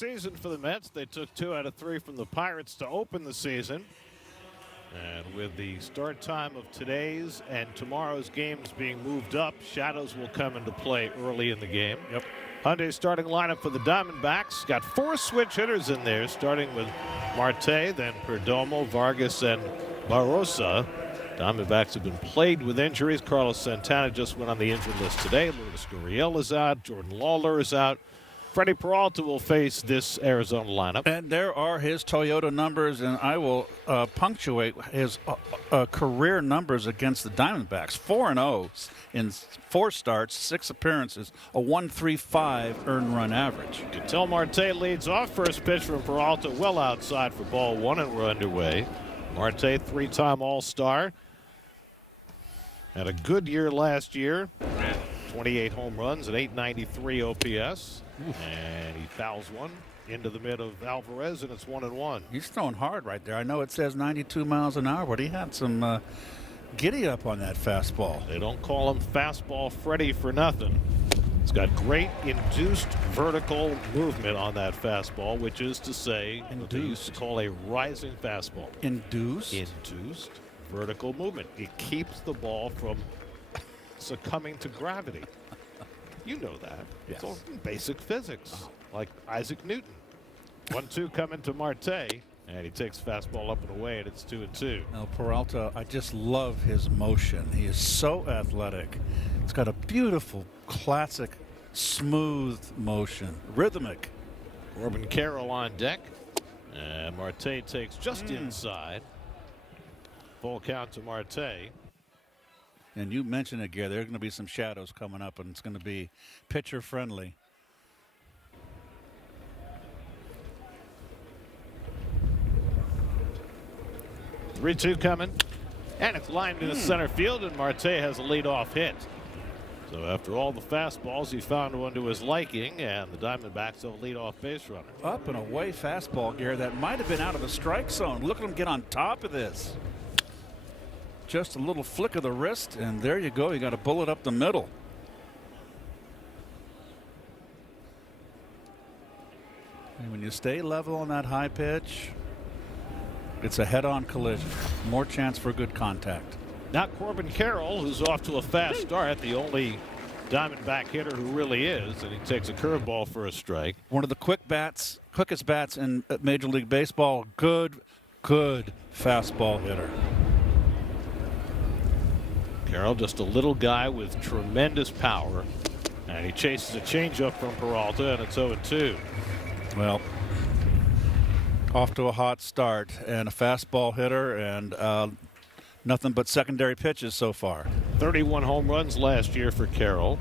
season for the Mets. They took 2 out of 3 from the Pirates to open the season. And with the start time of today's and tomorrow's games being moved up, shadows will come into play early in the game. Yep. Hyundai's starting lineup for the Diamondbacks got 4 switch hitters in there, starting with Marte, then Perdomo, Vargas, and Barrosa. Diamondbacks have been plagued with injuries. Carlos Santana just went on the injured list today. Luis Gurriel is out. Jordan Lawler is out. Freddie Peralta will face this Arizona lineup. And there are his Toyota numbers, and I will punctuate his career numbers against the Diamondbacks. 4-0 in 4 starts, 6 appearances, a 1.35 earned run average. Ketel Marte leads off. First pitch from Peralta well outside for ball 1, and we're underway. Marte, 3-time All-Star. Had a good year last year. 28 home runs and 893 OPS. And he fouls one into the mid of Alvarez, and it's 1-1. He's throwing hard right there. I know it says 92 miles an hour, but he had some giddy up on that fastball. They don't call him Fastball Freddy for nothing. He's got great induced vertical movement on that fastball, which is to say what they used to call a rising fastball. Induced? Induced vertical movement. It keeps the ball from succumbing to gravity. You know that. Yes. It's all basic physics, like Isaac Newton. 1-2 coming to Marte, and he takes fastball up and away, and it's 2-2. Now, Peralta, I just love his motion. He is so athletic. It's got a beautiful, classic, smooth motion, rhythmic. Corbin Carroll on deck, and Marte takes just inside. Full count to Marte. And you mentioned it, Gary. There are going to be some shadows coming up, and it's going to be pitcher friendly. Three-two coming, and it's lined into center field, and Marte has a leadoff hit. So after all the fastballs, he found one to his liking, and the Diamondbacks have a leadoff base runner. Up and away fastball, Gary. That might have been out of the strike zone. Look at him get on top of this. Just a little flick of the wrist, and there you go. You got a bullet up the middle. And when you stay level on that high pitch, it's a head-on collision. More chance for good contact. Not Corbin Carroll, who's off to a fast start, the only Diamondback hitter who really is, and he takes a curveball for a strike. One of the quickest bats in Major League Baseball. Good fastball hitter. Carroll, just a little guy with tremendous power, and he chases a changeup from Peralta, and it's 0-2. Well, off to a hot start, and a fastball hitter, and nothing but secondary pitches so far. 31 home runs last year for Carroll.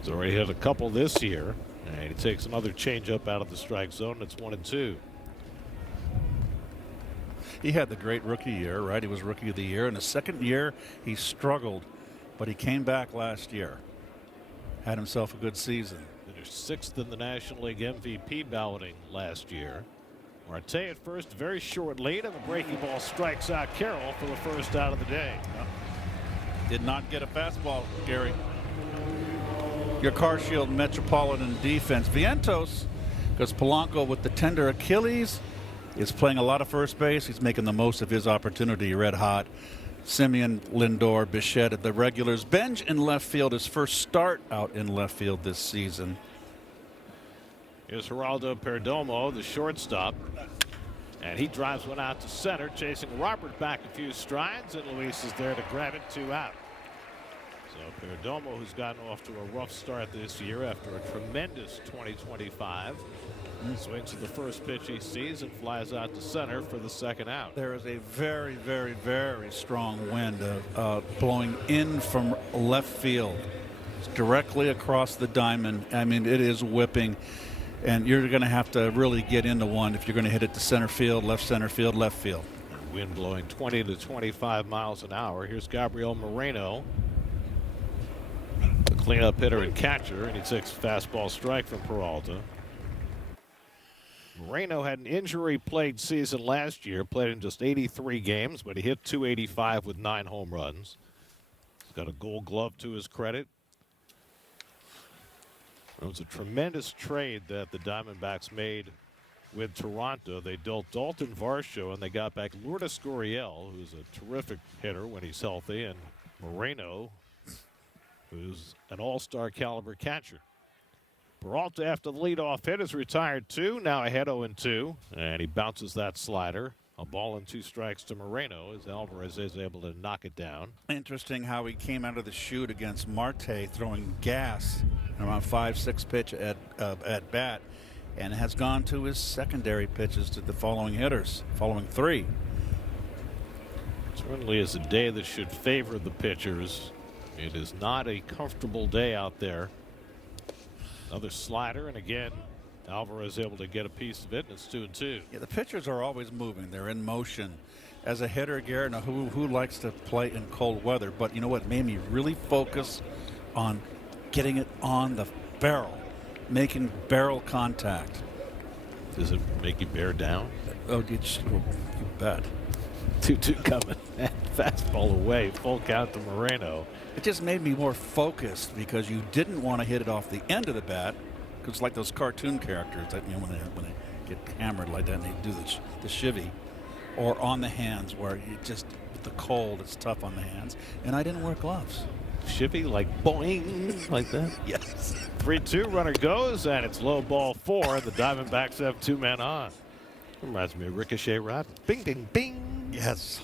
He's already hit a couple this year, and he takes another changeup out of the strike zone. It's 1-2. He had the great rookie year, right? He was rookie of the year. In the second year, he struggled, but he came back last year. Had himself a good season. Finished 6th in the National League MVP balloting last year. Marte at first, very short lead, and the breaking ball strikes out Carroll for the first out of the day. Did not get a fastball, Gary. Your Car Shield Metropolitan defense. Vientos, because Polanco with the tender Achilles, is playing a lot of first base. He's making the most of his opportunity, red hot. Simeon, Lindor, Bichette at the regulars. Benj in left field, his first start out in left field this season. Here's Geraldo Perdomo, the shortstop. And he drives one out to center, chasing Robert back a few strides, and Luis is there to grab it, 2 out. So Perdomo, who's gotten off to a rough start this year after a tremendous 2025, swings to the first pitch he sees and flies out to center for the second out. There is a very, very, very strong wind blowing in from left field. It's directly across the diamond. I mean, it is whipping. And you're going to have to really get into one if you're going to hit it to center field, left field. Wind blowing 20 to 25 miles an hour. Here's Gabriel Moreno, the cleanup hitter and catcher, and he takes a fastball strike from Peralta. Moreno had an injury-plagued season last year, played in just 83 games, but he hit .285 with 9 home runs. He's got a Gold Glove to his credit. It was a tremendous trade that the Diamondbacks made with Toronto. They dealt Dalton Varsho, and they got back Lourdes Gurriel, who's a terrific hitter when he's healthy, and Moreno, who's an all-star caliber catcher. Peralta, after the leadoff hit, is retired too. Now ahead 0-2, and he bounces that slider. A ball and 2 strikes to Moreno as Alvarez is able to knock it down. Interesting how he came out of the chute against Marte, throwing gas around 5-6 pitch at bat, and has gone to his secondary pitches to the following hitters, following 3. Certainly is a day that should favor the pitchers. It is not a comfortable day out there. Another slider, and again, Alvarez able to get a piece of it, and it's 2-2. Yeah, the pitchers are always moving. They're in motion. As a hitter, Garrett, now who likes to play in cold weather? But you know what made me really focus on getting it on the barrel, making barrel contact. Does it make you bear down? Oh, you bet. 2-2 coming. Fastball away. Full count to Moreno. It just made me more focused because you didn't want to hit it off the end of the bat. Because it's like those cartoon characters that, you know, when they get hammered like that and they do the chivy, or on the hands where you just, with the cold, it's tough on the hands. And I didn't wear gloves. Chivy, like boing, like that? Yes. 3-2, runner goes, and it's low ball 4. The Diamondbacks have 2 men on. Reminds me of Ricochet Rod. Bing, ding, bing. Yes.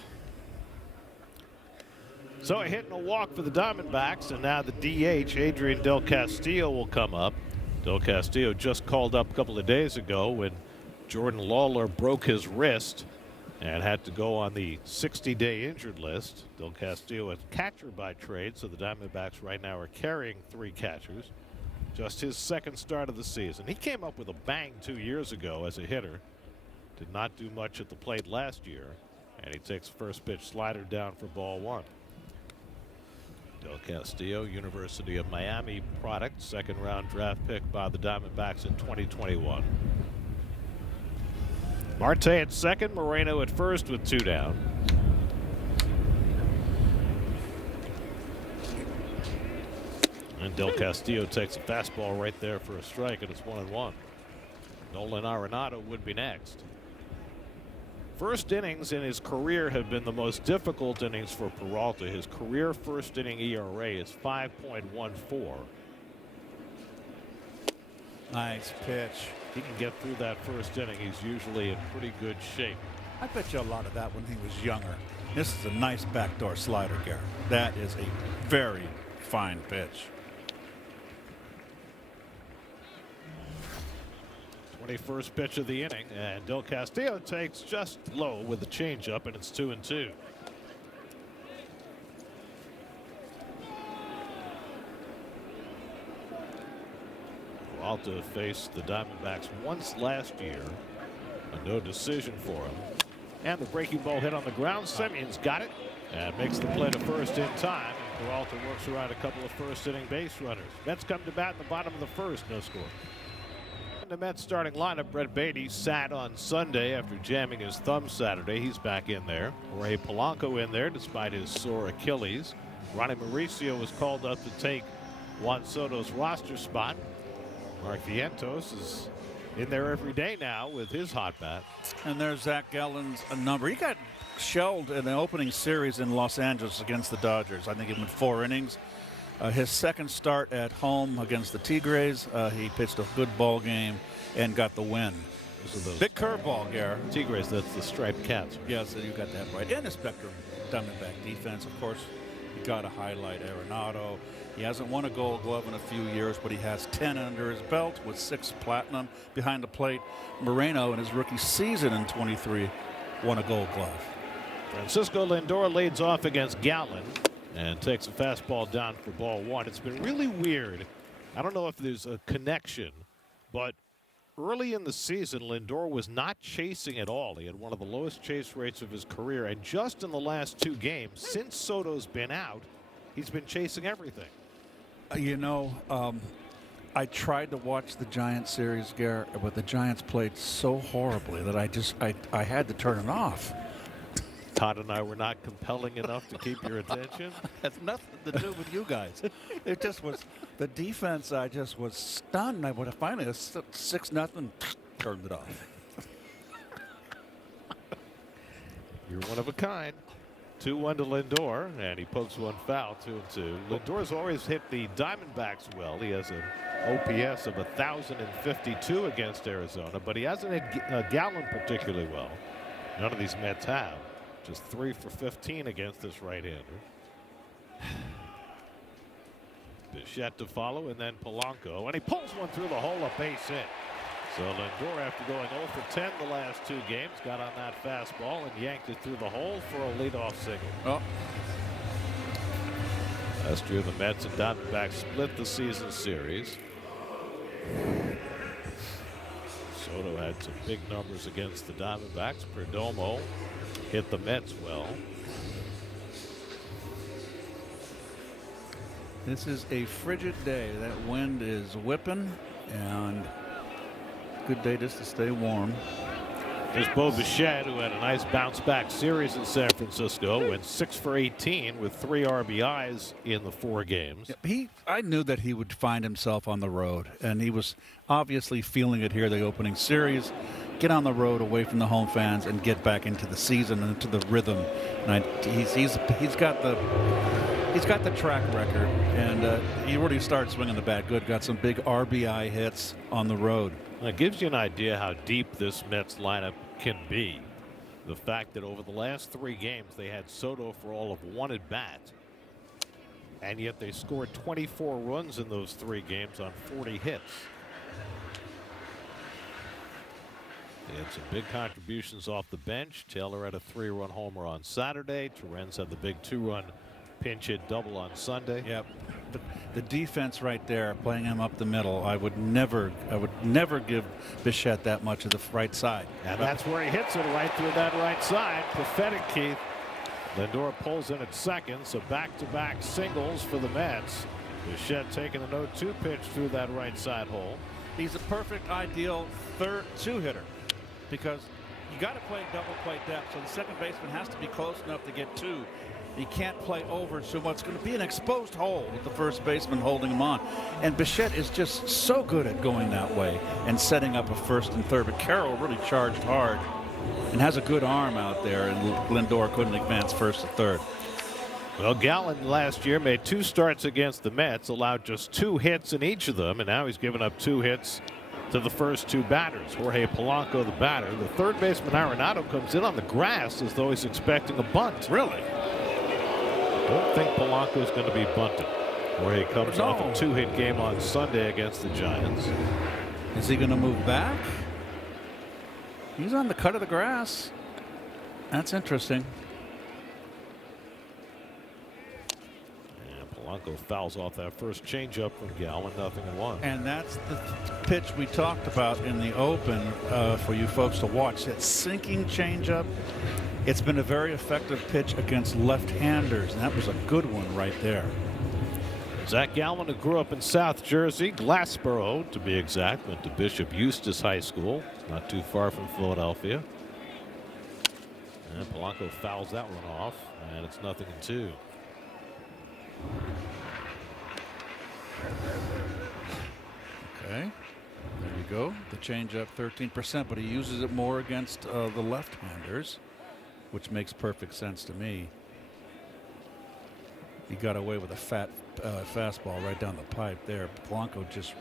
So a hit and a walk for the Diamondbacks, and now the DH, Adrian Del Castillo, will come up. Del Castillo just called up a couple of days ago when Jordan Lawler broke his wrist and had to go on the 60-day injured list. Del Castillo is catcher by trade, so the Diamondbacks right now are carrying 3 catchers. Just his second start of the season. He came up with a bang 2 years ago as a hitter. Did not do much at the plate last year, and he takes first pitch slider down for ball 1. Del Castillo, University of Miami product, 2nd round draft pick by the Diamondbacks in 2021. Marte at second, Moreno at first with 2 down. And Del Castillo takes a fastball right there for a strike, and it's 1-1. Nolan Arenado would be next. First innings in his career have been the most difficult innings for Peralta. His career first inning ERA is 5.14. Nice pitch. He can get through that first inning. He's usually in pretty good shape. I bet you a lot of that when he was younger. This is a nice backdoor slider, Garrett. That is a very fine pitch. 21st pitch of the inning, and Del Castillo takes just low with the changeup, and it's 2-2. Peralta faced the Diamondbacks once last year. A no decision for him. And the breaking ball hit on the ground. Semion's got it and makes the play to first in time. And Peralta works around a couple of first inning base runners. Mets come to bat in the bottom of the first, no score. The Mets starting lineup, Brett Beatty sat on Sunday after jamming his thumb Saturday. He's back in there. Jorge Polanco in there despite his sore Achilles. Ronnie Mauricio was called up to take Juan Soto's roster spot. Mark Vientos is in there every day now with his hot bat. And there's Zach Gallen's number. He got shelled in the opening series in Los Angeles against the Dodgers. I think he went 4 innings. His second start at home against the Tigres, he pitched a good ball game and got the win. Big curveball, Garrett. Tigres, that's the striped cats. Yes, you got that right. And the Spectrum Diamondback defense, of course. You got to highlight Arenado. He hasn't won a Gold Glove in a few years, but he has 10 under his belt with 6 platinum behind the plate. Moreno, in his rookie season in 23, won a Gold Glove. Francisco Lindor leads off against Gallen and takes a fastball down for ball 1. It's been really weird. I don't know if there's a connection, but early in the season, Lindor was not chasing at all. He had one of the lowest chase rates of his career, and just in the last 2 games, since Soto's been out, he's been chasing everything. You know, I tried to watch the Giants series, Garrett, but the Giants played so horribly that I had to turn it off. Todd and I were not compelling enough to keep your attention. Has nothing to do with you guys. It just was The defense, I just was stunned. I would have finally 6-0, turned it off. You're one of a kind. 2-1 to Lindor, and he pokes one foul, 2-2. Lindor's always hit the Diamondbacks well. He has an OPS of 1,052 against Arizona, but he hasn't hit Gallen particularly well. None of these Mets have. Just 3 for 15 against this right-hander. Bichette to follow, and then Polanco, and he pulls one through the hole, a base hit. So Lindor, after going 0 for 10 the last 2 games, got on that fastball and yanked it through the hole for a leadoff single. Oh. Last year, the Mets and Diamondbacks split the season series. Soto had some big numbers against the Diamondbacks. Perdomo hit the Mets well. This is a frigid day. That wind is whipping, and good day just to stay warm. There's Bo Bichette, who had a nice bounce-back series in San Francisco, went 6 for 18 with 3 RBIs in the 4 games. I knew that he would find himself on the road, and he was obviously feeling it here the opening series. Get on the road away from the home fans and get back into the season and into the rhythm. And he's got the track record, and he already started swinging the bat good. Got some big RBI hits on the road. That gives you an idea how deep this Mets lineup can be. The fact that over the last 3 games they had Soto for all of 1 at bat, and yet they scored 24 runs in those 3 games on 40 hits. They had some big contributions off the bench. Taylor had a 3-run homer on Saturday. Torrens had the big 2-run pinch hit double on Sunday. Yep. The defense right there, playing him up the middle. I would never give Bichette that much of the right side. And that's where he hits it, right through that right side. Prophetic, Keith. Lindor pulls in at second, so back-to-back singles for the Mets. Bichette taking the 0-2 pitch through that right side hole. He's a perfect, ideal third 2-hitter because you got to play double play depth, so the second baseman has to be close enough to get 2. He can't play over, so it's going to be an exposed hole with the first baseman holding him on. And Bichette is just so good at going that way and setting up a first and third. But Carroll really charged hard and has a good arm out there, and Lindor couldn't advance first to third. Well, Gallen last year made 2 starts against the Mets, allowed just 2 hits in each of them, and now he's given up 2 hits to the first 2 batters. Jorge Polanco, the batter. The third baseman, Arenado, comes in on the grass as though he's expecting a munt. Really? Don't think Polanco is going to be bunted. Jorge comes off a 2-hit game on Sunday against the Giants. Is he going to move back? He's on the cut of the grass. That's interesting. Polanco fouls off that first changeup from Gallen, 0-1. And that's the pitch we talked about in the open for you folks to watch. That sinking changeup. It's been a very effective pitch against left-handers, and that was a good one right there. Zach Gallen, who grew up in South Jersey, Glassboro to be exact, went to Bishop Eustis High School, not too far from Philadelphia. And Polanco fouls that one off, and it's 0-2. Okay, there you go. The changeup 13%, but he uses it more against the left-handers, which makes perfect sense to me. He got away with a fat fastball right down the pipe there. Polanco just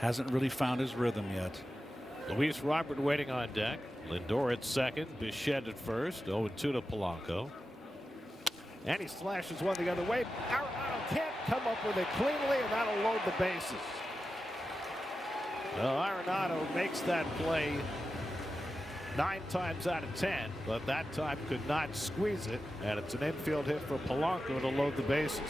hasn't really found his rhythm yet. Luis Robert waiting on deck. Lindor at second. Bichette at first. 0-2 to Polanco. And he slashes one the other way. Arenado can't come up with it cleanly, and that'll load the bases. Well, Arenado makes that play 9 times out of 10, but that time could not squeeze it, and it's an infield hit for Polanco to load the bases.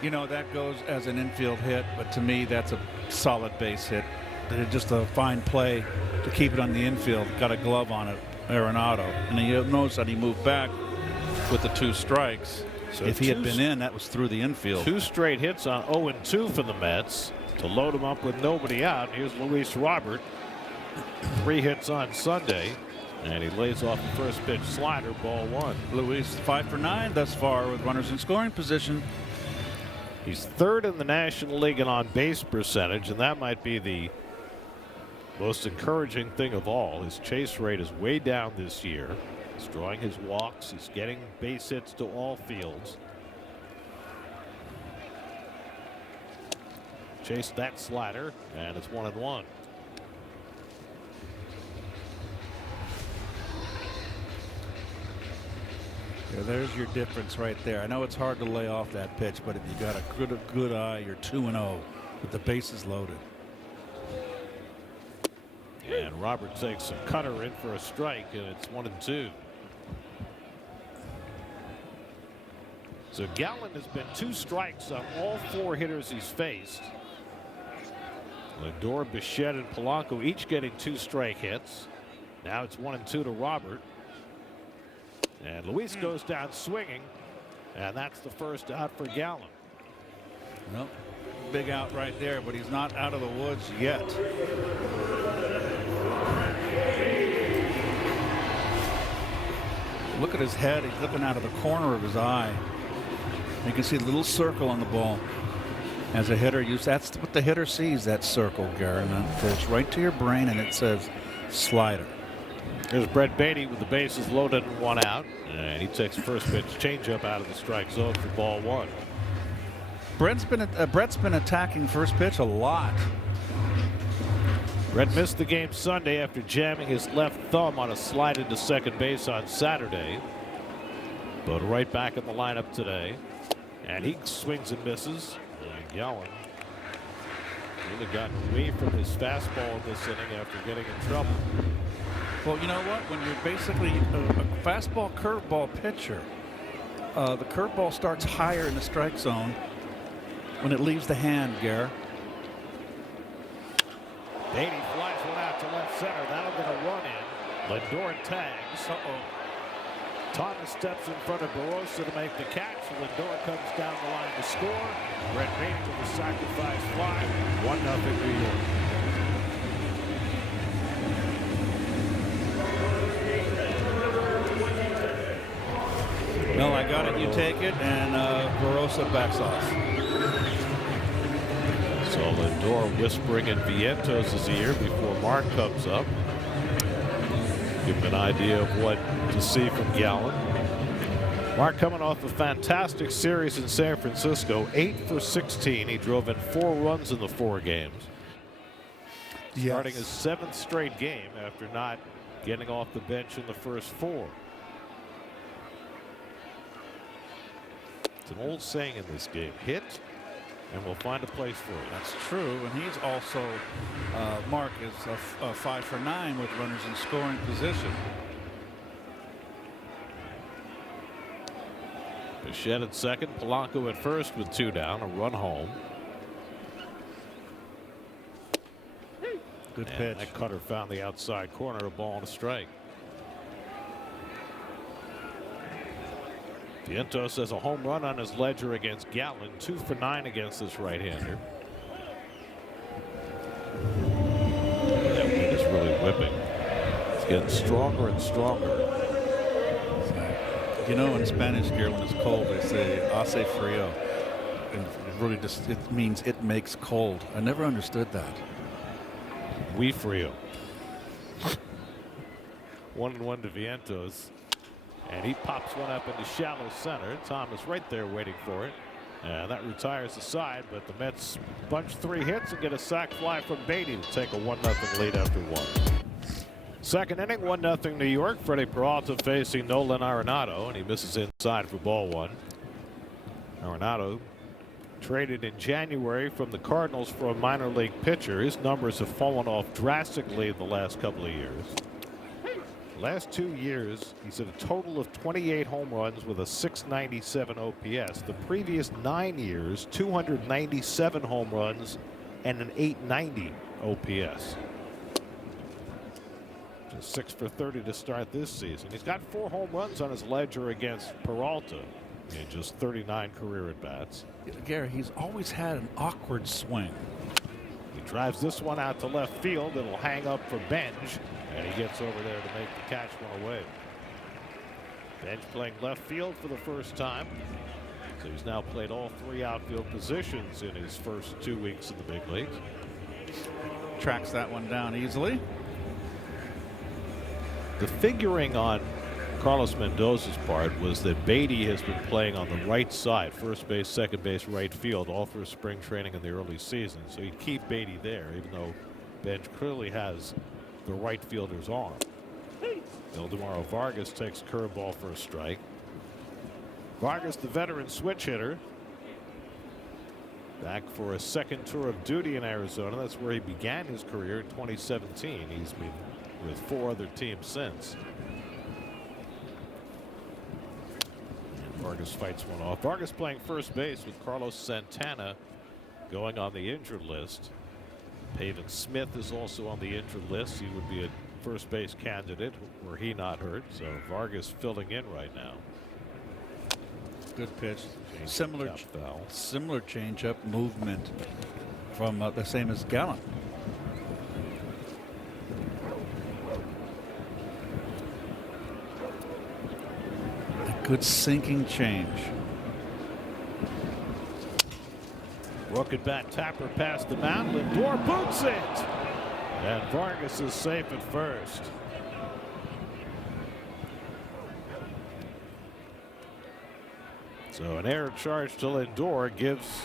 You know, that goes as an infield hit, but to me that's a solid base hit. It's just a fine play to keep it on the infield. Got a glove on it, Arenado, and you notice that he moved back with the 2 strikes. So if he had been in, that was through the infield. 2 straight hits on 0-2 for the Mets to load him up with nobody out. Here's Luis Robert. 3 hits on Sunday, and he lays off the first pitch slider, ball 1. Luis 5 for 9 thus far with runners in scoring position. He's third in the National League in on-base percentage, and that might be the most encouraging thing of all. His chase rate is way down this year. He's drawing his walks. He's getting base hits to all fields. Chased that slider, and it's 1-1. Yeah, there's your difference right there. I know it's hard to lay off that pitch, but if you got a good eye, you're 2-0 with the bases loaded. And Robert takes a cutter in for a strike, and it's 1-2. So Gallen has been 2 strikes on all 4 hitters he's faced. Lindor, Bichette, and Polanco each getting 2 strike hits. Now it's 1-2 to Robert. And Luis goes down swinging, and that's the first out for Gallen. Well, big out right there, but he's not out of the woods yet. Look at his head. He's looking out of the corner of his eye. You can see a little circle on the ball. As a hitter, that's what the hitter sees, that circle, Gary. And it goes right to your brain, and it says slider. Here's Brett Beatty with the bases loaded and 1 out. And he takes first pitch changeup out of the strike zone for ball 1. Brett's been attacking first pitch a lot. Brett missed the game Sunday after jamming his left thumb on a slide into second base on Saturday. But right back in the lineup today. And he swings and misses. And Gallen really got away from his fastball in this inning after getting in trouble. Well, you know what? When you're basically a fastball curveball pitcher, the curveball starts higher in the strike zone when it leaves the hand, Gare. Beatty flies one out to left center. That'll get a run in. Lindor tags. Thomas steps in front of Barossa to make the catch. Lindor comes down the line to score. Brett Beatty with a sacrifice fly. 1-0 New York. No, I got it. You take it, and Barossa backs off. So Lindor whispering in Vientos' ear before Mark comes up. Give him an idea of what to see from Gallen. Mark coming off a fantastic series in San Francisco, 8 for 16. He drove in 4 runs in the 4 games. Yes. Starting his 7th straight game after not getting off the bench in the first 4. It's an old saying in this game: hit and we'll find a place for you. That's true, and he's also Mark is a 5 for 9 with runners in scoring position. Bichette at second, Polanco at first with 2 down, a run home. Good And pitch. that cutter found the outside corner, a ball and a strike. Vientos has a home run on his ledger against Gallen, 2 for 9 against this right-hander. That wind is really whipping. It's getting stronger and stronger. You know, in Spanish, Gary, when it's cold, they say "hace frío," and it really just it means it makes cold. I never understood that. We frio. 1-1 to Vientos. And he pops one up into shallow center. Thomas right there waiting for it. And that retires the side, but the Mets bunch 3 hits and get a sac fly from Beatty to take a 1-0 lead after 1. Second inning, 1-0 New York. Freddie Peralta facing Nolan Arenado, and he misses inside for ball 1. Arenado traded in January from the Cardinals for a minor league pitcher. His numbers have fallen off drastically in the last couple of years. Last 2 years, he's at a total of 28 home runs with a .697 OPS. The previous 9 years, 297 home runs and an .890 OPS. Just 6 for 30 to start this season. He's got 4 home runs on his ledger against Peralta in just 39 career at-bats. Gary, he's always had an awkward swing. He drives this one out to left field. It'll hang up for Benj. And he gets over there to make the catch one away. Bench playing left field for the first time. So he's now played all 3 outfield positions in his first 2 weeks in the big leagues. Tracks that one down easily. The figuring on Carlos Mendoza's part was that Beatty has been playing on the right side, first base, second base, right field, all through spring training in the early season. So he'd keep Beatty there, even though bench clearly has the right fielder's arm. Ildemaro Vargas takes curveball for a strike. Vargas, the veteran switch hitter, back for a second tour of duty in Arizona. That's where he began his career in 2017. He's been with 4 other teams since. Vargas fights one off. Vargas playing first base with Carlos Santana going on the injured list. Pavin Smith is also on the injured list. He would be a first base candidate were he not hurt. So Vargas filling in right now. Good pitch. Similar changeup movement from the same as Gallen. Good sinking change. Rocket bat tapper past the mound. Lindor boots it. And Vargas is safe at first. So an error charge to Lindor gives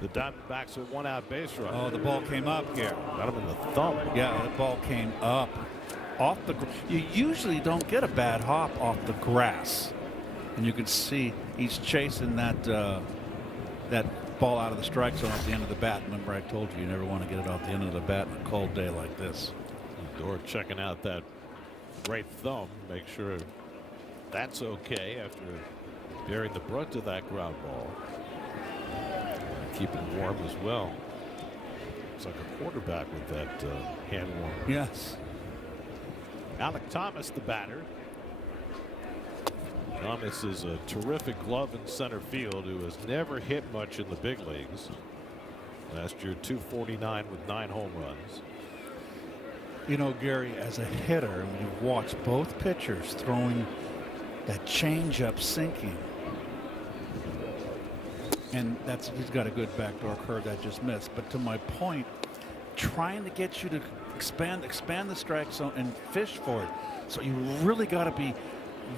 the Diamondbacks a 1-out base run. Oh, the ball came up here. Got him in the thumb. Yeah, the ball came up. Off the, you usually don't get a bad hop off the grass, and you can see he's chasing that that ball out of the strike zone at the end of the bat. Remember, I told you never want to get it off the end of the bat in a cold day like this. Lindor checking out that right thumb, make sure that's okay after bearing the brunt of that ground ball. Keep it warm as well. It's like a quarterback with that hand warmer. Yes. Alec Thomas, the batter. Thomas is a terrific glove in center field who has never hit much in the big leagues. Last year, 249 with 9 home runs. You know, Gary, as a hitter, when you watch both pitchers throwing that changeup sinking, and he's got a good backdoor curve that just missed. But to my point, trying to get you to expand the strike zone and fish for it. So you really got to be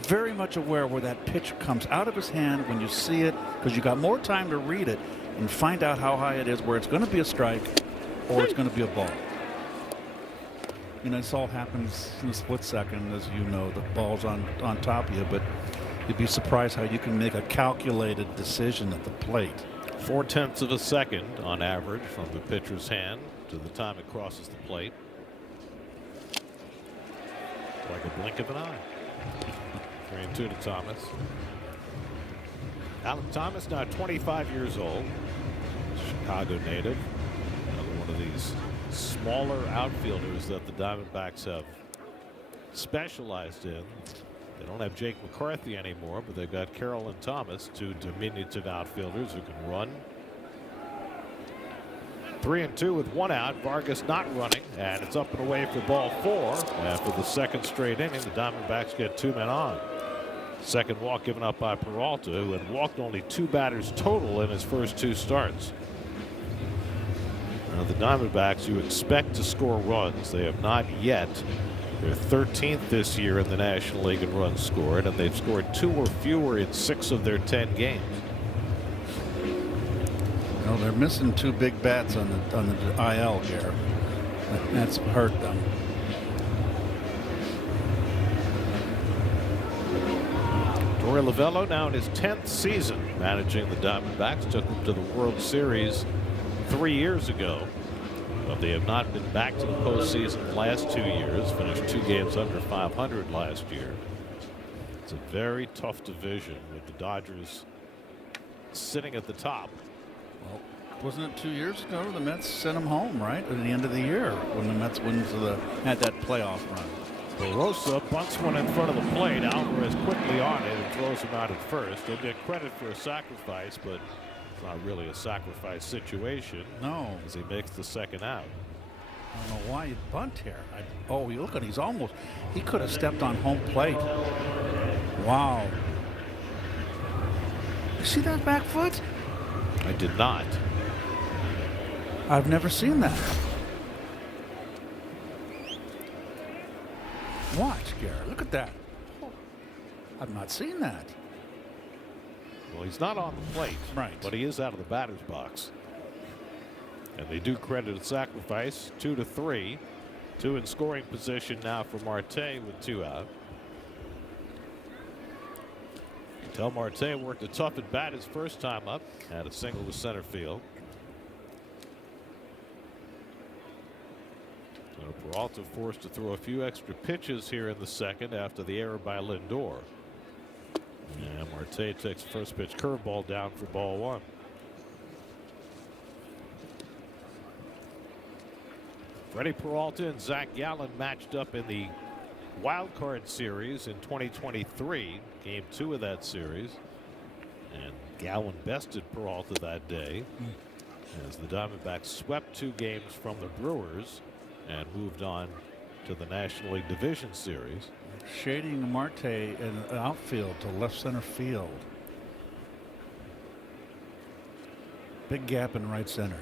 very much aware where that pitch comes out of his hand when you see it, because you got more time to read it and find out how high it is, where it's going to be a strike or it's going to be a ball. You know, this all happens in a split second, as you know. The ball's on top of you, but you'd be surprised how you can make a calculated decision at the plate. 0.4 of a second on average from the pitcher's hand to the time it crosses the plate. Like a blink of an eye. 3-2 to Thomas. Alec Thomas, now 25 years old, Chicago native. Another one of these smaller outfielders that the Diamondbacks have specialized in. They don't have Jake McCarthy anymore, but they've got Carroll and Thomas, 2 diminutive outfielders who can run. 3-2 with 1 out. Vargas not running, and it's up and away for ball 4. And for the second straight inning, the Diamondbacks get 2 men on. Second walk given up by Peralta, who had walked only 2 batters total in his first 2 starts. Now the Diamondbacks, you expect to score runs. They have not yet. They're 13th this year in the National League in runs scored, and they've scored 2 or fewer in 6 of their 10 games. Well, they're missing 2 big bats on the IL here. That's hurt them. Torey Lovullo now in his 10th season managing the Diamondbacks. Took them to the World Series 3 years ago. But they have not been back to the postseason the last 2 years. Finished 2 games under 500 last year. It's a very tough division with the Dodgers sitting at the top. Well, wasn't it 2 years ago the Mets sent him home, right? At the end of the year when the Mets had that playoff run. Barossa bunts one in front of the plate. Alvarez quickly on it and throws him out at first. He'll get credit for a sacrifice, but it's not really a sacrifice situation. No. As he makes the second out. I don't know why he'd bunt here. Oh, you look at he could have stepped on home plate. Wow. You see that back foot? I did not. I've never seen that. Watch, Garrett. Look at that. I've not seen that. Well, he's not on the plate, Right. but he is out of the batter's box. And they do credit a sacrifice, 2-3. 2 in scoring position now for Marte with 2 out. Del Marte worked a tough at bat his first time up, had a single to center field. So Peralta forced to throw a few extra pitches here in the second after the error by Lindor. And Marte takes the first pitch curveball down for ball 1. Freddie Peralta and Zach Gallen matched up in the wild card series in 2023, game 2 of that series, and Gallen bested Peralta that day as the Diamondbacks swept 2 games from the Brewers and moved on to the National League Division Series. Shading Marte in the outfield to left center field. Big gap in right center.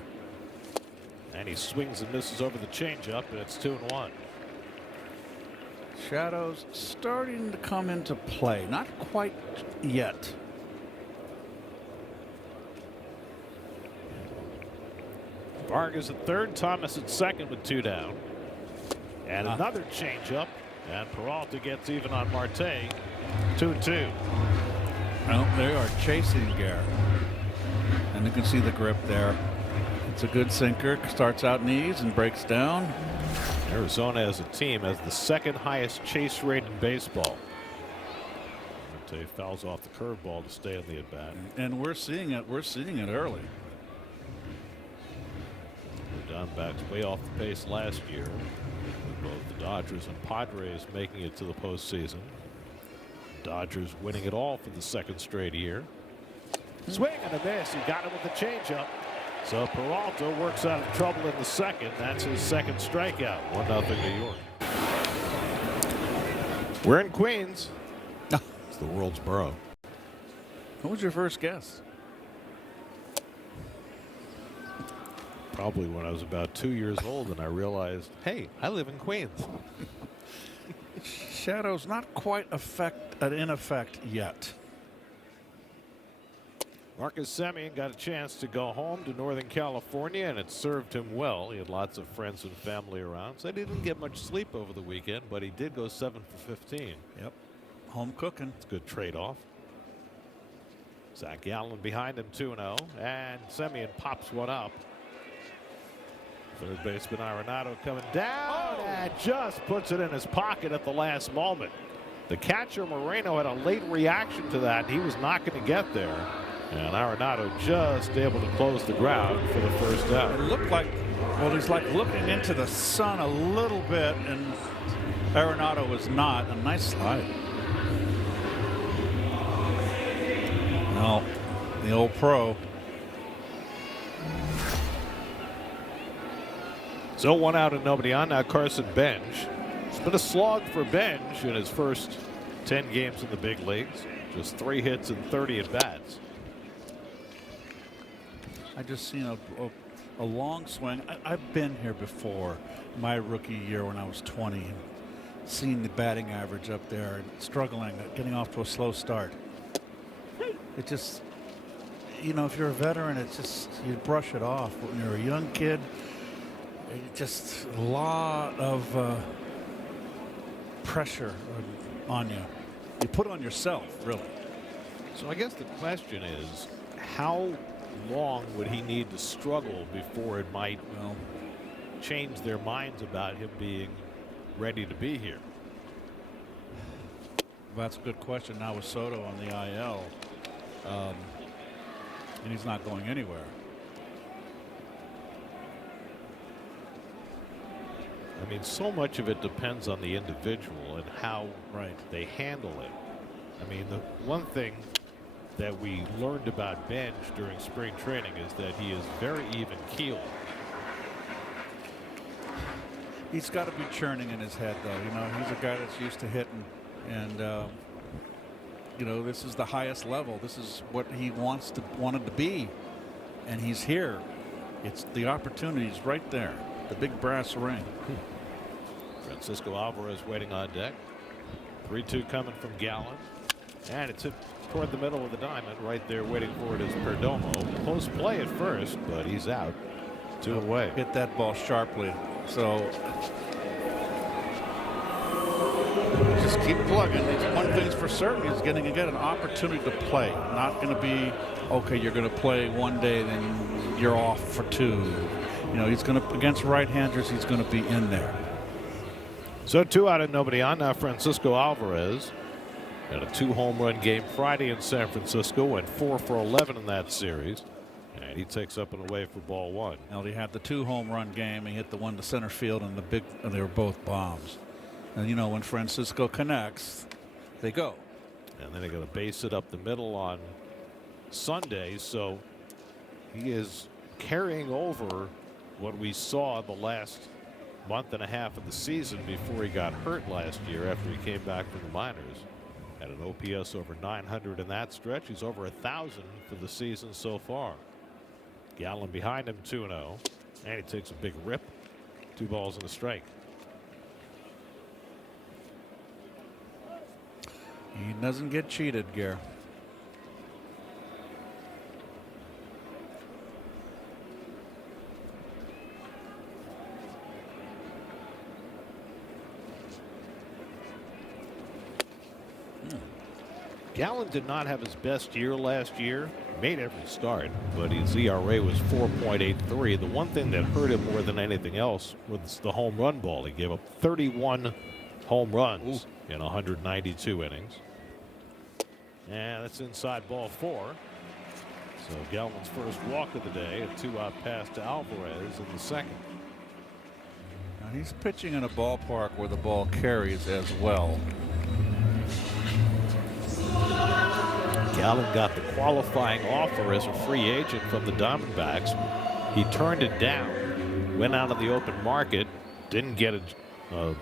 And he swings and misses over the changeup, and it's 2-1. Shadows starting to come into play. Not quite yet. Vargas at third, Thomas at second with 2 down. And another changeup, and Peralta gets even on Marte. 2-2. Well, they are chasing Garrett. And you can see the grip there. It's a good sinker. Starts out knees and breaks down. Arizona as a team has the second highest chase rate in baseball. Marte fouls off the curveball to stay on the at bat. And we're seeing it. We're seeing it early. The Diamondbacks way off the pace last year, with both the Dodgers and Padres making it to the postseason. Dodgers winning it all for the second straight year. Swing and a miss. He got it with the changeup. So Peralta works out of trouble in the second. That's his second strikeout. 1-0 New York. We're in Queens. It's the world's borough. What was your first guess? Probably when I was about 2 years old and I realized, hey, I live in Queens. Shadows not quite in effect yet. Marcus Semien got a chance to go home to Northern California, and it served him well. He had lots of friends and family around, so he didn't get much sleep over the weekend, but he did go 7 for 15. Yep. Home cooking. It's a good trade-off. Zach Gallen behind him 2-0, and Semien pops one up. Third baseman Arenado coming down and just puts it in his pocket at the last moment. The catcher Moreno had a late reaction to that. He was not going to get there. And Arenado just able to close the ground for the first out. It looked like, well, he's like looking into the sun a little bit, and Arenado was not. A nice slide. No, the old pro. So 1 out and nobody on. Now Carson Bench. It's been a slog for Bench in his first 10 games in the big leagues. Just 3 hits and 30 at bats. I just seen a long swing. I've been here before, my rookie year when I was 20, and seen the batting average up there and struggling, getting off to a slow start. It just, you know, if you're a veteran, it's just, you brush it off. When you're a young kid, just a lot of pressure on you. You put on yourself, really. So I guess the question is, how long would he need to struggle before it might change their minds about him being ready to be here? That's a good question. Now with Soto on the IL, and he's not going anywhere. I mean, so much of it depends on the individual and how they handle it. I mean, the one thing that we learned about Bench during spring training is that he is very even keeled. He's got to be churning in his head, though. You know, he's a guy that's used to hitting, and you know, this is the highest level. This is what he wanted to be, and he's here. It's the opportunities right there. The big brass ring. Francisco Alvarez waiting on deck. 3-2 coming from Gallen, and it's hit toward the middle of the diamond. Right there waiting for it is Perdomo. Close play at first, but he's out. 2 away. Hit that ball sharply. So just keep plugging. One thing's for certain, he's going to get an opportunity to play. Not going to be, okay, you're going to play one day, then you're off for 2. You know, he's going to, against right-handers, he's going to be in there. So 2 out and nobody on. Now Francisco Alvarez had a 2 home run game Friday in San Francisco, went 4 for 11 in that series, and he takes up and away for ball 1. Now he had the 2 home run game. He hit the one to center field and they were both bombs. And you know, when Francisco connects, they go. And then they're going to base it up the middle on Sunday. So he is carrying over what we saw the last month and a half of the season before he got hurt last year after he came back from the minors. Had an OPS over 900 in that stretch. He's over 1,000 for the season so far. Gallen behind him 2-0, and he takes a big rip. 2 balls and a strike. He doesn't get cheated, Gare. Gallen did not have his best year last year. Made every start, but his ERA was 4.83. The one thing that hurt him more than anything else was the home run ball. He gave up 31 home runs in 192 innings. And that's inside ball 4. So Gallen's first walk of the day, a 2-out pass to Alvarez in the second. Now he's pitching in a ballpark where the ball carries as well. Gallen got the qualifying offer as a free agent from the Diamondbacks. He turned it down, went out of the open market, didn't get an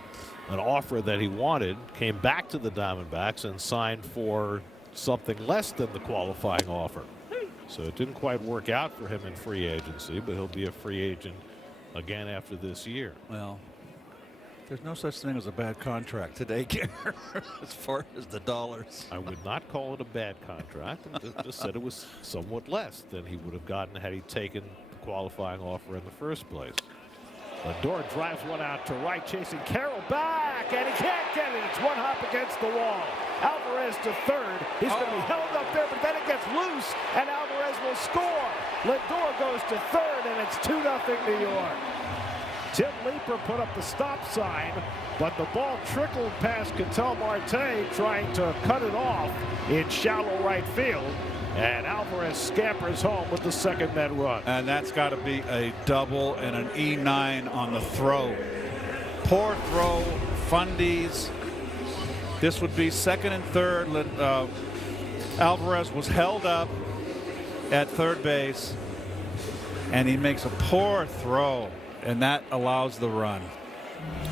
offer that he wanted, came back to the Diamondbacks and signed for something less than the qualifying offer. So it didn't quite work out for him in free agency, but he'll be a free agent again after this year. Well, there's no such thing as a bad contract today, as far as the dollars. I would not call it a bad contract. I just said it was somewhat less than he would have gotten had he taken the qualifying offer in the first place. Lindor drives one out to right, chasing Carroll back, and he can't get it. It's one hop against the wall. Alvarez to third. He's going to be held up there, but then it gets loose, and Alvarez will score. Lindor goes to third, and it's 2-0 New York. Tim Leeper put up the stop sign, but the ball trickled past Ketel Marte, trying to cut it off in shallow right field. And Alvarez scampers home with the second Met run. And that's got to be a double and an E9 on the throw. Poor throw, Fundies. This would be second and third. Alvarez was held up at third base, and he makes a poor throw, and that allows the run.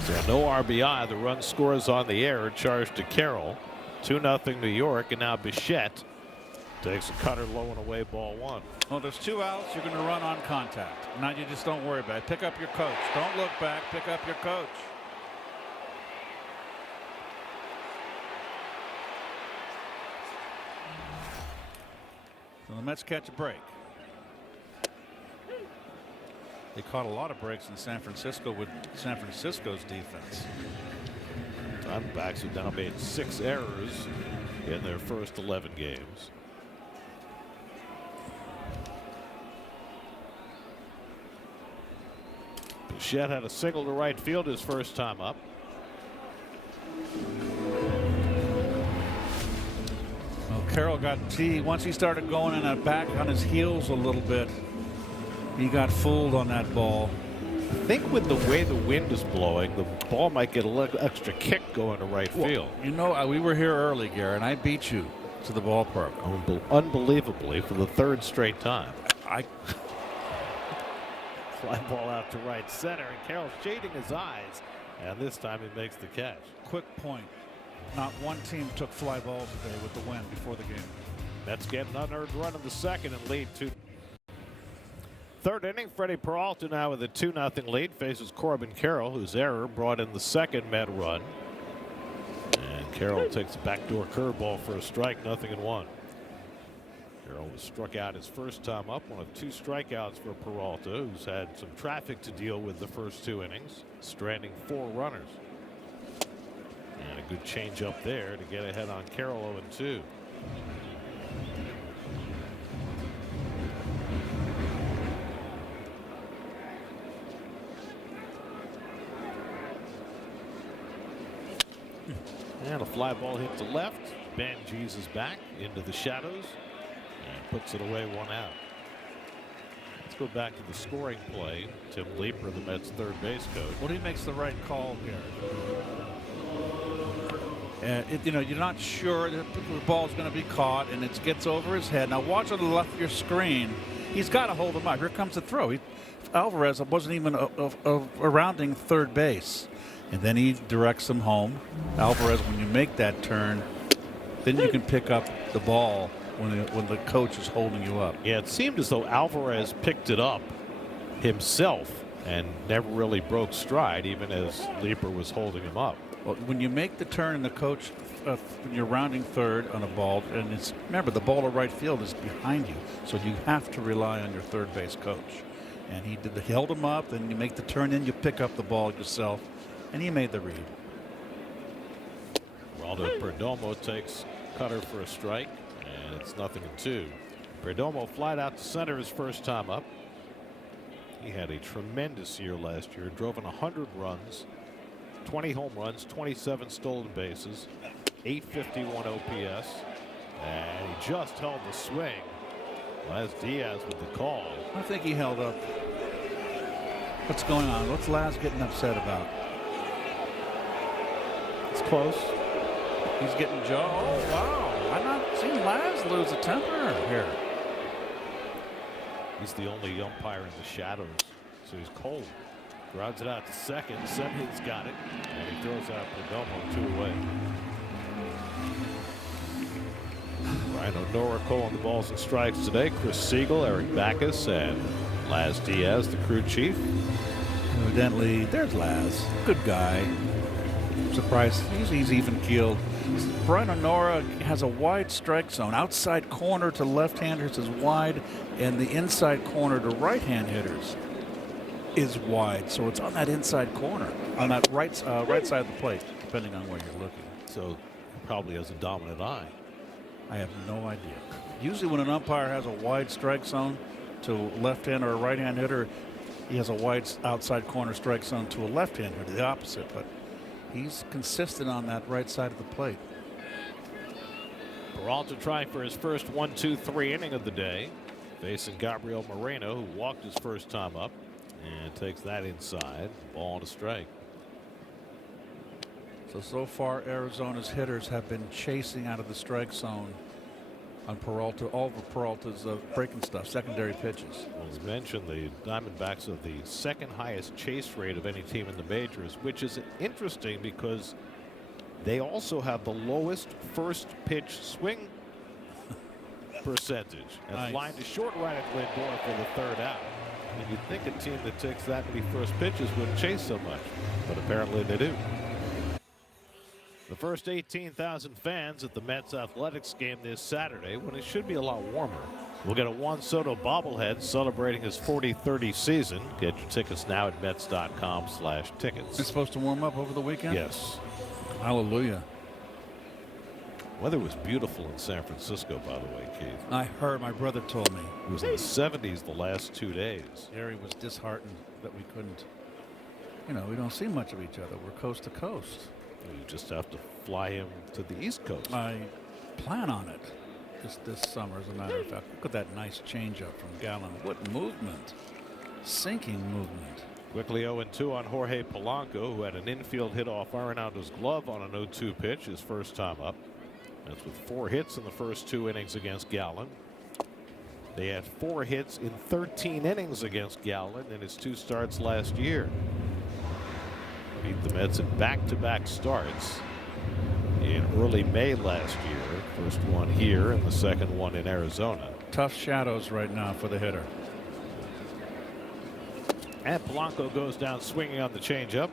So no RBI. The run scores on the air, charged to Carroll. 2-0 New York, and now Bichette takes a cutter low and away, ball 1. Well, there's 2 outs. You're going to run on contact. Now you just don't worry about it. Pick up your coach. Don't look back. Pick up your coach. So the Mets catch a break. They caught a lot of breaks in San Francisco with San Francisco's defense. Diamondbacks have now made 6 errors in their first 11 games. Bichette had a single to right field his first time up. Well, Carroll got once he started going in that back on his heels a little bit. He got fooled on that ball. I think with the way the wind is blowing, the ball might get a little extra kick going to right field. You know, we were here early, Gary, and I beat you to the ballpark. Unbelievably, for the 3rd straight time. Fly ball out to right center, and Carroll's shading his eyes, and this time he makes the catch. Quick point. Not one team took fly balls today with the win before the game. Mets get an unearned run in the second and lead 2. Third inning, Freddie Peralta now with a 2-0 lead faces Corbin Carroll, whose error brought in the second Met run. And Carroll takes a backdoor curveball for a strike, 0-1. Carroll was struck out his first time up, one of 2 strikeouts for Peralta, who's had some traffic to deal with the first 2 innings, stranding 4 runners. And a good change up there to get ahead on Carroll 0-2. And a fly ball hit to left. Ben Jesus back into the shadows and puts it away, 1 out. Let's go back to the scoring play. Tim Leeper, the Mets' third base coach. Well, he makes the right call here. You're not sure that the ball's going to be caught, and it gets over his head. Now watch on the left of your screen. He's got to hold him up. Here comes the throw. Alvarez wasn't even rounding third base. And then he directs him home. Alvarez, when you make that turn, then you can pick up the ball when the coach is holding you up. Yeah, it seemed as though Alvarez picked it up himself and never really broke stride, even as Leeper was holding him up. Well, when you make the turn and the coach, when you're rounding third on a ball, and remember, the ball to right field is behind you, so you have to rely on your third base coach. And he held him up, then you make the turn, then you pick up the ball yourself. And he made the read. Geraldo Perdomo takes cutter for a strike, and it's 0-2. Perdomo flied out to center his first time up. He had a tremendous year last year, drove in 100 runs, 20 home runs, 27 stolen bases, 851 OPS, and he just held the swing. Laz Diaz with the call. I think he held up. What's going on? What's Laz getting upset about? It's close. He's getting jaw. Oh, wow. I'm not seeing Laz lose a temper here. He's the only umpire in the shadows, so he's cold. Grounds it out to second. Semy's got it, and he throws out Perdomo 2 away. Ryan O'Nora calling the balls and strikes today. Chris Siegel, Eric Backus, and Laz Diaz, the crew chief. Evidently, there's Laz. Good guy. I'm surprised he's even keeled. Brian O'Nora has a wide strike zone. Outside corner to left-handers is wide, and the inside corner to right-hand hitters is wide. So it's on that inside corner, on that right side of the plate, depending on where you're looking. So he probably has a dominant eye. I have no idea. Usually when an umpire has a wide strike zone to left-hand or a right-hand hitter, he has a wide outside corner strike zone to a left-hand hitter, the opposite. But he's consistent on that right side of the plate. Peralta trying for his first 1-2-3 inning of the day, facing Gabriel Moreno, who walked his first time up, and takes that inside. Ball on a strike. So far, Arizona's hitters have been chasing out of the strike zone on Peralta, all of Peralta's breaking stuff, secondary pitches. Well, as mentioned, the Diamondbacks have the second highest chase rate of any team in the majors, which is interesting because they also have the lowest first pitch swing percentage. And nice. Flying to short right at Lindor for the third out. And you'd think a team that takes that many first pitches wouldn't chase so much, but apparently they do. The first 18,000 fans at the Mets Athletics game this Saturday, when it should be a lot warmer. We'll get a Juan Soto bobblehead celebrating his 40-30 season. Get your tickets now at Mets.com/tickets. It's supposed to warm up over the weekend? Yes. Hallelujah. Weather was beautiful in San Francisco, by the way, Keith. I heard, my brother told me. It was in the 70s the last 2 days. Gary was disheartened that we couldn't, we don't see much of each other. We're coast to coast. You just have to fly him to the East Coast. I plan on it this summer, as a matter of fact. Look at that nice changeup from Gallen. What movement. Sinking movement. Quickly 0-2 on Jorge Polanco, who had an infield hit off Arenado's glove on an 0-2 pitch his first time up. That's with 4 hits in the first 2 innings against Gallen. They had 4 hits in 13 innings against Gallen in his 2 starts last year. Beat the Mets in back-to-back starts in early May last year. First one here and the second one in Arizona. Tough shadows right now for the hitter. And Polanco goes down swinging on the changeup.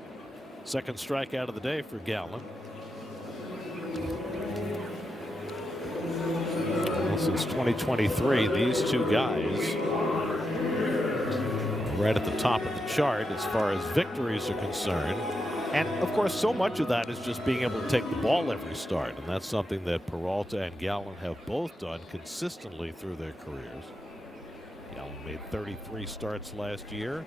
Second strikeout of the day for Gallen. Well, since 2023, these two guys right at the top of the chart as far as victories are concerned. And of course, so much of that is just being able to take the ball every start, and that's something that Peralta and Gallen have both done consistently through their careers. Gallen made 33 starts last year.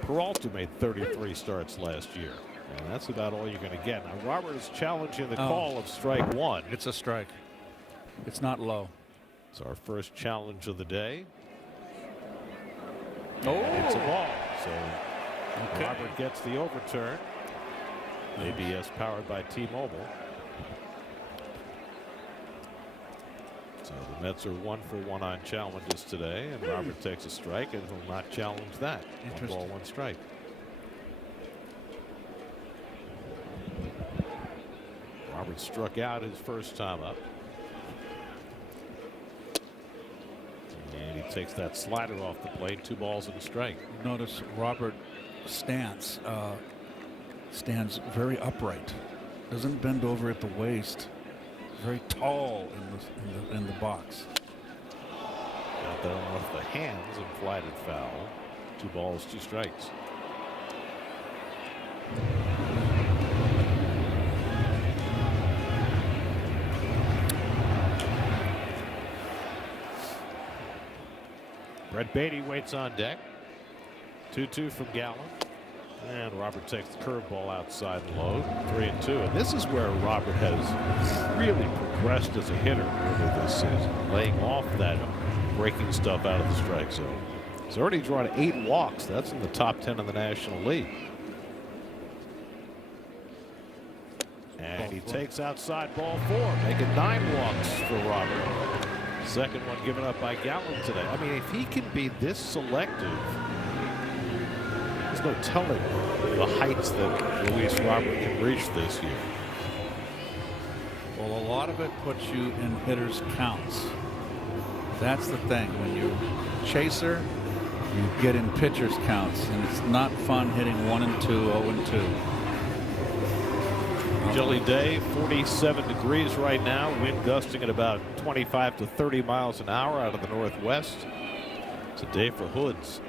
Peralta made 33 starts last year. And that's about all you're going to get. Now, Robert is challenging the call of strike one. It's a strike. It's not low. It's our first challenge of the day. Oh, and it's a ball. So Robert gets the overturn. ABS powered by T-Mobile. So the Mets are 1-for-1 on challenges today, and Robert takes a strike and will not challenge that. 1 ball, 1 strike. Robert struck out his first time up. And he takes that slider off the plate. 2 balls and a strike. Notice Robert stands very upright. Doesn't bend over at the waist. Very tall in the box. Got that off the hands and flighted foul. 2 balls, 2 strikes. Brett Beatty waits on deck. 2-2 from Gallen. And Robert takes the curveball outside and low. 3-2. And this is where Robert has really progressed as a hitter early this season, laying off that breaking stuff out of the strike zone. He's already drawn 8 walks. That's in the top 10 in the National League. And he takes outside ball 4, making 9 walks for Robert. Second one given up by Gallen today. I mean, if he can be this selective, there's no telling the heights that Luis Robert can reach this year. Well, a lot of it puts you in hitters' counts. That's the thing. When you chaser, you get in pitchers' counts, and it's not fun hitting 1 and 2, 0 and 2. Chilly day, 47 degrees right now, wind gusting at about 25 to 30 miles an hour out of the northwest. It's a day for hoods.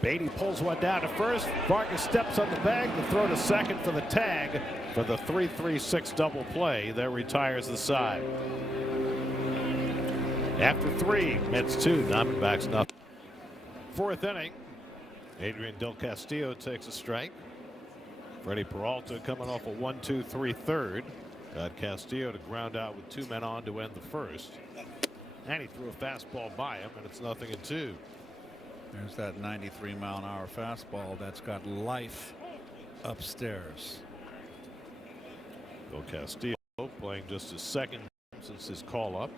Beatty pulls one down to first. Vargas steps on the bag to throw to second for the tag for the 3-3-6 double play that retires the side. After 3, Mets 2, Diamondbacks nothing. 4th inning, Adrian Del Castillo takes a strike. Freddie Peralta coming off a 1-2-3 third. Got Castillo to ground out with 2 men on to end the first. And he threw a fastball by him, and it's 0-2. There's that 93-mile-an-hour fastball that's got life upstairs. Del Castillo playing just his second since his call-up.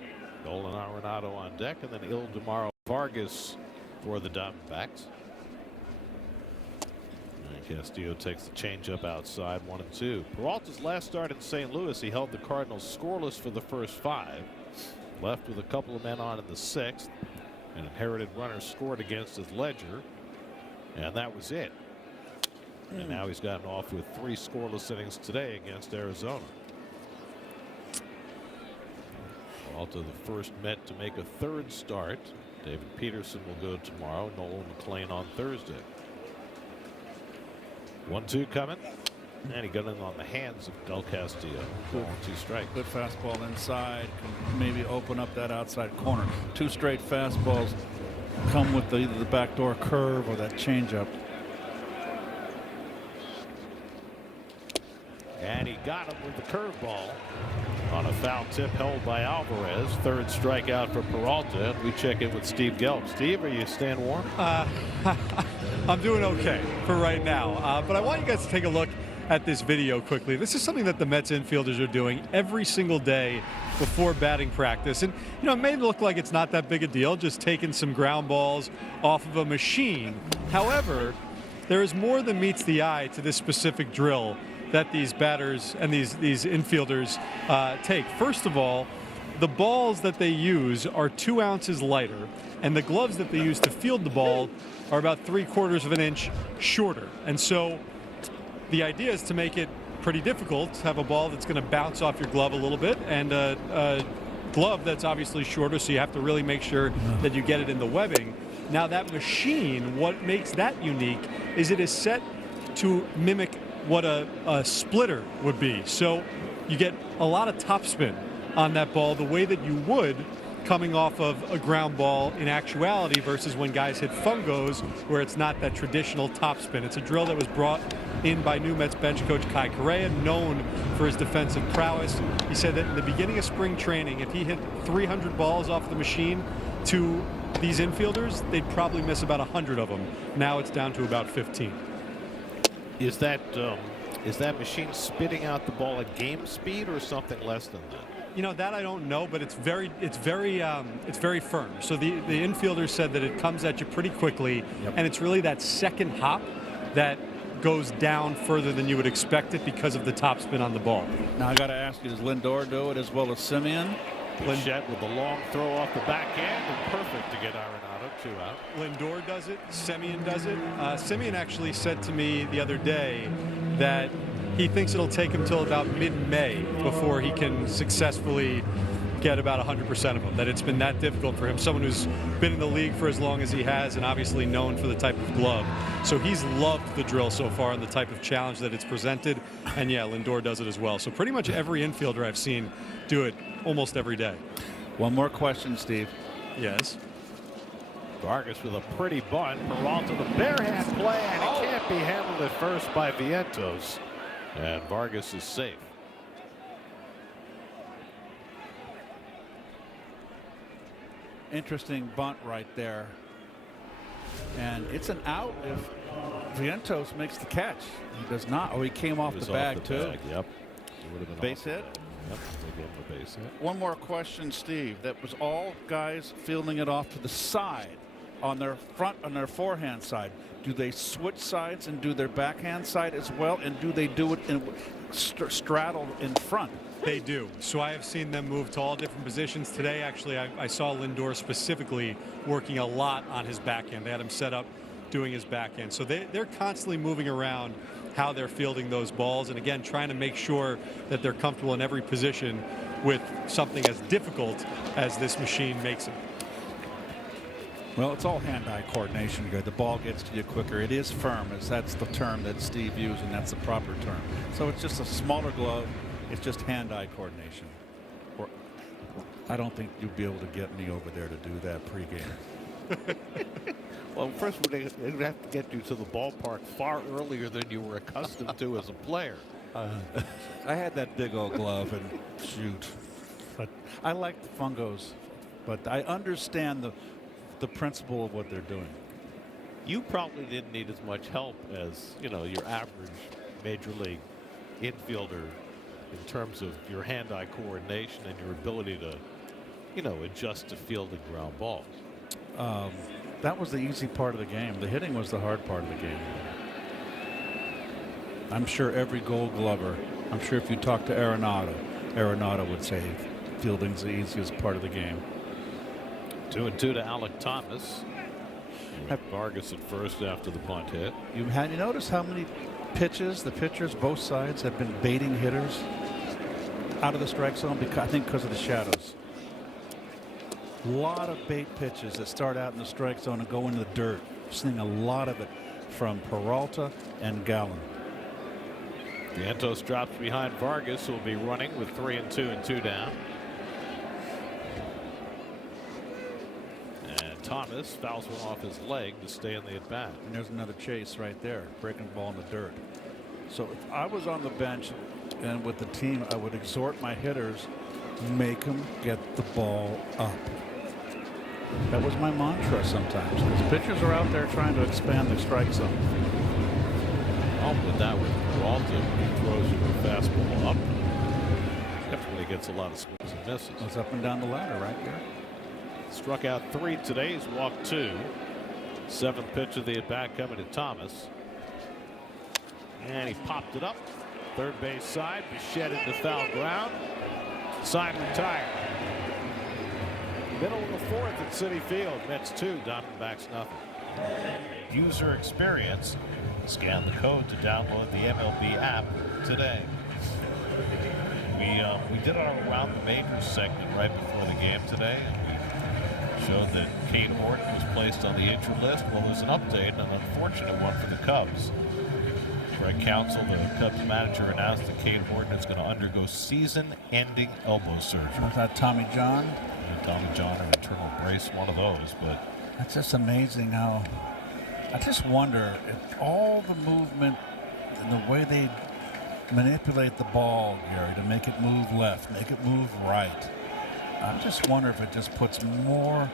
Nolan Arenado on deck, and then Ildemaro Vargas for the Diamondbacks. And Castillo takes the changeup outside, 1-2. Peralta's last start in St. Louis, he held the Cardinals scoreless for the first 5. Left with a couple of men on in the 6th. An inherited runner scored against his ledger, and that was it. And now he's gotten off with 3 scoreless innings today against Arizona. Peralta, the first Met to make a 3rd start. David Peterson will go tomorrow. Nolan McLean on Thursday. 1-2 coming, and he got in on the hands of Del Castillo. 2 strikes. Good fastball inside, can maybe open up that outside corner. 2 straight fastballs come with either the backdoor curve or that changeup. And he got him with the curveball on a foul tip held by Alvarez. 3rd strikeout for Peralta. And we check in with Steve Gelb. Steve, are you staying warm? I'm doing okay for right now, but I want you guys to take a look at this video quickly. This is something that the Mets infielders are doing every single day before batting practice. And, you know, it may look like it's not that big a deal, just taking some ground balls off of a machine. However, there is more than meets the eye to this specific drill that these batters and these infielders take. First of all, the balls that they use are 2 ounces lighter, and the gloves that they use to field the ball are about 3/4 of an inch shorter. And so the idea is to make it pretty difficult to have a ball that's going to bounce off your glove a little bit, and a glove that's obviously shorter, so you have to really make sure that you get it in the webbing. Now that machine, what makes that unique is it is set to mimic what a splitter would be. So you get a lot of topspin on that ball the way that you would coming off of a ground ball in actuality, versus when guys hit fungos where it's not that traditional topspin. It's a drill that was brought in by new Mets bench coach Kai Correa, known for his defensive prowess. He said that in the beginning of spring training, if he hit 300 balls off the machine to these infielders, they'd probably miss about 100 of them. Now it's down to about 15. Is that machine spitting out the ball at game speed or something less than that? You know, that I don't know, but it's very firm. So the infielders said that it comes at you pretty quickly, and it's really that second hop that goes down further than you would expect it because of the topspin on the ball. Now I got to ask you, does Lindor do it as well as Simeon? Bichette with a long throw off the backhand, and perfect to get Arenado 2 out. Lindor does it. Simeon does it. Simeon actually said to me the other day that he thinks it'll take him till about mid-May before he can successfully get about 100% of them. That it's been that difficult for him. Someone who's been in the league for as long as he has and obviously known for the type of glove. So he's loved the drill so far and the type of challenge that it's presented. And yeah, Lindor does it as well. So pretty much every infielder I've seen do it almost every day. One more question, Steve. Yes. Vargas with a pretty bunt. Peralta the bare hand play, and it can't be handled at first by Vientos. And Vargas is safe. Interesting bunt right there. And it's an out if Vientos makes the catch. He does not. Oh, he came off the bag too. Yep. It would have been base hit. Yep. They gave him a base hit. One more question, Steve. That was all guys fielding it off to the side on their forehand side. Do they switch sides and do their backhand side as well? And do they do it in straddle in front? They do. So I have seen them move to all different positions. Today, actually, I saw Lindor specifically working a lot on his backhand. They had him set up doing his backhand. So they're constantly moving around how they're fielding those balls. And again, trying to make sure that they're comfortable in every position with something as difficult as this machine makes it. Well, it's all hand-eye coordination here. The ball gets to you quicker. It is firm, as that's the term that Steve used, and that's the proper term. So it's just a smaller glove. It's just hand-eye coordination. I don't think you'd be able to get me over there to do that pregame. Well, first they would have to get you to the ballpark far earlier than you were accustomed to as a player. I had that big old glove, and shoot. But I like the fungos, but I understand the principle of what they're doing. You probably didn't need as much help as, you know, your average major league infielder in terms of your hand-eye coordination and your ability to, you know, adjust to fielding ground balls. That was the easy part of the game. The hitting was the hard part of the game. I'm sure every Gold Glover, I'm sure if you talk to Arenado would say fielding's the easiest part of the game. 2-2 to Alec Thomas. Vargas at first after the bunt hit. You notice how many pitches the pitchers, both sides, have been baiting hitters out of the strike zone? I think because of the shadows. A lot of bait pitches that start out in the strike zone and go into the dirt. Seeing a lot of it from Peralta and Gallen. Vientos drops behind Vargas, who will be running with 3-2 and 2 down. Thomas fouls one off his leg to stay in the at bat. And there's another chase right there, breaking the ball in the dirt. So if I was on the bench and with the team, I would exhort my hitters, make them get the ball up. That was my mantra sometimes, because pitchers are out there trying to expand the strike zone. With that with Peralta, he throws you a fastball up. Definitely gets a lot of swings and misses. It's up and down the ladder right there. Struck out 3 today. He's walked 2. 7th pitch of the at bat coming to Thomas. And he popped it up. Third base side, Bichette into foul ground. Sign retired. Middle of the fourth at Citi Field. Mets 2, Diamondbacks nothing. User experience. Scan the code to download the MLB app today. We did our Around the Majors segment right before the game today, and we showed that Cade Horton was placed on the injured list. Well, there's an update, an unfortunate one for the Cubs. Greg Counsell, the Cubs manager, announced that Cade Horton is going to undergo season-ending elbow surgery. Was that Tommy John? Tommy John, an internal brace, one of those. But that's just amazing how. I just wonder if all the movement and the way they manipulate the ball, Gary, to make it move left, make it move right. I just wonder if it just puts more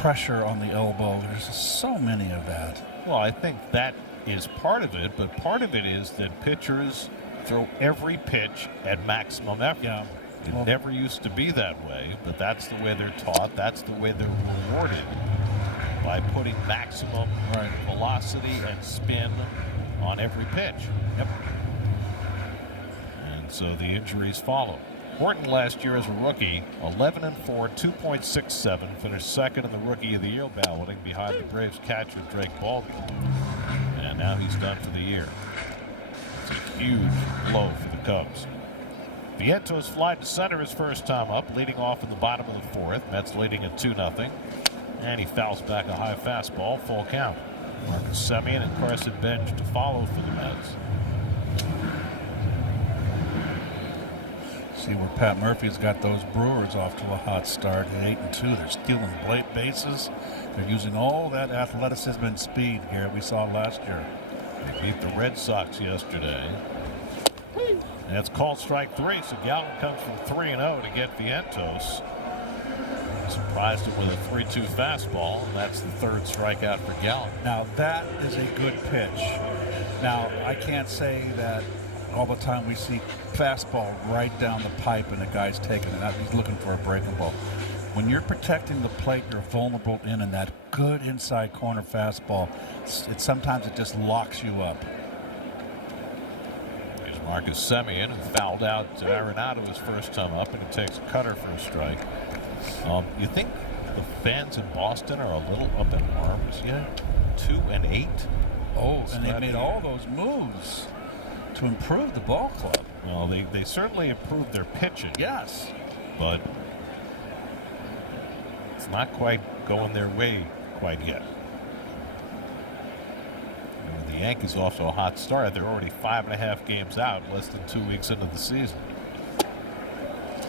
pressure on the elbow. There's just so many of that. Well, I think that is part of it, but part of it is that pitchers throw every pitch at maximum effort. Yeah. It never used to be that way, but that's the way they're taught. That's the way they're rewarded, by putting maximum velocity and spin on every pitch. Yep. And so the injuries follow. Horton last year as a rookie, 11-4, 2.67, finished second in the Rookie of the Year balloting behind the Braves catcher Drake Baldwin. And now he's done for the year. It's a huge blow for the Cubs. Vientos fly to center his first time up, leading off in the bottom of the fourth. Mets leading at 2-0. And he fouls back a high fastball, full count. Marcus Semien and Carson Bench to follow for the Mets. See where Pat Murphy's got those Brewers off to a hot start at 8-2. They're stealing bases. They're using all that athleticism and speed here we saw last year. They beat the Red Sox yesterday. And it's called strike 3, so Gallen comes from 3-0 to get Vientos. Surprised him with a 3-2 fastball, and that's the third strikeout for Gallen. Now that is a good pitch. Now I can't say that all the time we see fastball right down the pipe and the guy's taking it out. He's looking for a breaking ball. When you're protecting the plate, you're vulnerable in, and that good inside corner fastball, sometimes it just locks you up. Here's Marcus Semien, who fouled out Arenado his first time up, and he takes a cutter for a strike. You think the fans in Boston are a little up in arms yet? 2-8? Oh, and they made all those moves to improve the ball club. Well, they certainly improved their pitching. Yes. But it's not quite going their way quite yet. And with the Yankees off to a hot start, they're already 5.5 games out, less than 2 weeks into the season.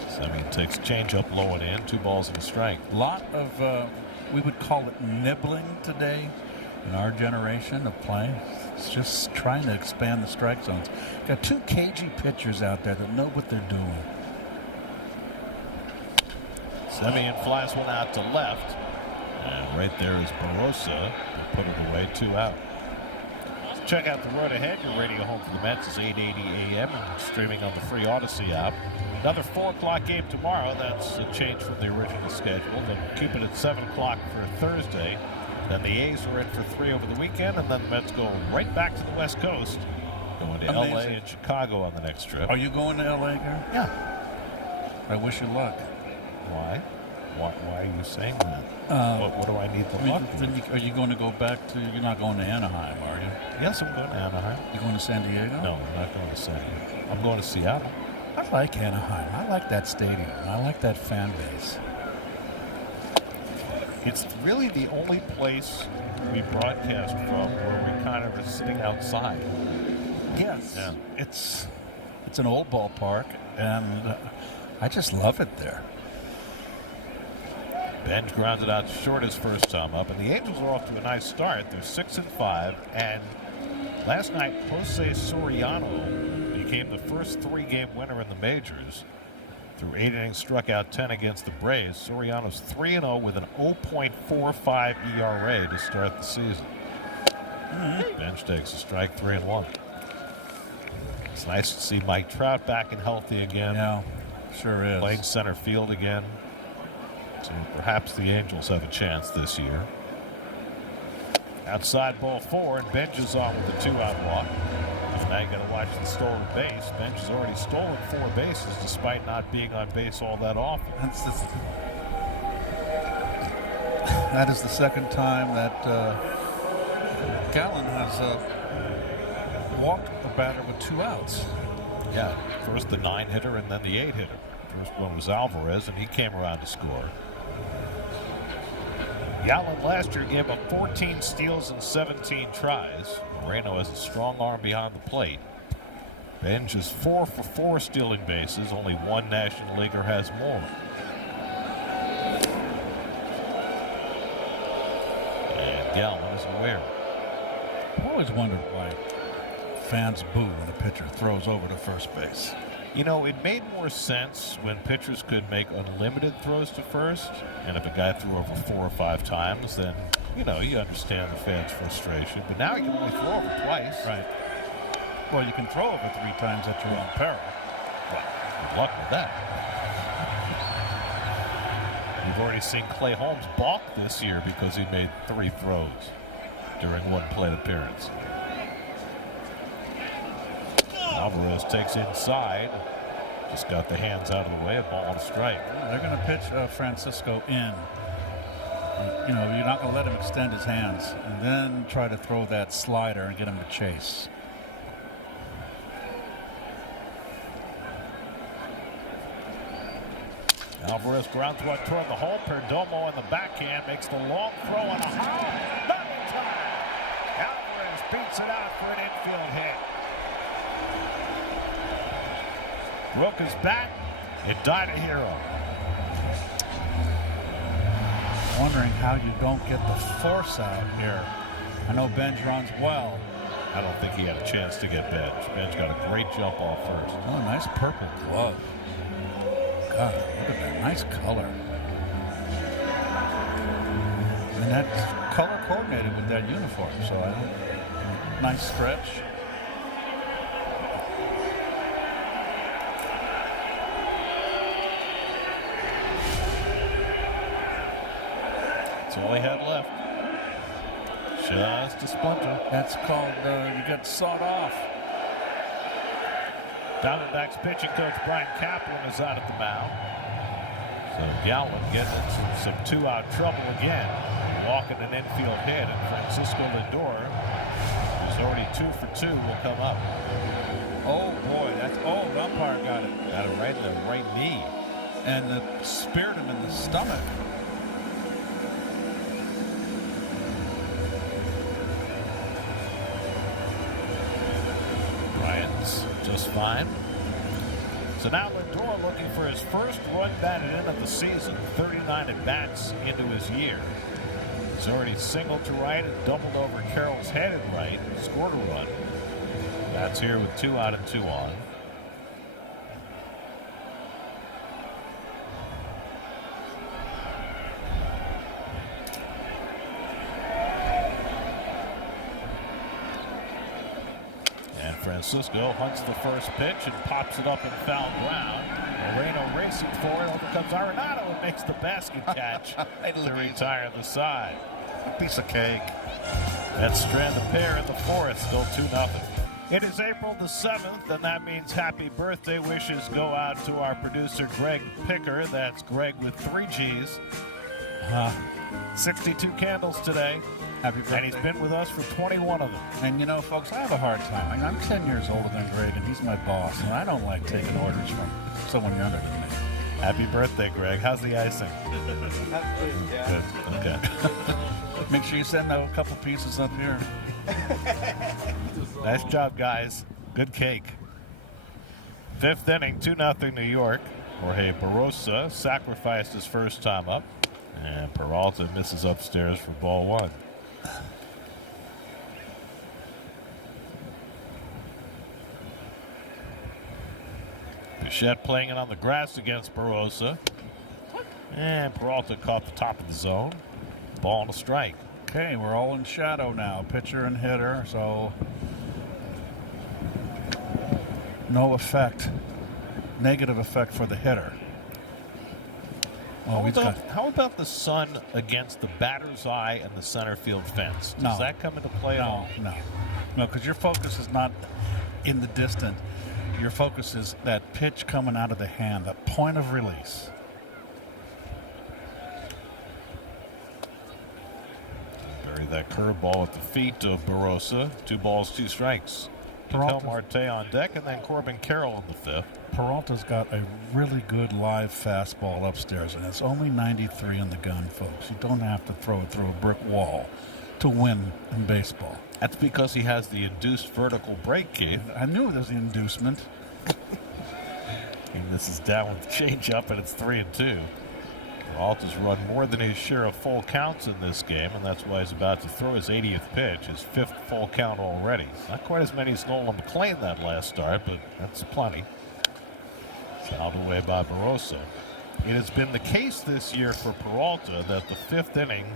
Semien takes changeup low and in, 2 balls and a strike. A lot of, we would call it nibbling today in our generation of play. It's just trying to expand the strike zones. Got 2 cagey pitchers out there that know what they're doing. Semien flies one out to left. And right there is Barossa. They put it away, 2 out. Check out the road ahead. Your radio home for the Mets is 8:80 a.m. and streaming on the free Odyssey app. Another 4 o'clock game tomorrow. That's a change from the original schedule. Then keep it at 7 o'clock for Thursday. Then the A's are in for 3 over the weekend, and then the Mets go right back to the West Coast, going to L.A. and Chicago on the next trip. Are you going to L.A., Gary? Yeah. I wish you luck. Why? Why are you saying that? What do I need the luck for? Are you going to go back to, you're not going to Anaheim, are you? Yes, I'm going to Anaheim. You going to San Diego? No, I'm not going to San Diego. I'm going to Seattle. I like Anaheim. I like that stadium. I like that fan base. It's really the only place we broadcast from where we kind of are sitting outside. Yes. Yeah. It's an old ballpark, and I just love it there. Bench grounded out short his first time up, and the Angels are off to a nice start. They're 6-5, and last night Jose Soriano became the first 3-game winner in the majors. Through 8 innings, struck out 10 against the Braves. Soriano's 3-0 with an 0.45 ERA to start the season. Bench takes a strike, 3-1. It's nice to see Mike Trout back and healthy again. Yeah, sure is. Playing center field again. So perhaps the Angels have a chance this year. Outside ball 4, and Bench is on with a 2-out walk. With Now you got to watch the stolen base. Bench has already stolen 4 bases despite not being on base all that often. That is the second time that Gallen has walked a batter with 2 outs. Yeah, first the 9-hitter and then the 8-hitter. First one was Alvarez, and he came around to score. Gallen last year gave up 14 steals and 17 tries. Moreno has a strong arm behind the plate. Benj is 4 for 4 stealing bases. Only one National Leaguer has more. And Gallen is aware. I've always wondered why fans boo when a pitcher throws over to first base. You know, it made more sense when pitchers could make unlimited throws to first, and if a guy threw over 4 or 5 times, then, you know, you understand the fans' frustration. But now you can only throw over twice. Right. Well, you can throw over 3 times at your own peril. Well, good luck with that. You've already seen Clay Holmes balk this year because he made 3 throws during one plate appearance. Alvarez takes inside. Just got the hands out of the way. A ball and strike. They're going to pitch Francisco in. You know, you're not going to let him extend his hands and then try to throw that slider and get him to chase. Alvarez grounds one toward the hole. Perdomo in the backhand makes the long throw on a high. Double time. Alvarez beats it out for an infield hit. Rook is back. It died a hero. Wondering how you don't get the force out here. I know Benj runs well. I don't think he had a chance to get Benj. Benj got a great jump off first. Oh, nice purple glove. God, look at that nice color. And that's color coordinated with that uniform. So nice stretch. That's all he had left. Just a splinter. That's called you get sawed off. Diamondbacks pitching coach Brian Kaplan is out at the mound. So Gallen getting into some 2-out trouble again. Walking an infield hit, and Francisco Lindor, who's already 2 for 2, will come up. Oh boy, the umpire got it. Got it right in the right knee. And speared him in the stomach. Bryant's just fine. So now Lindor looking for his first run batted in of the season. 39 at bats into his year. He's already singled to right and doubled over Carroll's head at right. Scored a run. That's here with 2 out and 2 on. Francisco hunts the first pitch and pops it up in foul ground. Moreno racing for it. Over comes Arenado and makes the basket catch to retire the side. A piece of cake. That's strand the pair in the fourth. Still 2-0. It is April the 7th, and that means happy birthday wishes go out to our producer Greg Picker. That's Greg with 3 G's. 62 candles today. Happy birthday. And he's been with us for 21 of them. And you know, folks, I have a hard time. I'm 10 years older than Greg, and he's my boss, and I don't like taking orders from someone younger than me. Happy birthday, Greg. How's the icing? Good. Okay. Make sure you send a couple pieces up here. Nice job, guys. Good cake. 5th inning, 2-0 New York. Jorge Barosa sacrificed his first time up, and Peralta misses upstairs for ball 1. Bichette playing it on the grass against Barosa. And Peralta caught the top of the zone. Ball and a strike. Okay, we're all in shadow now, pitcher and hitter, so no effect, negative effect for the hitter. Oh, how about the sun against the batter's eye and the center field fence? Does that come into play at all? No, because your focus is not in the distance. Your focus is that pitch coming out of the hand, that point of release. Bury that curveball at the feet of Barossa. 2 balls, 2 strikes. Ketel Marte on deck, and then Corbin Carroll in the 5th. Peralta's got a really good live fastball upstairs, and it's only 93 in the gun, folks. You don't have to throw it through a brick wall to win in baseball. That's because he has the induced vertical break, Keith. I knew there was the inducement. And this is down with the changeup, and it's 3-2. Peralta's run more than his share of full counts in this game, and that's why he's about to throw his 80th pitch, his 5th full count already. Not quite as many as Nolan McLean that last start, but that's plenty. Fouled away by Barossa. It has been the case this year for Peralta that the 5th inning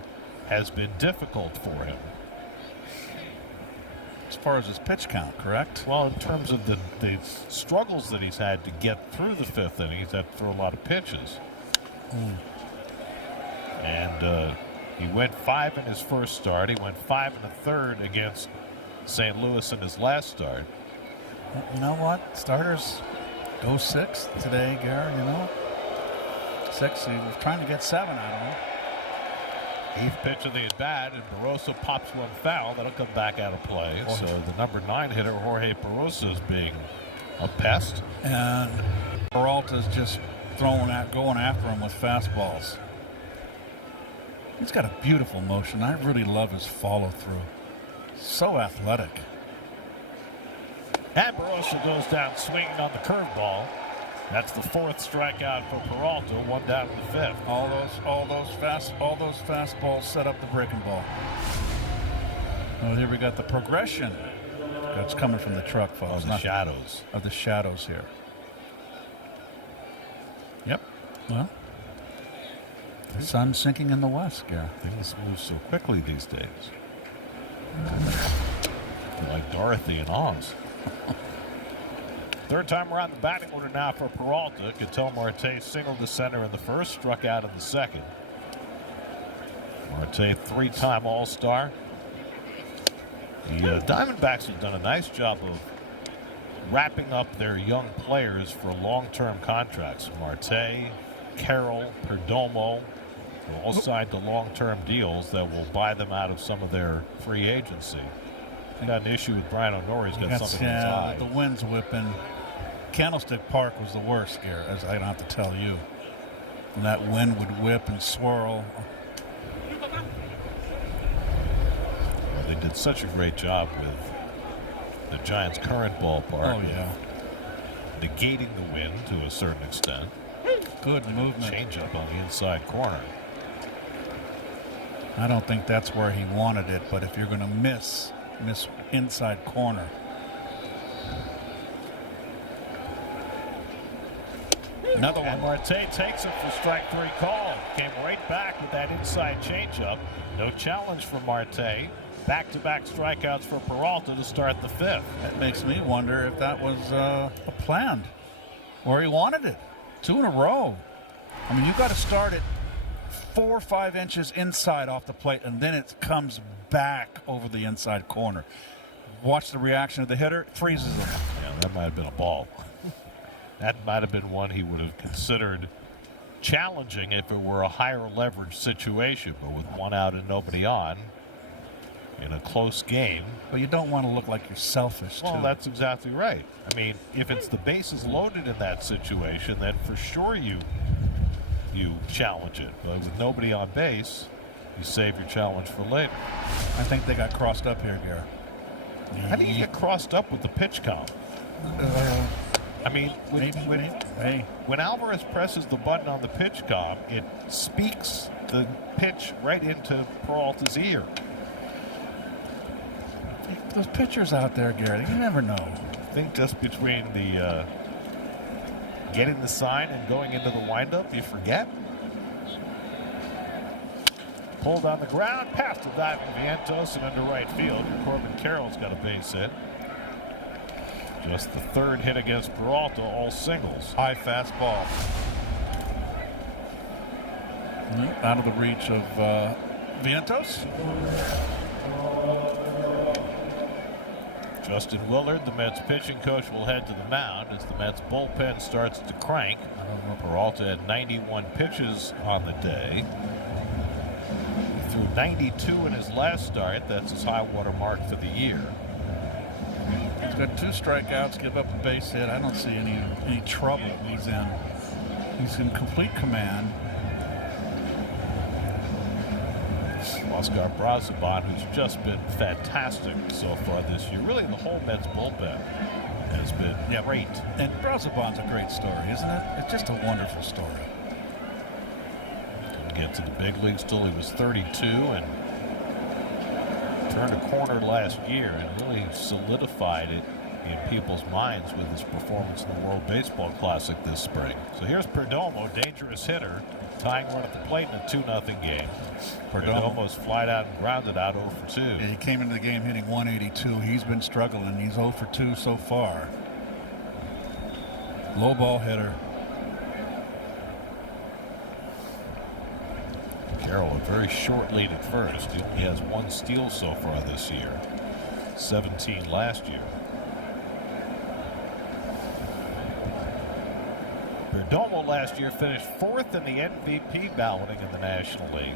has been difficult for him. As far as his pitch count, correct? Well, in terms of the struggles that he's had to get through the 5th inning, he's had to throw a lot of pitches. And he went 5 in his first start. He went 5 in the 3rd against St. Louis in his last start. You know what? Starters go 6 today, Garrett, you know? 6, he was trying to get 7 out of him. 8th pitch of the at-bat, and Barossa pops one foul. That'll come back out of play. So the number 9 hitter, Jorge Barossa, is being a pest. And Peralta's just going after him with fastballs. He's got a beautiful motion. I really love his follow-through. So athletic. And Barossa goes down swinging on the curveball. That's the 4th strikeout for Peralta. 1 down in the 5th. All those fastballs set up the breaking ball. Oh, here we got the progression. That's coming from the truck, folks. Of the shadows. Of the shadows here. Yep. Well, the sun's sinking in the west, Gary. Things move so quickly these days. Like Dorothy in Oz. 3rd time around the batting order now for Peralta. Ketel Marte singled to center in the 1st, struck out in the 2nd. Marte, 3-time All-Star. The Diamondbacks have done a nice job of wrapping up their young players for long-term contracts. Marte, Carroll, Perdomo, all signed to long-term deals that will buy them out of some of their free agency. He got an issue with Brian O'Neill. He's got something in his eye. The wind's whipping. Candlestick Park was the worst, Gary, as I don't have to tell you. And that wind would whip and swirl. Well, they did such a great job with the Giants' current ballpark. Oh, yeah. Negating the wind to a certain extent. Good movement. Change-up on the inside corner. I don't think that's where he wanted it, but if you're going to miss inside corner. Another one. Marte takes it for strike 3 call. Came right back with that inside changeup. No challenge for Marte. Back-to-back strikeouts for Peralta to start the 5th. That makes me wonder if that was planned, where he wanted it. 2 in a row. I mean, you got to start it 4 or 5 inches inside off the plate, and then it comes back over the inside corner. Watch the reaction of the hitter. Freezes him. Yeah, that might have been a ball. That might have been one he would have considered challenging if it were a higher leverage situation, but with 1 out and nobody on in a close game. But you don't want to look like you're selfish, Well, too. that's exactly right. I mean, if it's the bases loaded in that situation, then for sure you challenge it. But with nobody on base, you save your challenge for later. I think they got crossed up here, Gary. How do you get crossed up with the pitch count? I mean, when Alvarez presses the button on the pitch comp, it speaks the pitch right into Peralta's ear. Those pitchers out there, Gary, you never know. I think just between the getting the sign and going into the windup, you forget. Pulled on the ground, past the diving Vientos and into right field. Corbin Carroll's got a base hit. Just the 3rd hit against Peralta, all singles. High fastball. Out of the reach of Vientos. Justin Willard, the Mets pitching coach, will head to the mound as the Mets bullpen starts to crank. Peralta had 91 pitches on the day. He threw 92 in his last start. That's his high water mark for the year. He's got 2 strikeouts, give up a base hit. I don't see any trouble. He's in complete command. Oscar Brazoban, who's just been fantastic so far this year. Really, the whole Mets bullpen has been great. And Brazoban's a great story, isn't it? It's just a wonderful story. Didn't get to the big leagues till he was 32 and turned a corner last year and really solidified it in people's minds with his performance in the World Baseball Classic this spring. So here's Perdomo, dangerous hitter, tying run at the plate in a 2-0 game. Perdomo's flied out and grounded out 0 for 2. Yeah, he came into the game hitting 182. He's been struggling. He's 0 for 2 so far. Low ball hitter. Carroll, a very short lead at first. He only has 1 steal so far this year, 17 last year. Perdomo last year finished 4th in the MVP balloting in the National League.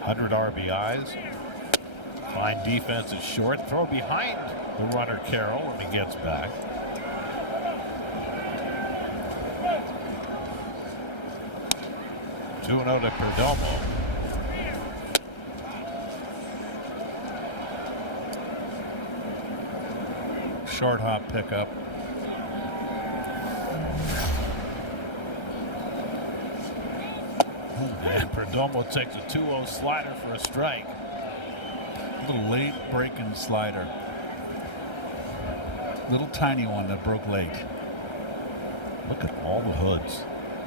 100 RBIs. Fine defense at short. Throw behind the runner Carroll when he gets back. Two 2-0 to Perdomo. Short hop pickup. And Perdomo takes a 2-0 slider for a strike. A little late breaking slider. Little tiny one that broke late. Look at all the hoods.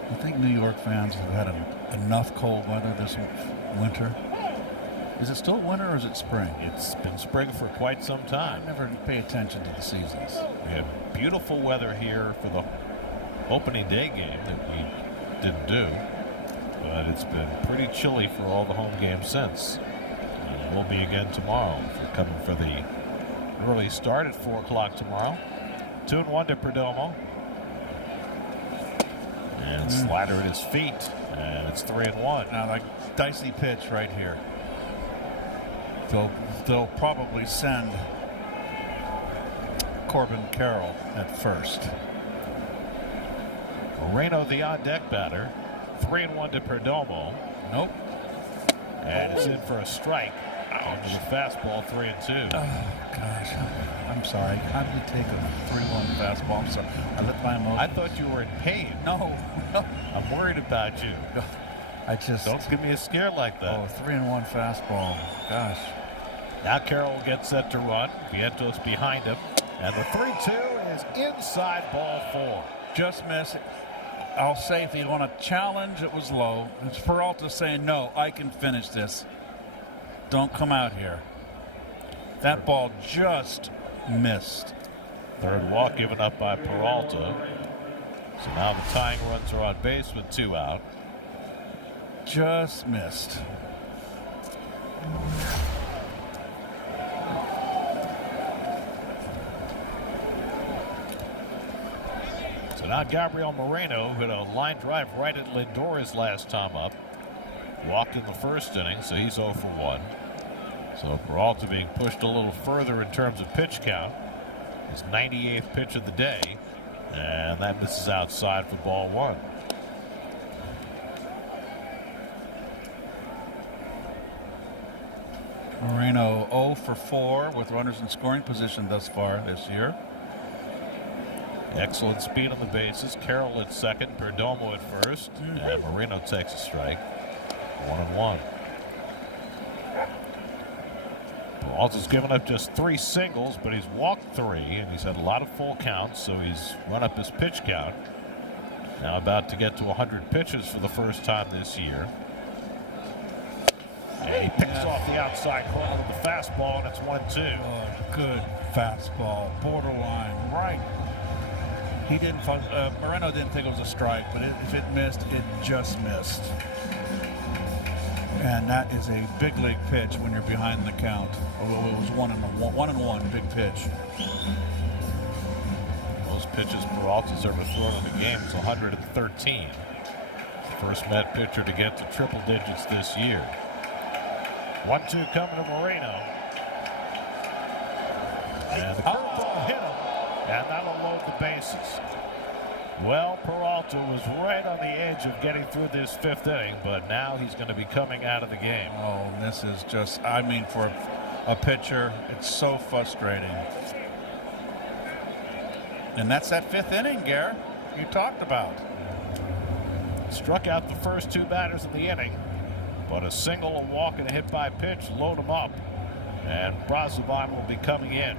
I think New York fans have had enough cold weather this winter. Is it still winter or is it spring? It's been spring for quite some time. I never pay attention to the seasons. We have beautiful weather here for the opening day game that we didn't do. But it's been pretty chilly for all the home games since. And we'll be again tomorrow. If you're coming for the early start at 4 o'clock tomorrow. 2-1 to Perdomo. And slider at his feet. And it's 3-1. Now, like dicey pitch right here. They'll probably send Corbin Carroll at first. Moreno, the on-deck batter. 3-1 to Perdomo. Nope. And it's in for a strike. Ouch. The fastball, 3-2. Oh, gosh. I'm sorry. How did you take a 3-1 fastball? I'm sorry. I let my emotion. I thought you were in pain. No. I'm worried about you. I just... Don't give me a scare like that. Oh, 3-1 fastball. Gosh. Now Carroll gets set to run. Vientos behind him. And the 3-2 is inside, ball 4. Just miss it. I'll say if you want to challenge, it was low. It's Peralta saying, no, I can finish this. Don't come out here. That ball just missed. Third walk given up by Peralta. So now the tying runs are on base with 2 out. Just missed. So now Gabriel Moreno hit a line drive right at Lindor his last time up. Walked in the first inning, so he's 0 for 1. So Peralta being pushed a little further in terms of pitch count. His 98th pitch of the day, and that misses outside for ball 1. Moreno 0 for 4 with runners in scoring position thus far this year. Excellent speed on the bases. Carroll at second, Perdomo at first, and Moreno takes a strike. 1-1. Peralta's given up just 3 singles, but he's walked 3, and he's had a lot of full counts, so he's run up his pitch count. Now about to get to 100 pitches for the first time this year. And he picks off the outside corner with the fastball, and it's 1-2. Oh, good fastball, borderline, right. He didn't. Moreno didn't think it was a strike, but if it missed, it just missed. And that is a big league pitch when you're behind the count. Although it was 1-1, big pitch. Most pitches Peralta's ever thrown in a game is 113. First Met pitcher to get to triple digits this year. 1-2 coming to Moreno. And the curveball hit him, and that'll load the bases. Well, Peralta was right on the edge of getting through this fifth inning, but now he's going to be coming out of the game. Oh, this is just, I mean, for a pitcher, it's so frustrating. And that's that fifth inning, Gare, you talked about. Struck out the first two batters in the inning, but a single, a walk, and a hit by pitch load him up. And Brazoban will be coming in.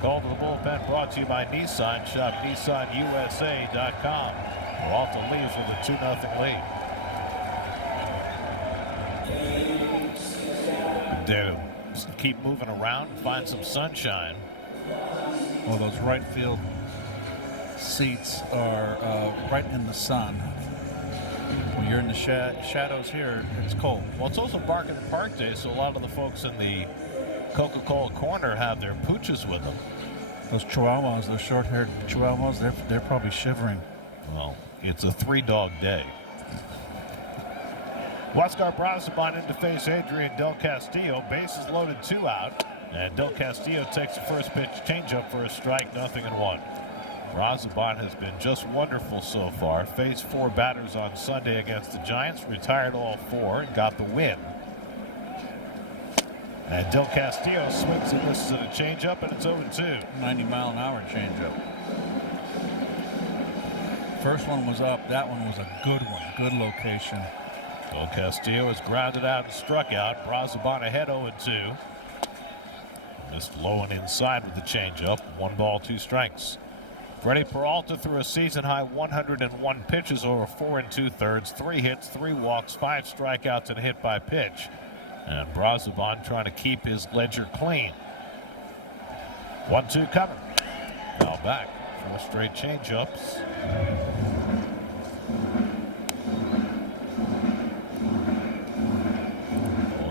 Call to the bullpen brought to you by Nissan. Shop NissanUSA.com. Peralta leaves with a 2-0 lead. Dude, just keep moving around and find some sunshine. Well, those right field seats are right in the sun. When you're in the shadows here, it's cold. Well, it's also Barking Park Day, so a lot of the folks in the Coca-Cola corner have their pooches with them. Those chihuahuas, those short-haired chihuahuas, they're probably shivering. Well, it's a 3-dog day. Huascar Brazoban in to face Adrian Del Castillo. Bases loaded, 2 out. And Del Castillo takes the first pitch changeup for a strike, 0-1. Brazoban has been just wonderful so far. Faced 4 batters on Sunday against the Giants, retired all 4, and got the win. And Del Castillo swings and misses at a changeup, and it's 0-2. 90-mile-an-hour changeup. First one was up. That one was a good one. Good location. Del Castillo is grounded out and struck out. Brazoban ahead 0-2. Missed low and inside with the changeup. 1 ball, 2 strikes. Freddie Peralta threw a season-high 101 pitches over 4 2/3, 3 hits, 3 walks, 5 strikeouts, and a hit by pitch. And Brazoban trying to keep his ledger clean. 1-2 coming. Now back. 4 straight changeups.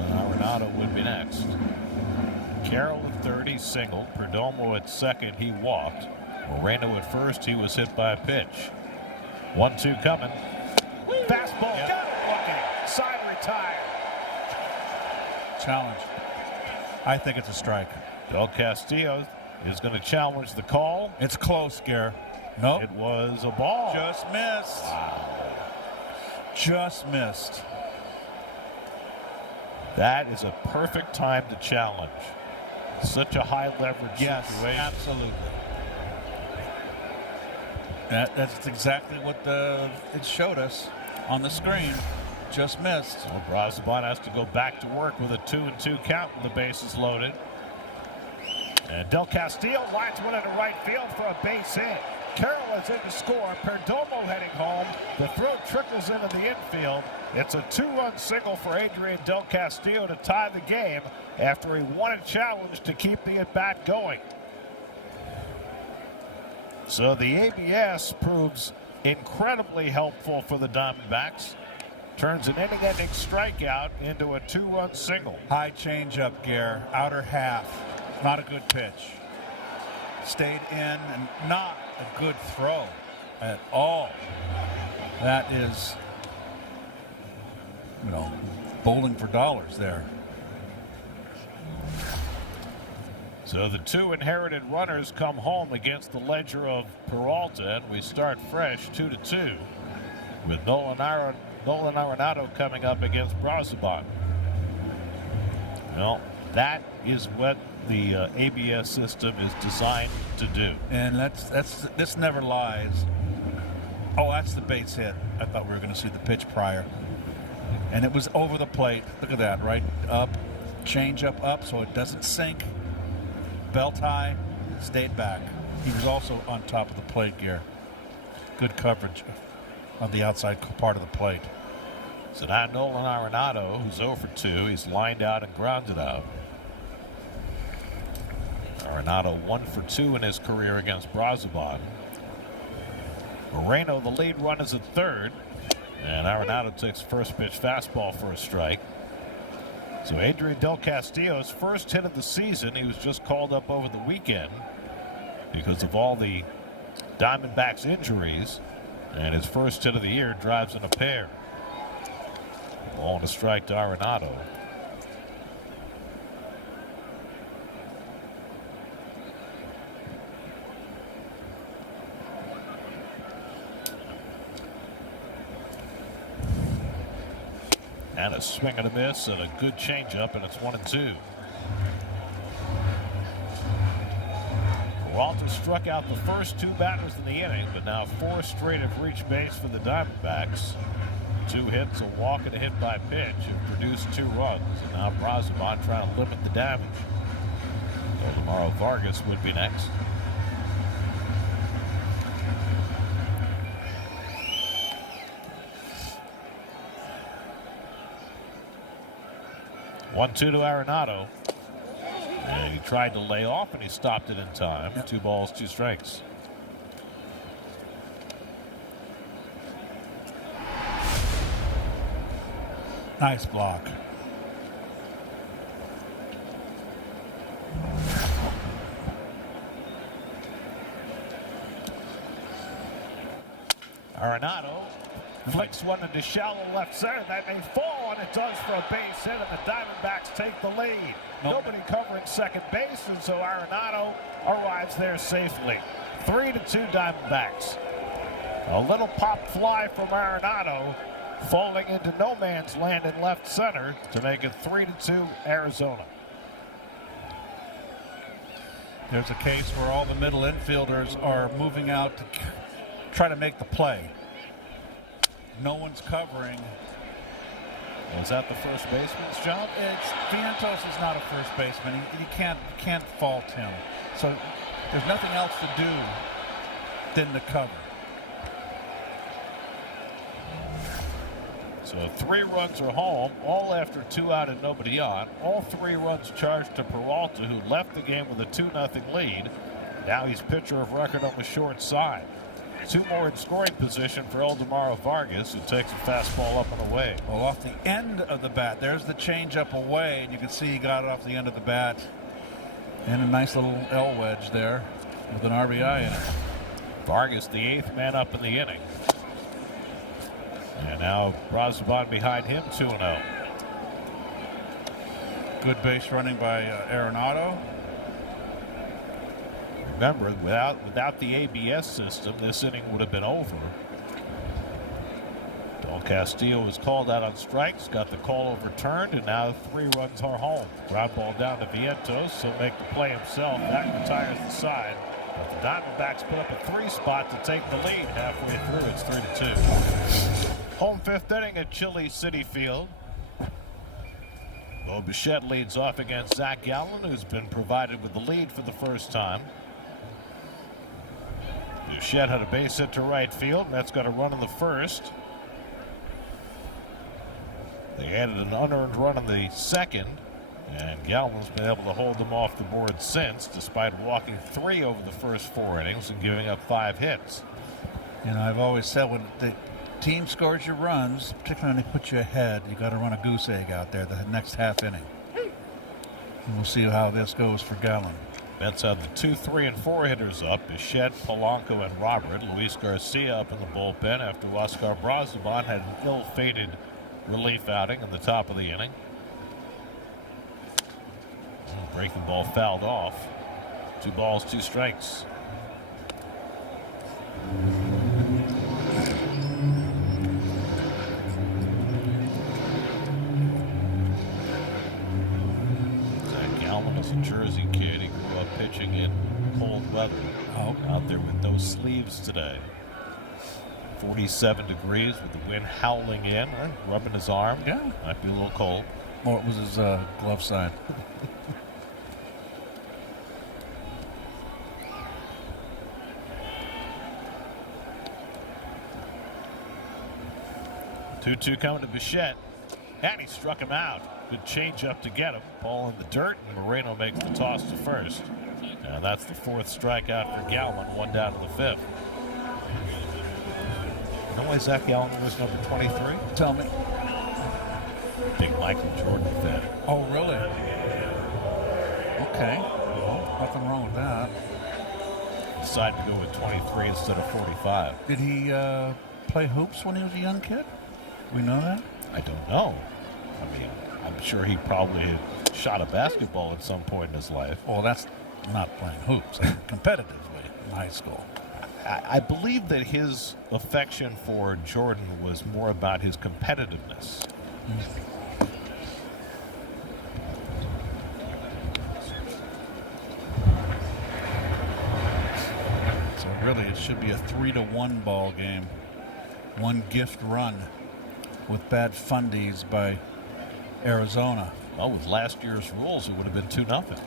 Arenado would be next. Carroll at third, he singled. Perdomo at second, he walked. Moreno at first, he was hit by a pitch. 1-2 coming. Fastball, Yep. got it looking. Side retired. Challenge. I think it's a strike. Del Castillo is going to challenge the call. It's close, Gare. Nope. It was a ball. Just missed. Just missed. That is a perfect time to challenge. Such a high leverage situation. Absolutely. That's exactly what it showed us on the screen. Just missed. So Brazoban has to go back to work with a 2-2 count with the bases loaded. And Del Castillo lines one into right field for a base hit. Carroll is in to score. Perdomo heading home. The throw trickles into the infield. It's a 2-run single for Adrian Del Castillo to tie the game after he won a challenge to keep the at-bat going. So the ABS proves incredibly helpful for the Diamondbacks. Turns an inning-ending strikeout into a 2-run single. High changeup, Gare. Outer half. Not a good pitch. Stayed in and not a good throw at all. That is, bowling for dollars there. So the 2 inherited runners come home against the ledger of Peralta, and we start fresh 2-2 with Nolan Arenado coming up against Brazoban. Well, that is what the ABS system is designed to do. And this never lies. Oh, that's the base hit. I thought we were going to see the pitch prior. And it was over the plate. Look at that, right up, change up, so it doesn't sink. Belt high, stayed back. He was also on top of the plate, Gare. Good coverage on the outside part of the plate. So now Nolan Arenado, who's 0 for 2, he's lined out and grounded out. Arenado 1 for 2 in his career against Brazoban. Moreno, the lead run, is at third. And Arenado takes first pitch fastball for a strike. So Adrian Del Castillo's first hit of the season. He was just called up over the weekend because of all the Diamondbacks injuries. And his first hit of the year drives in a pair. Ball and a strike to Arenado. And a swing and a miss and a good changeup, and it's 1-2. Walter struck out the first two batters in the inning, but now 4 straight have reached base for the Diamondbacks. 2 hits, a walk, and a hit by pitch have produced 2 runs. And now Brazoban trying to limit the damage. So tomorrow Vargas would be next. One-two to Arenado. And he tried to lay off, and he stopped it in time. Yep. 2 balls, 2 strikes. Nice block. Arenado flicks one into shallow left center. That may fall, and it does for a base hit, and the Diamondbacks take the lead. Nope. Nobody covering second base, and so Arenado arrives there safely. 3-2 Diamondbacks. A little pop fly from Arenado, falling into no man's land in left center to make it 3-2 Arizona. There's a case where all the middle infielders are moving out to try to make the play. No one's covering. Was that the first baseman's job? Vientos is not a first baseman. You can't fault him. So there's nothing else to do than to cover. So 3 runs are home, all after 2 out and nobody on. All 3 runs charged to Peralta, who left the game with a 2-0 lead. Now he's pitcher of record on the short side. 2 more in scoring position for Eldemaro Vargas, who takes a fastball up and away. Well, off the end of the bat, there's the changeup away, and you can see he got it off the end of the bat. And a nice little L wedge there with an RBI in it. Vargas, the 8th man up in the inning. And now Brazoban behind him, 2-0. Good base running by Arenado. Remember, without the ABS system, this inning would have been over. Del Castillo was called out on strikes, got the call overturned, and now 3 runs are home. Ground ball down to Vientos. He'll make the play himself. That retires the side. But the Diamondbacks put up a 3 spot to take the lead halfway through. It's 3-2. Home 5th inning at Chili City Field. Bo Bichette leads off against Zach Gallen, who's been provided with the lead for the first time. Bichette had a base hit to right field. Mets got a run in the first. They added an unearned run in the second, and Gallen's been able to hold them off the board since, despite walking 3 over the first 4 innings and giving up 5 hits. You know, I've always said when the team scores your runs, particularly when they put you ahead, you got to run a goose egg out there the next half inning. And we'll see how this goes for Gallen. Mets have the 2, 3, and 4 hitters up. Bichette, Polanco, and Robert. Luis Garcia up in the bullpen after Oscar Brazoban had an ill-fated relief outing in the top of the inning. Breaking ball fouled off. 2 balls, 2 strikes. Zach Gallen is a Jersey kid. He grew up pitching in cold weather. Out there with no sleeves today. 47 degrees with the wind howling in, rubbing his arm. Yeah. Might be a little cold. Or it was his glove side. Two coming to Bichette, and he struck him out. Good change up to get him. Ball in the dirt, and Moreno makes the toss to first. And that's the 4th strikeout for Gallen, 1 down to the 5th. You know why Zach Gallen was number 23? Tell me. Big Michael Jordan fan. Oh, really? Okay. Well, nothing wrong with that. Decided to go with 23 instead of 45. Did he play hoops when he was a young kid? We know that? I don't know. I mean, I'm sure he probably had shot a basketball at some point in his life. Well, that's not playing hoops competitively in high school. I believe that his affection for Jordan was more about his competitiveness. So really, it should be a 3-1 ball game. One gift run with bad fundies by Arizona. Well, with last year's rules, it would have been 2-0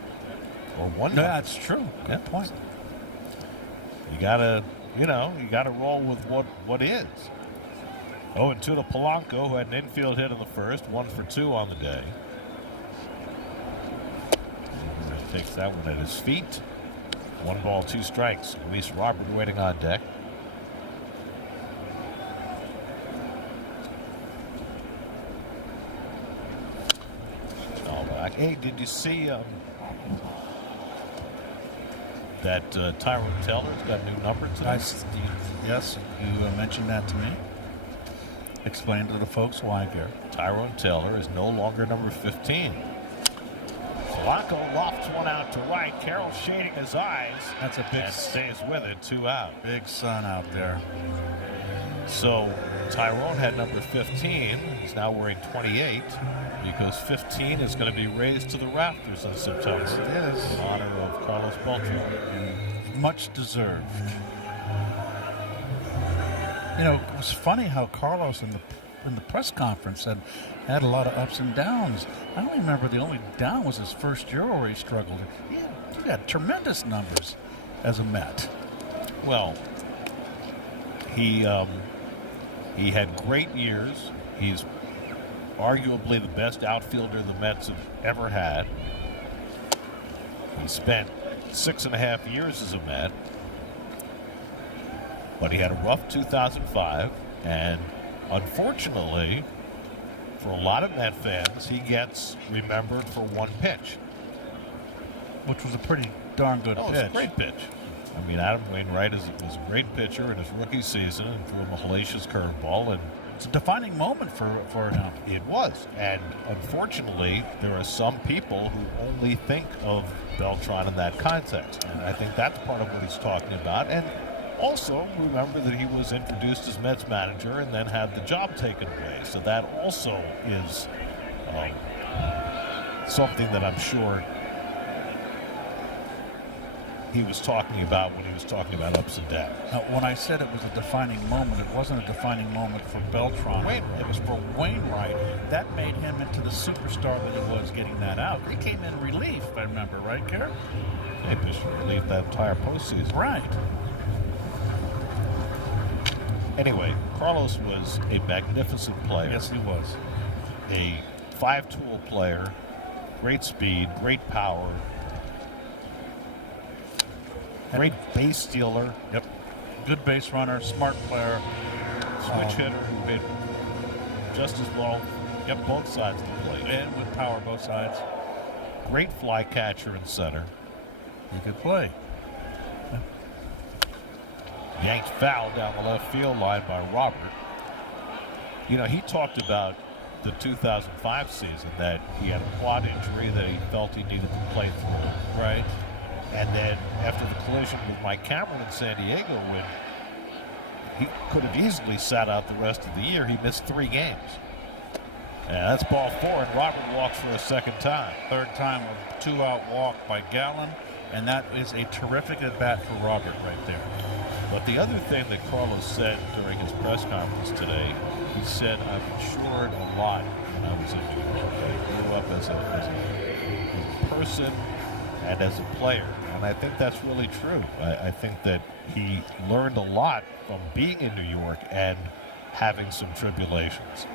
or 1-0. No, that's true. Good point. You gotta roll with what is. 0-2 to Polanco, who had an infield hit in the first, 1 for 2 on the day. He takes that one at his feet. 1 ball, 2 strikes. Luis Robert waiting on deck. Hey, did you see that Tyrone Taylor's got a new number today? Yes, you mentioned that to me. Explain to the folks why, Gary. Tyrone Taylor is no longer number 15. Polanco lofts one out to right. Carroll shading his eyes. That's a big and stays with it. 2 out. Big sun out there. So Tyrone had number 15. He's now wearing 28 because 15 is going to be raised to the rafters in September. It is. In honor of Carlos Beltran. Much deserved. You know, it was funny how Carlos in the press conference had a lot of ups and downs. I don't remember the only down was his first year where he struggled. He had tremendous numbers as a Met. Well, he had great years. He's arguably the best outfielder the Mets have ever had. He spent 6.5 years as a Met. But he had a rough 2005, and unfortunately, for a lot of Met fans, he gets remembered for one pitch. Which was a pretty darn good pitch. It was a great pitch. I mean, Adam Wainwright was a great pitcher in his rookie season and threw him a hellacious curveball. And it's a defining moment for him. It was. And unfortunately, there are some people who only think of Beltran in that context. And I think that's part of what he's talking about. And also, remember that he was introduced as Mets manager and then had the job taken away. So that also is something that I'm sure he was talking about when he was talking about ups and downs. Now, when I said it was a defining moment, it wasn't a defining moment for Beltran. Wainwright. It was for Wainwright. That made him into the superstar that he was getting that out. He came in relief, I remember, right, Garrett? He pitched relief that entire postseason. Right. Anyway, Carlos was a magnificent player. Yes, he was. A 5-tool player, great speed, great power, great base stealer. Yep. Good base runner, smart player. Switch hitter who hit just as well, both sides of the plate. And with power both sides. Great fly catcher in center. He could play. Yanked foul down the left field line by Robert. You know, he talked about the 2005 season that he had a quad injury that he felt he needed to play through. Right. And then after the collision with Mike Cameron in San Diego, when he could have easily sat out the rest of the year, he missed 3 games. And that's ball 4, and Robert walks for a second time. Third time, a 2-out walk by Gallen, and that is a terrific at-bat for Robert right there. But the other thing that Carlos said during his press conference today, he said, "I've matured a lot when I was in New York. I grew up as a person and as a player." And I think that's really true. I think that he learned a lot from being in New York and having some tribulations.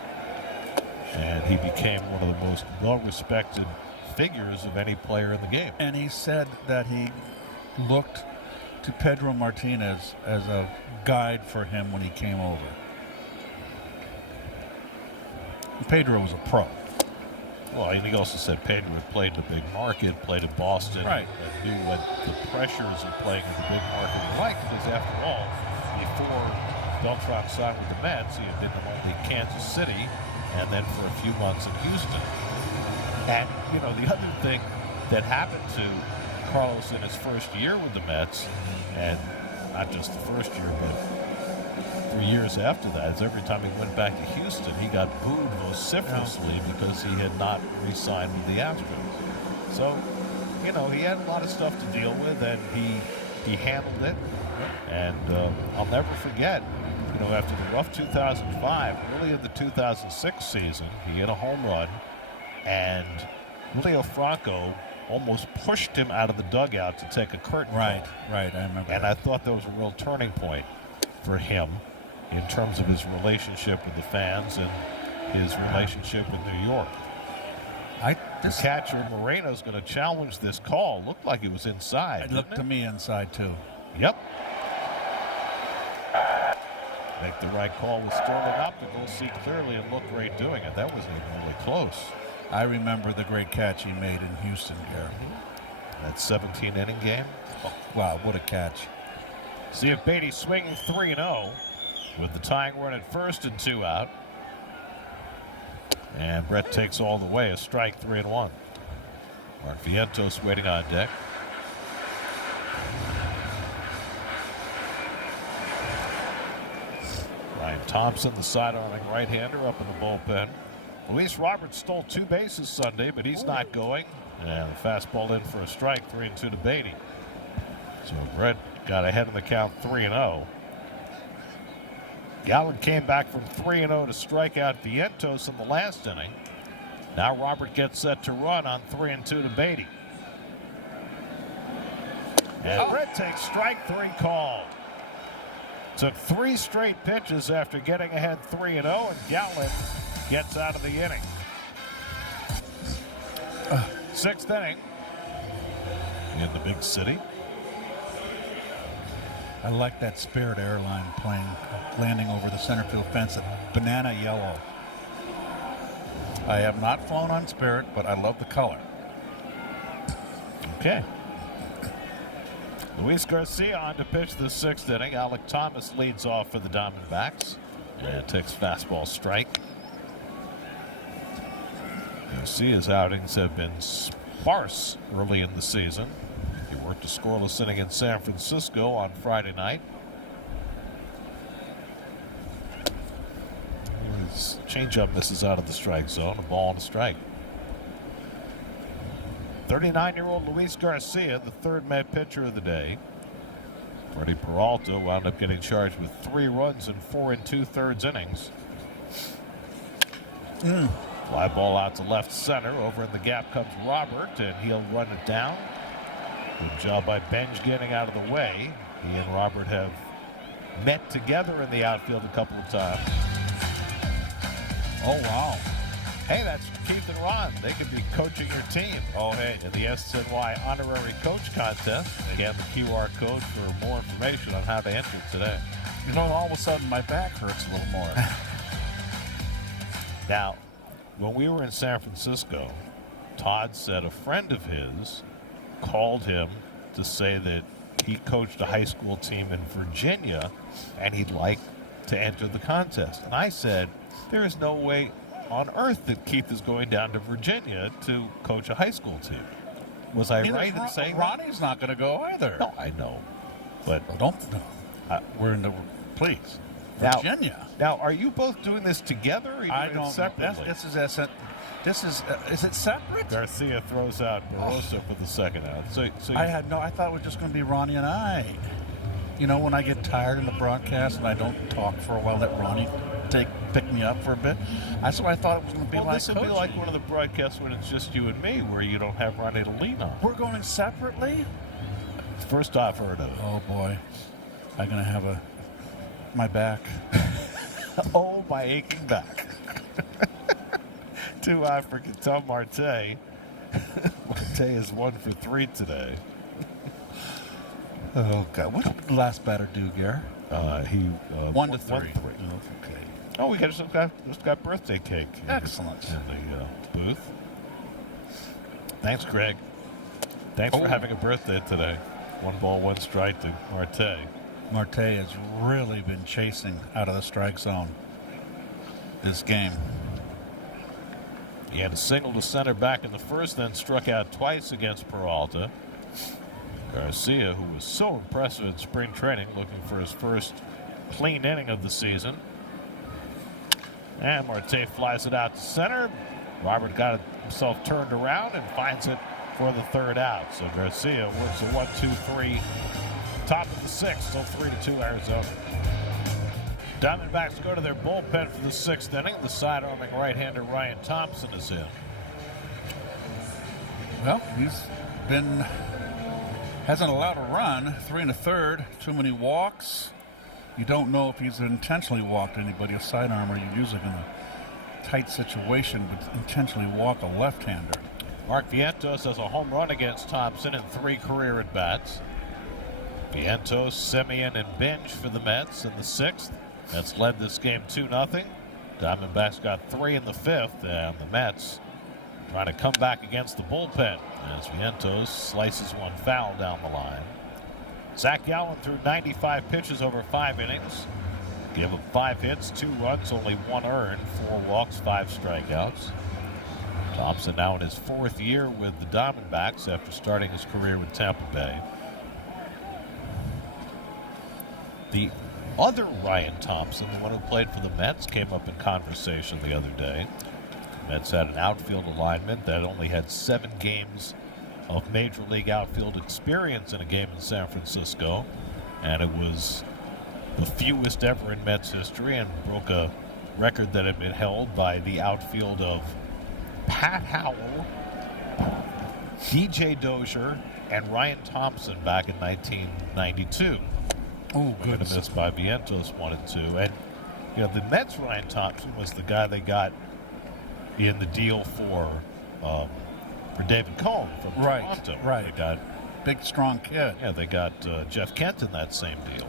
And he became one of the most well-respected figures of any player in the game. And he said that he looked to Pedro Martinez as a guide for him when he came over. Pedro was a pro. Well, and he also said Pedro had played in a big market, played in Boston, Right. and knew what the pressures of playing in the big market were like. Because after all, before Beltran signed with the Mets, he had been in only Kansas City, and then for a few months in Houston. And the other thing that happened to Carlos in his first year with the Mets, and not just the first year, but for years after that, is every time he went back to Houston, he got booed vociferously because he had not re-signed with the Astros. So, he had a lot of stuff to deal with, and he handled it. And I'll never forget, after the rough 2005, early in the 2006 season, he hit a home run, and Julio Franco almost pushed him out of the dugout to take a curtain call. Right, I remember. And I thought that was a real turning point for him in terms of his relationship with the fans and his relationship with New York. The catcher, Moreno's going to challenge this call. Looked like he was inside. It looked to me inside, too. Yep. Make the right call with Sterling Optical. See clearly and look great doing it. That wasn't even really close. I remember the great catch he made in Houston here. That 17-inning game. Oh, wow, what a catch. See if Beatty swinging 3-0 with the tying run at first and 2 out. And Brett takes all the way, a strike, 3-1. Mark Vientos waiting on deck. Ryan Thompson, the side-arming right-hander, up in the bullpen. Luis Roberts stole 2 bases Sunday, but he's not going. And the fastball in for a strike, 3-2 to Beatty. So Brett got ahead of the count, 3-0. Gallen came back from 3-0 to strike out Vientos in the last inning. Now Robert gets set to run on 3-2 to Beatty. And Brett takes strike 3 call. Took 3 straight pitches after getting ahead 3-0, and Gallen gets out of the inning. 6th inning in the big city. I like that Spirit airline plane landing over the center field fence at banana yellow. I have not flown on Spirit, but I love the color. Okay. Luis Garcia on to pitch the 6th inning. Alec Thomas leads off for the Diamondbacks and takes fastball strike. Garcia's outings have been sparse early in the season. He worked a scoreless inning in San Francisco on Friday night. His changeup misses out of the strike zone. A ball and a strike. 39-year-old Luis Garcia, the 3rd Met pitcher of the day. Freddie Peralta wound up getting charged with 3 runs in 4 2/3 innings. Fly ball out to left center. Over in the gap comes Robert, and he'll run it down. Good job by Benj getting out of the way. He and Robert have met together in the outfield a couple of times. Oh, wow. Hey, that's Keith and Ron. They could be coaching your team. Oh, hey, in the SNY Honorary Coach Contest. Again, the QR code for more information on how to enter today. All of a sudden my back hurts a little more. Now, when we were in San Francisco, Todd said a friend of his called him to say that he coached a high school team in Virginia and he'd like to enter the contest. And I said, there is no way on earth that Keith is going down to Virginia to coach a high school team. Was I right in saying Ronnie's not going to go either. No, I know. But we're in the, please. Virginia. Now, are you both doing this together? Or are you I doing don't it separately? Is it separate? Garcia throws out Barroso for the 2nd out. So I thought it was just going to be Ronnie and I. When I get tired in the broadcast and I don't talk for a while, let Ronnie pick me up for a bit. That's what I thought it was going to be like. This would be like one of the broadcasts when it's just you and me, where you don't have Ronnie to lean on. We're going separately? First I've heard of it. Oh, boy. I'm going to have my back. Oh, my aching back. To African Tom Marte. Marte is 1 for 3 today. Oh, God. What did the last batter do, Gary? He 1 to 3. Oh, okay. Oh, we just got birthday cake. Excellent. In the booth. Thanks, Greg. Thanks for having a birthday today. 1 ball, 1 strike to Marte. Marte has really been chasing out of the strike zone this game. He had a single to center back in the first, then struck out twice against Peralta. Garcia, who was so impressive in spring training, looking for his first clean inning of the season. And Marte flies it out to center. Robert got himself turned around and finds it for the 3rd out. So Garcia works a 1-2-3. Top of the 6th, still 3-2 Arizona. Diamondbacks go to their bullpen for the 6th inning. The side-arming right-hander Ryan Thompson is in. Well, hasn't allowed a run. 3 1/3, too many walks. You don't know if he's intentionally walked anybody. A sidearmer, you usually in a tight situation would intentionally walk a left-hander. Mark Vientos has a home run against Thompson in 3 career at-bats. Vientos, Semien, and Binge for the Mets in the 6th. Mets led this game 2-0. Diamondbacks got 3 in the 5th, and the Mets trying to come back against the bullpen as Vientos slices one foul down the line. Zach Gallen threw 95 pitches over 5 innings. Gave him 5 hits, 2 runs, only 1 earned, 4 walks, 5 strikeouts. Thompson now in his 4th year with the Diamondbacks after starting his career with Tampa Bay. The other Ryan Thompson, the one who played for the Mets, came up in conversation the other day. The Mets had an outfield alignment that only had 7 games of Major League outfield experience in a game in San Francisco, and it was the fewest ever in Mets history and broke a record that had been held by the outfield of Pat Howell, DJ Dozier, and Ryan Thompson back in 1992. Oh, We're going to miss by Vientos 1 and 2. And, the Mets' Ryan Thompson was the guy they got in the deal for David Cohn from Toronto. Right. They got big, strong kid. Yeah, they got Jeff Kent in that same deal.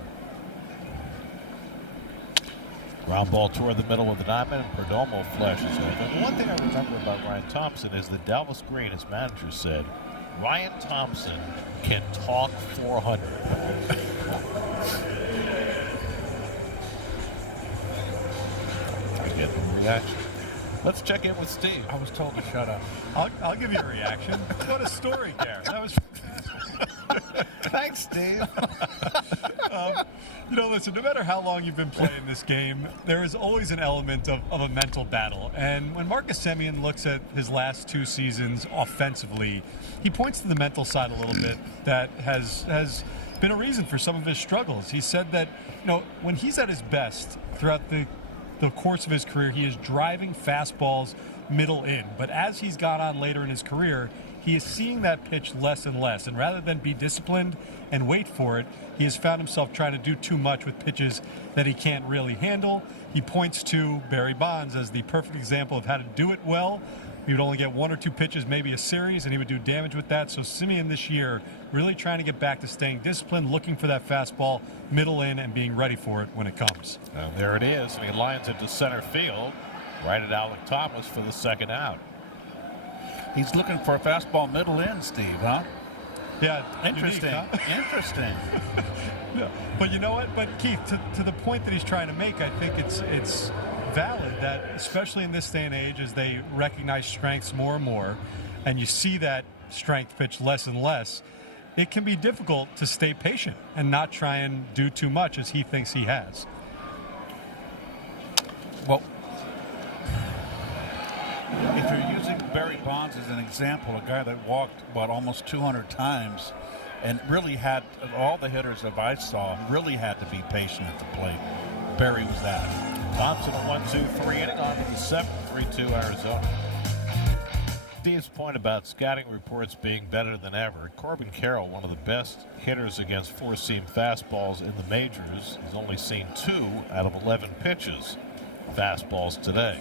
Ground ball toward the middle of the diamond, and Perdomo flashes over. The one thing I remember about Ryan Thompson is that Dallas Green, his manager, said, Ryan Thompson can talk 400. I get no reaction. Let's check in with Steve. I was told to shut up. I'll give you a reaction. What a story, Gary. That was Thanks, Steve. Listen, no matter how long you've been playing this game, there is always an element of a mental battle. And when Marcus Semien looks at his last 2 seasons offensively, he points to the mental side a little bit that has been a reason for some of his struggles. He said that, when he's at his best throughout the course of his career, he is driving fastballs middle in. But as he's gone on later in his career, he is seeing that pitch less and less. And rather than be disciplined and wait for it, he has found himself trying to do too much with pitches that he can't really handle. He points to Barry Bonds as the perfect example of how to do it well. He would only get 1 or 2 pitches, maybe a series, and he would do damage with that. So Semien this year really trying to get back to staying disciplined, looking for that fastball middle in and being ready for it when it comes. And there it is, and he lines it to center field, right at Alec Thomas for the 2nd out. He's looking for a fastball middle in, Steve, huh? Yeah, interesting. Unique, huh? Interesting. Yeah. But you know what? But Keith, to the point that he's trying to make, I think it's valid that, especially in this day and age, as they recognize strengths more and more, and you see that strength pitch less and less, it can be difficult to stay patient and not try and do too much as he thinks he has. Well, if you're using Barry Bonds as an example, a guy that walked almost 200 times and really had, all the hitters that I saw, really had to be patient at the plate. Barry was that. Thompson a 1-2-3 inning on to the 7th, 3-2 Arizona. Steve's point about scouting reports being better than ever. Corbin Carroll, one of the best hitters against 4-seam fastballs in the majors, has only seen 2 out of 11 pitches fastballs today.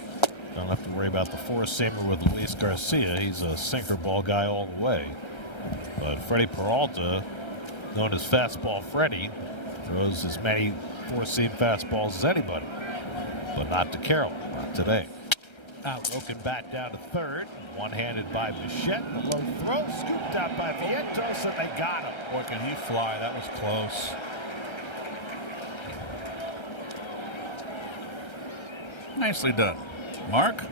Don't have to worry about the 4-seamer with Luis Garcia. He's a sinker ball guy all the way. But Freddie Peralta, known as Fastball Freddie, throws as many 4-seam fastballs as anybody. But not to Carroll, not today. Broken back down to third. One-handed by Bichette. The low throw scooped out by Vientos, and they got him. Boy, can he fly. That was close. Nicely done. Mark?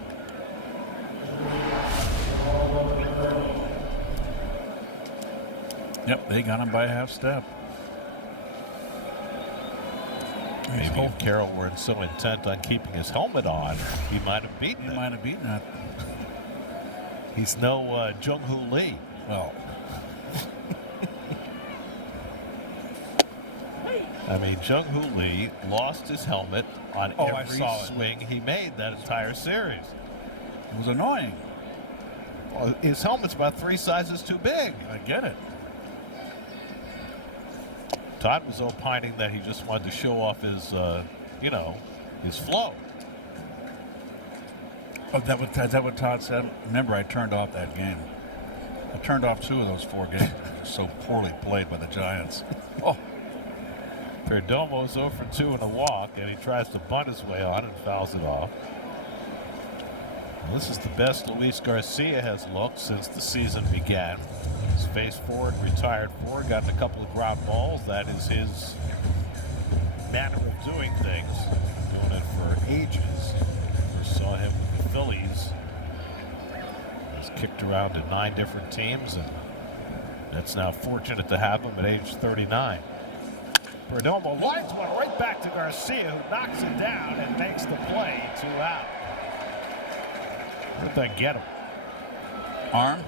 Yep, they got him by a half step. Maybe if Carroll weren't so intent on keeping his helmet on, he might have beaten it. He might have beaten it. He's no Jung-Hoo Lee. Well, I mean, Jung-Hoo Lee lost his helmet on every swing he made that entire series. It was annoying. Well, his helmet's about 3 sizes too big. I get it. Todd was opining that he just wanted to show off his, his flow. Oh, is that what Todd said? Remember, I turned off that game. I turned off 2 of those 4 games. So poorly played by the Giants. Oh. Perdomo's 0 for 2 in a walk, and he tries to bunt his way on and fouls it off. Well, this is the best Luis Garcia has looked since the season began. He's faced forward, retired forward, gotten a couple of ground balls. That is his manner of doing things. Doing it for ages. First saw him with the Phillies. He's kicked around to 9 different teams, and that's now fortunate to have him at age 39. Perdomo lines one right back to Garcia, who knocks it down and makes the play. 2 out. Where'd they get him? Arm.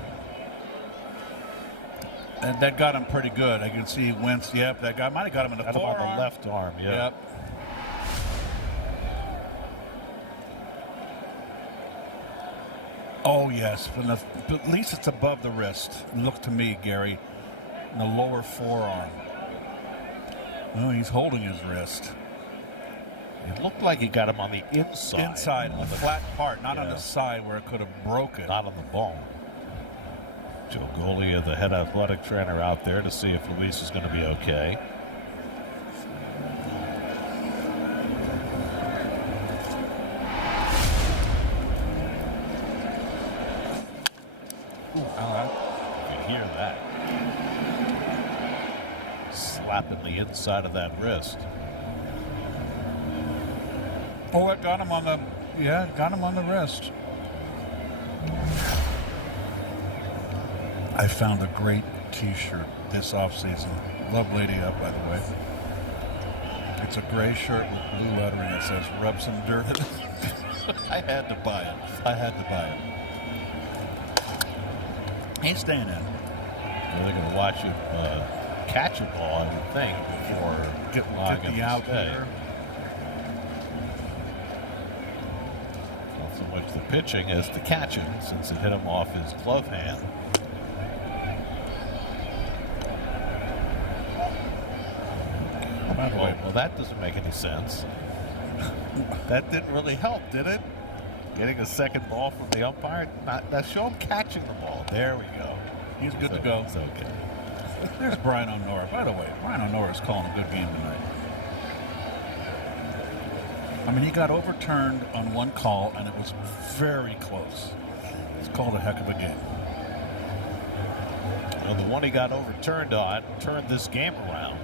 And that got him pretty good. I can see he winced. Yep, that guy might have got him in the forearm. On the left arm, yeah. Yep. Oh, yes. But at least it's above the wrist. Look to me, Gary. In the lower forearm. Oh, he's holding his wrist. It looked like he got him on the inside. Inside, on the flat part, not on the side where it could have broken. Not on the bone. Joe Golia, the head athletic trainer, out there to see if Luis is going to be okay. You can hear that. Slapping the inside of that wrist. Oh, it got him on the, got him on the wrist. I found a great t-shirt this offseason. Love Lady Up, by the way. It's a gray shirt with blue lettering that says, rub some dirt in it. I had to buy it. He's staying in. Well, they're going to watch him catch a ball, I would think, before get the out there. Not so much the pitching as the catching, since it hit him off his glove hand. Well, that doesn't make any sense. That didn't really help, did it? Getting a second ball from the umpire. Now show him catching the ball. There we go. He's good to go. It's okay. There's Brian O'Nora. By the way, Brian O'Nora is calling a good game tonight. I mean, he got overturned on one call, and it was very close. It's called a heck of a game. Well, the one he got overturned on turned this game around.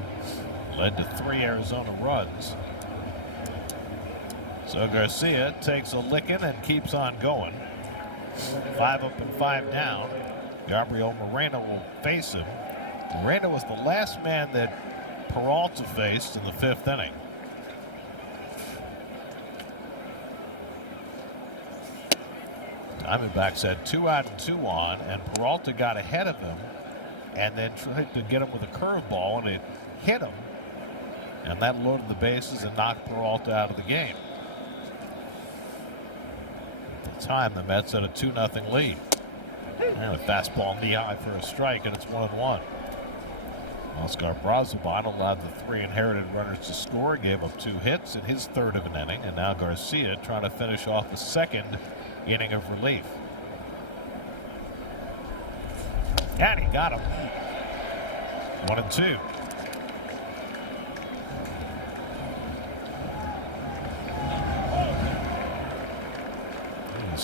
Led to 3 Arizona runs. So Garcia takes a licking and keeps on going. 5 up and 5 down. Gabriel Moreno will face him. Moreno was the last man that Peralta faced in the 5th inning. Diamondbacks had 2 out and 2 on, and Peralta got ahead of him and then tried to get him with a curveball, and it hit him. And that loaded the bases and knocked Peralta out of the game. At the time, the Mets had a 2-0 lead. And a fastball knee high for a strike, and it's 1-1. Oscar Brazoban allowed the 3 inherited runners to score, gave up 2 hits in his 3rd of an inning, and now Garcia trying to finish off the 2nd inning of relief. And he got him. 1-2.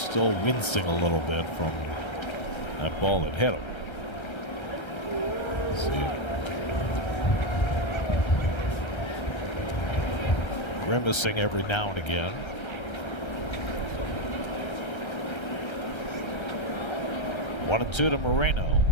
still wincing a little bit from that ball that hit him. Let's see. Grimacing every now and again. One and two to Moreno.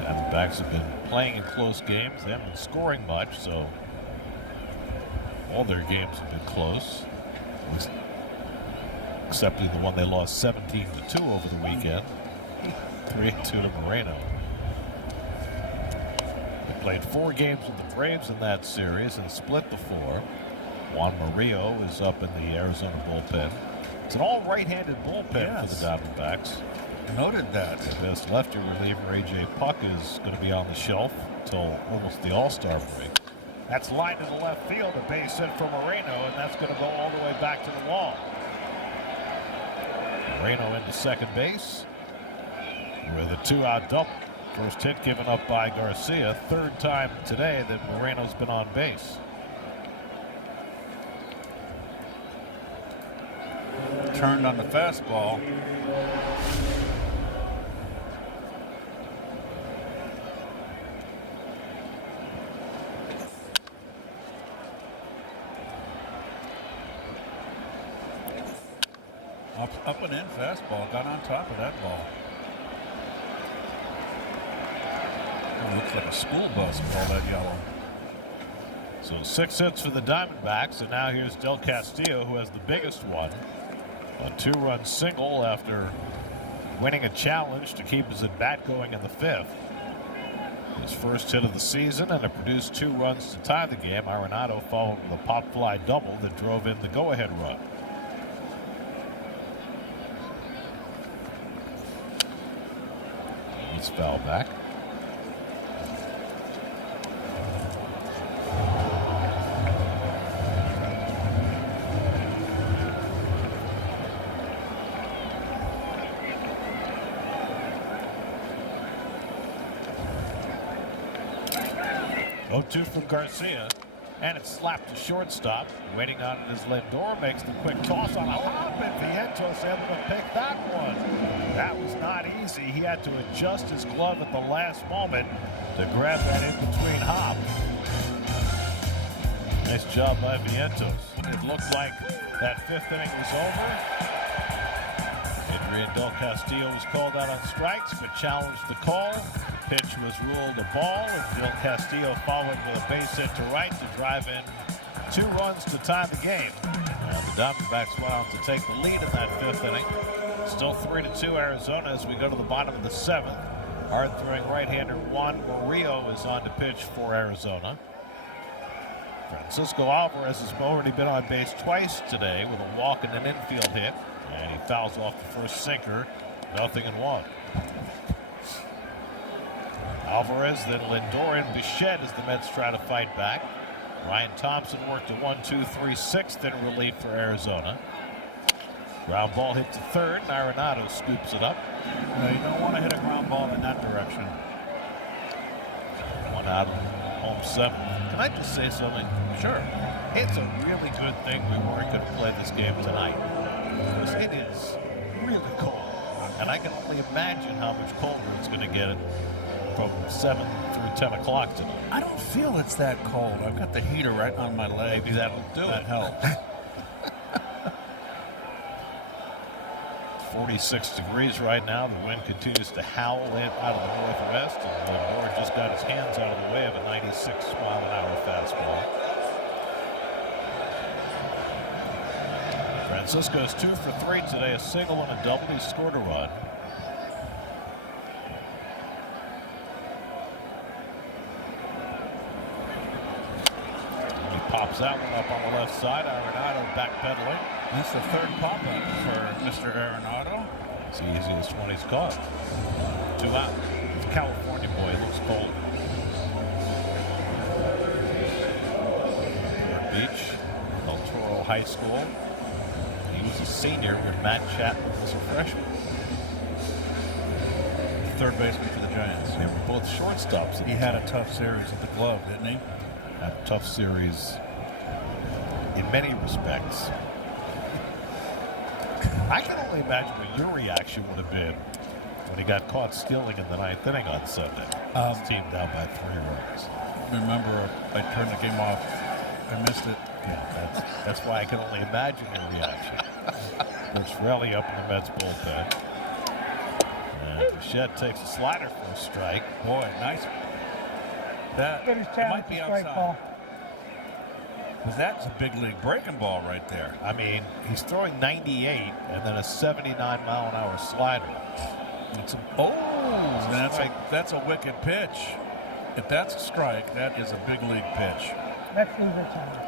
Diamondbacks have been playing in close games. They haven't been scoring much, so all their games have been close, excepting the one they lost 17-2 over the weekend. 3-2 to Moreno. They played 4 games with the Braves in that series and split the 4. Juan Murillo is up in the Arizona bullpen. It's an all right-handed bullpen for the Diamondbacks. Noted that. The best lefty reliever, A.J. Puck, is going to be on the shelf until almost the All-Star break. That's lined to the left field, a base hit for Moreno, and that's going to go all the way back to the wall. Moreno into second base with a 2-out double. First hit given up by Garcia. Third time today that Moreno's been on base. Turned on the fastball. Up and in fastball, got on top of that ball. It looks like a school bus with all that yellow. So 6 hits for the Diamondbacks, and now here's Del Castillo, who has the biggest one. A 2-run single after winning a challenge to keep his at-bat going in the 5th. His first hit of the season, and it produced 2 runs to tie the game. Arenado followed with a pop fly double that drove in the go-ahead run. He's foul back. Oh, 2 from Garcia, and it's slapped to shortstop. Waiting on it as Lindor makes the quick toss on a hop, and Vientos able to pick that one. That was not easy. He had to adjust his glove at the last moment to grab that in between hop. Nice job by Vientos. It looked like that 5th inning was over. Adrian Del Castillo was called out on strikes, but challenged the call. Pitch was ruled a ball, and Del Castillo followed with a base hit to right to drive in 2 runs to tie the game. The Diamondbacks went on to take the lead in that 5th inning. Still 3-2 Arizona as we go to the bottom of the 7th. Hard-throwing right-hander Juan Murillo is on to pitch for Arizona. Francisco Alvarez has already been on base twice today with a walk and an infield hit, and he fouls off the first sinker, 0-1. Alvarez, then Lindor and Bichette as the Mets try to fight back. Ryan Thompson worked a 1-2-3-6th in relief for Arizona. Ground ball hit to third, and Arenado scoops it up. No, you don't want to hit a ground ball in that direction. 1 out of home 7th. Can I just say something? Sure. It's a really good thing we weren't going to play this game tonight, because it is really cold, and I can only imagine how much colder it's going to get from 7 through 10 o'clock tonight. I don't feel it's that cold. I've got the heater right on my leg. Maybe that'll do that it. Helps. 46 degrees right now. The wind continues to howl in out of the northwest, and Lindor just got his hands out of the way of a 96-mile-an-hour fastball. Francisco's 2 for 3 today, a single and a double. He scored a run. Pops that one up on the left side. Arenado backpedaling. That's the 3rd pop-up for Mr. Arenado. It's the easiest one he's caught. 2 out. It's California boy. It looks cold. North Beach, El Toro High School. He was a senior when Matt Chapman was a freshman. third baseman for the Giants. They were both shortstops. He had a tough series at the glove, didn't he? Had a tough series in many respects. I can only imagine what your reaction would have been when he got caught stealing in the ninth inning on Sunday. His team down by 3 runs. Remember, I turned the game off. I missed it. Yeah, that's why I can only imagine your reaction. There's Raleigh up in the Mets bullpen. And Bichette takes a slider for a strike. Boy, nice. That might be outside. Because that's a big league breaking ball right there. I mean, he's throwing 98 and then a 79-mile-an-hour slider. That's a wicked pitch. If that's a strike, that is a big league pitch. Mets lose a challenge.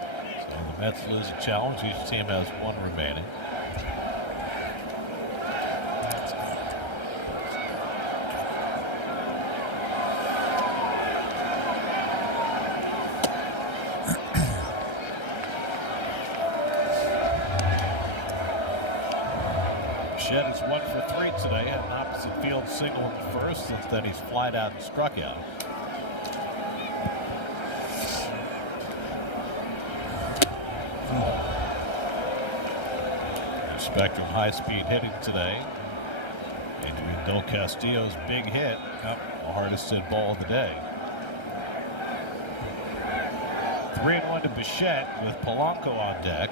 So the Mets lose a challenge. Each team has 1 remaining. Bichette is 1 for 3 today. Had an opposite field single in the first. Since then, he's flied out and struck out. Spectrum high-speed hitting today. Adrian Del Castillo's big hit. The hardest hit ball of the day. 3-1 to Bichette with Polanco on deck.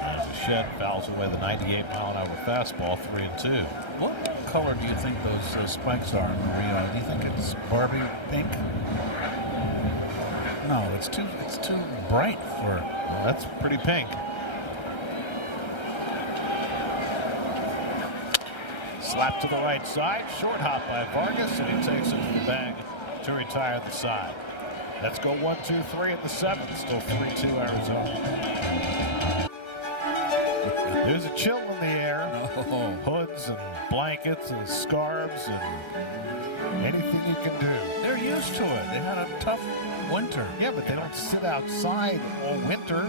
And Bichette fouls away the 98-mile-an-hour fastball, 3-2. What color do you think those spikes are, Maria? Do you think it's Barbie pink? No, it's too bright for. Well, that's pretty pink. Slap to the right side, short hop by Vargas, and he takes it from the bag to retire the side. Let's go 1-2-3 in the 7th. Still 3-2 Arizona. There's a chill in the air. Oh. Hoods and blankets and scarves and anything you can do. They're used to it. They had a tough winter. Yeah, but they don't sit outside all winter.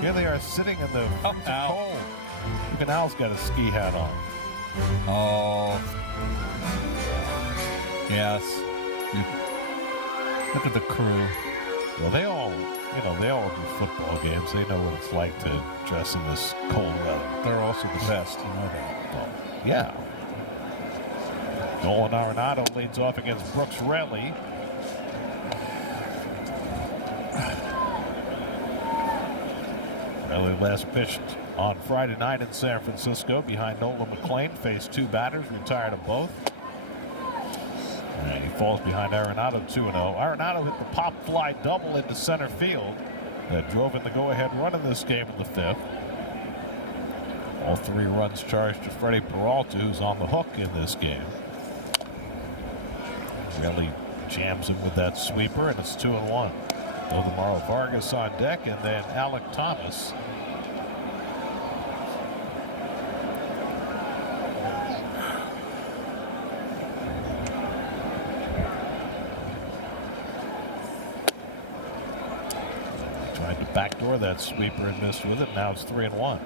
Here they are sitting in the cold. Even Al's got a ski hat on. Oh. Yes. Look at the crew. Well, they all do football games. They know what it's like to dress in this cold weather. They're also the best, you know that. Well, yeah. Nolan Arenado leads off against Brooks Raley. Raley last pitched on Friday night in San Francisco behind Nolan McLean. Faced 2 batters, retired them both. And he falls behind Arenado 2-0. Arenado hit the pop fly double into center field that drove in the go-ahead run in this game in the 5th. All 3 runs charged to Freddie Peralta, who's on the hook in this game. Really jams him with that sweeper, and it's 2-1. Tomorrow Vargas on deck, and then Alec Thomas. Tried to backdoor that sweeper and missed with it. Now it's 3-1.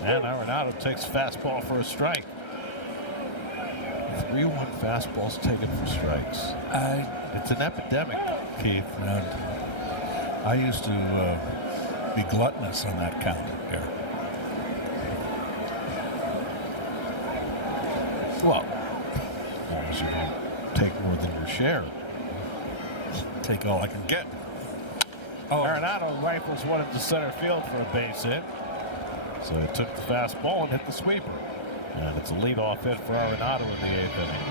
And Arenado takes fastball for a strike. 3-1 fastballs taken for strikes. It's an epidemic, Keith. I used to be gluttonous on that count here. Well, as long as you don't take more than your share. Take all I can get. Arenado rifles one into center field for a base hit. So he took the fastball and hit the sweeper. And it's a leadoff hit for Arenado in the 8th inning.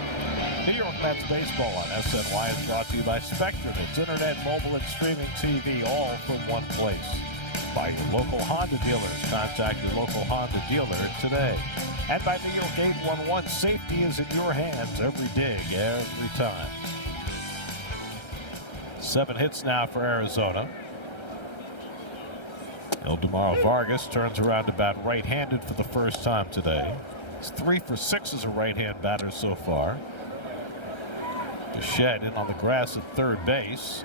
New York Mets baseball on SNY is brought to you by Spectrum. It's internet, mobile, and streaming TV, all from one place. By your local Honda dealers. Contact your local Honda dealer today. And by New York 811, safety is in your hands every dig, every time. 7 hits now for Arizona. Ildemaro Vargas turns around to bat right-handed for the first time today. He's 3 for 6 as a right-hand batter so far. Bichette in on the grass at third base.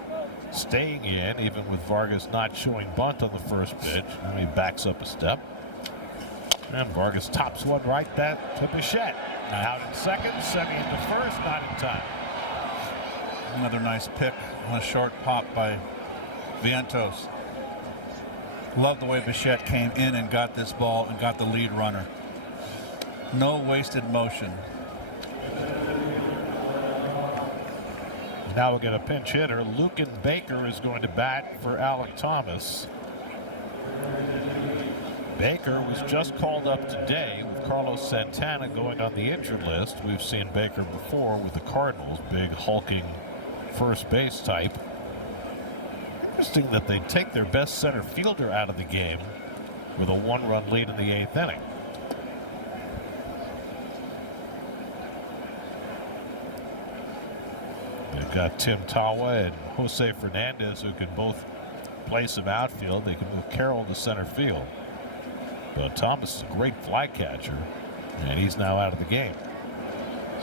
staying in, even with Vargas not showing bunt on the first pitch. Now he backs up a step. And Vargas tops one right back to Bichette. Out in second, Semmy into first, not in time. Another nice pick on a short pop by Vientos. Love the way Bichette came in and got this ball and got the lead runner. No wasted motion. Now we'll get a pinch hitter. Lucan Baker is going to bat for Alec Thomas. Baker was just called up today with Carlos Santana going on the injured list. We've seen Baker before with the Cardinals, big hulking first base type. Interesting that they take their best center fielder out of the game with a one-run lead in the 8th inning. They've got Tim Tawa and Jose Fernandez who can both play some outfield. They can move Carroll to center field. But Thomas is a great fly catcher, and he's now out of the game.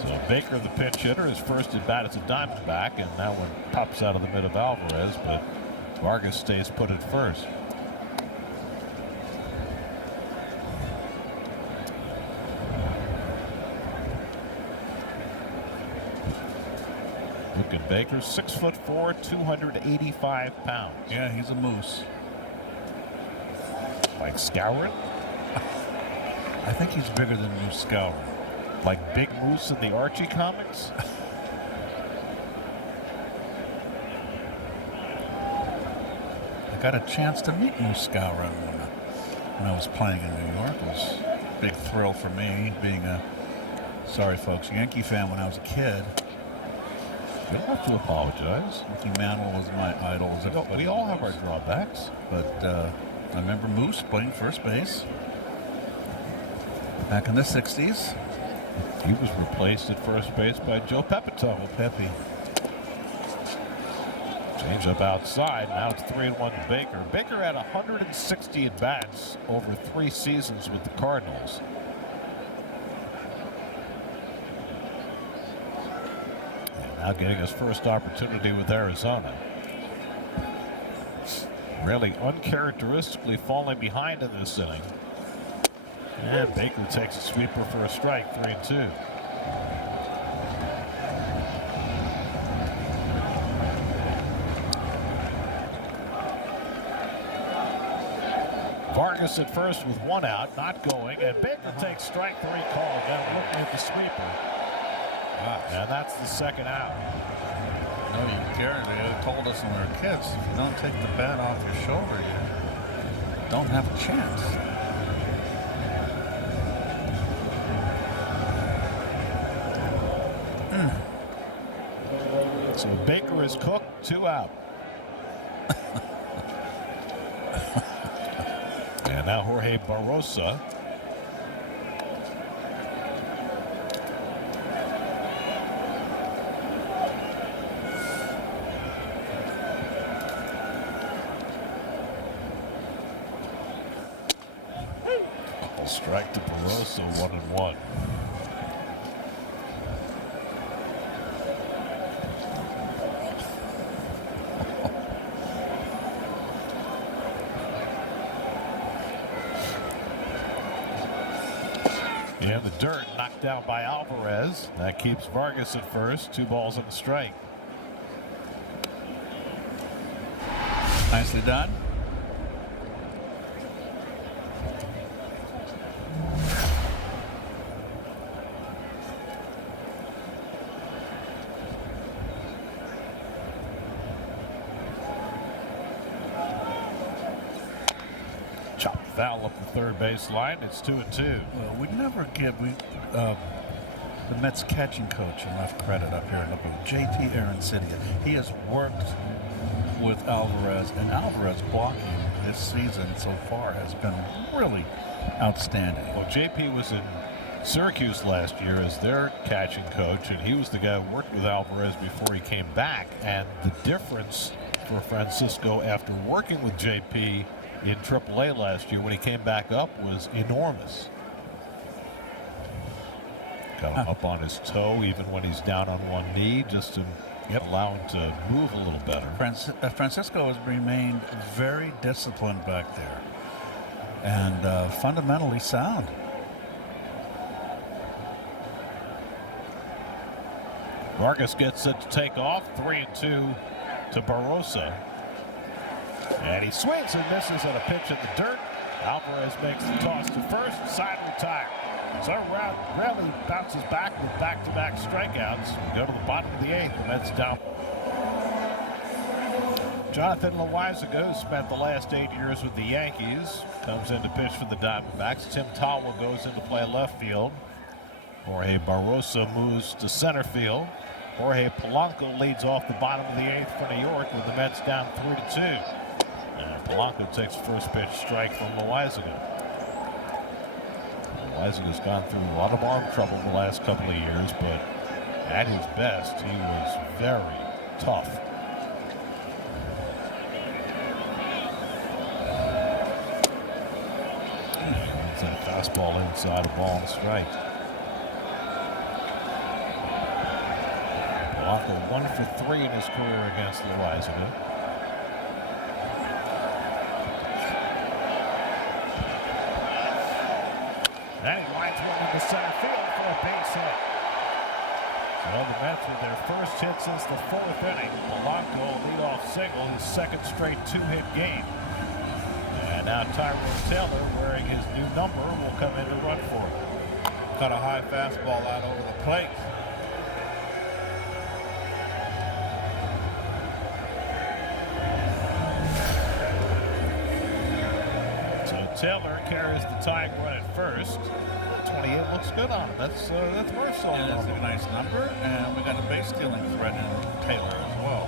So Baker, the pinch hitter, his first at bat as a Diamondback, and that one pops out of the mid of Alvarez, but Vargas stays put at first. Lucan Baker, 6'4", 285 pounds. Yeah, he's a moose. Like Skowron? I think he's bigger than Moose Skowron. Like Big Moose in the Archie comics? I got a chance to meet Moose Skowron when I was playing in New York. It was a big thrill for me, being a, sorry folks, Yankee fan when I was a kid. You don't have to apologize. Mickey Mantle was my idol. We all have our drawbacks. But I remember Moose playing first base back in the 60s. He was replaced at first base by Joe Pepitone. Pepe. Change up outside. Now it's 3-1 to Baker. Baker had 160 at-bats over 3 seasons with the Cardinals. And now getting his first opportunity with Arizona. Really uncharacteristically falling behind in this inning. And Baker takes a sweeper for a strike, 3-2. Vargas at first with 1 out, not going, and Baker takes strike 3 call again, looking at the sweeper. And that's the 2nd out. No, you Gary, they told us when we were kids, if you don't take the bat off your shoulder, you don't have a chance. So Baker is cooked, 2 out. And now Jorge Barrosa. Strike to Barrosa, 1-1. And the dirt knocked down by Alvarez. That keeps Vargas at first. 2 balls and a strike. Nicely done. Chop foul up the third base line. It's 2-2. Well, we never give the Mets catching coach enough credit up here in Liverpool, JT Arancibia. He has worked with Alvarez, and Alvarez blocking this season so far has been really outstanding. Well, JP was in Syracuse last year as their catching coach, and he was the guy who worked with Alvarez before he came back. And the difference for Francisco after working with JP in AAA last year when he came back up was enormous. Got him up on his toe even when he's down on one knee just to Yep. allow him to move a little better. Francisco has remained very disciplined back there and fundamentally sound. Vargas gets it to take off. 3-2 to Barrosa. And he swings and misses on a pitch in the dirt. Alvarez makes the toss to first. Side retire. So Raleigh bounces back with back-to-back strikeouts. We go to the bottom of the 8th, and that's down. Jonathan Loaizaga, who spent the last 8 years with the Yankees, comes in to pitch for the Diamondbacks. Tim Tawa goes in to play left field. Jorge Barrosa moves to center field. Jorge Polanco leads off the bottom of the 8th for New York with the Mets down 3-2. And Polanco takes the first pitch strike from Loaizaga. Loaizaga's gone through a lot of arm trouble the last couple of years, but at his best, he was very tough. It's a fastball inside, a ball and strike. Polanco 1 for 3 in his career against Loaizaga. And he lines one into center field for a base hit. So the Mets with their first hit since the 4th inning. Polanco leadoff single, his second straight 2-hit game. And now Tyrone Taylor, wearing his new number, will come in to run for him. Cut a high fastball out over the plate. Taylor carries the tying run at first. 28 looks good on him. That's versatile. Yeah, that's a nice number, and we got a base stealing threat in Taylor as well.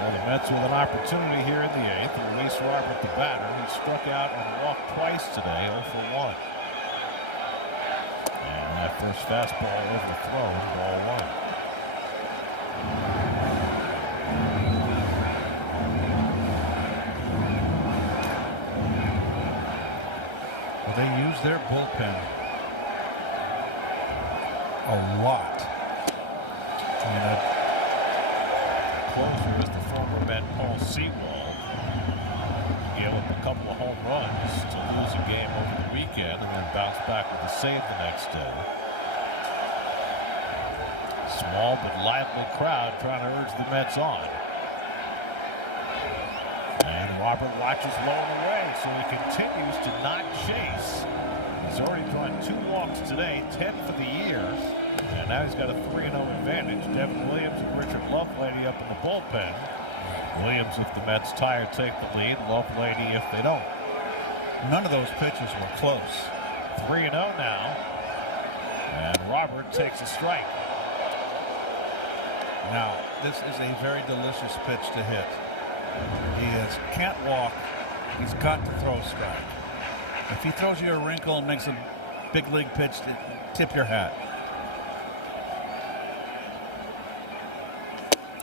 Well, the Mets with an opportunity here in the 8th. Luis Robert, the batter, he struck out and walked twice today, 0 for 1. And that first fastball overthrown, ball 1. They use their bullpen a lot. Closer is the former Met Paul Sewald. He gave up a couple of home runs to lose a game over the weekend and then bounce back with a save the next day. Small but lively crowd trying to urge the Mets on. And Robert watches low and away, so he continues to not chase. He's already drawn 2 walks today, 10 for the year. And now he's got a 3-0 advantage. Devin Williams and Richard Lovelady up in the bullpen. Williams, if the Mets tie or take the lead. Lovelady if they don't. None of those pitches were close. 3-0 now. And Robert takes a strike. Now, this is a very delicious pitch to hit. He can't walk. He's got to throw a strike. If he throws you a wrinkle and makes a big league pitch, tip your hat.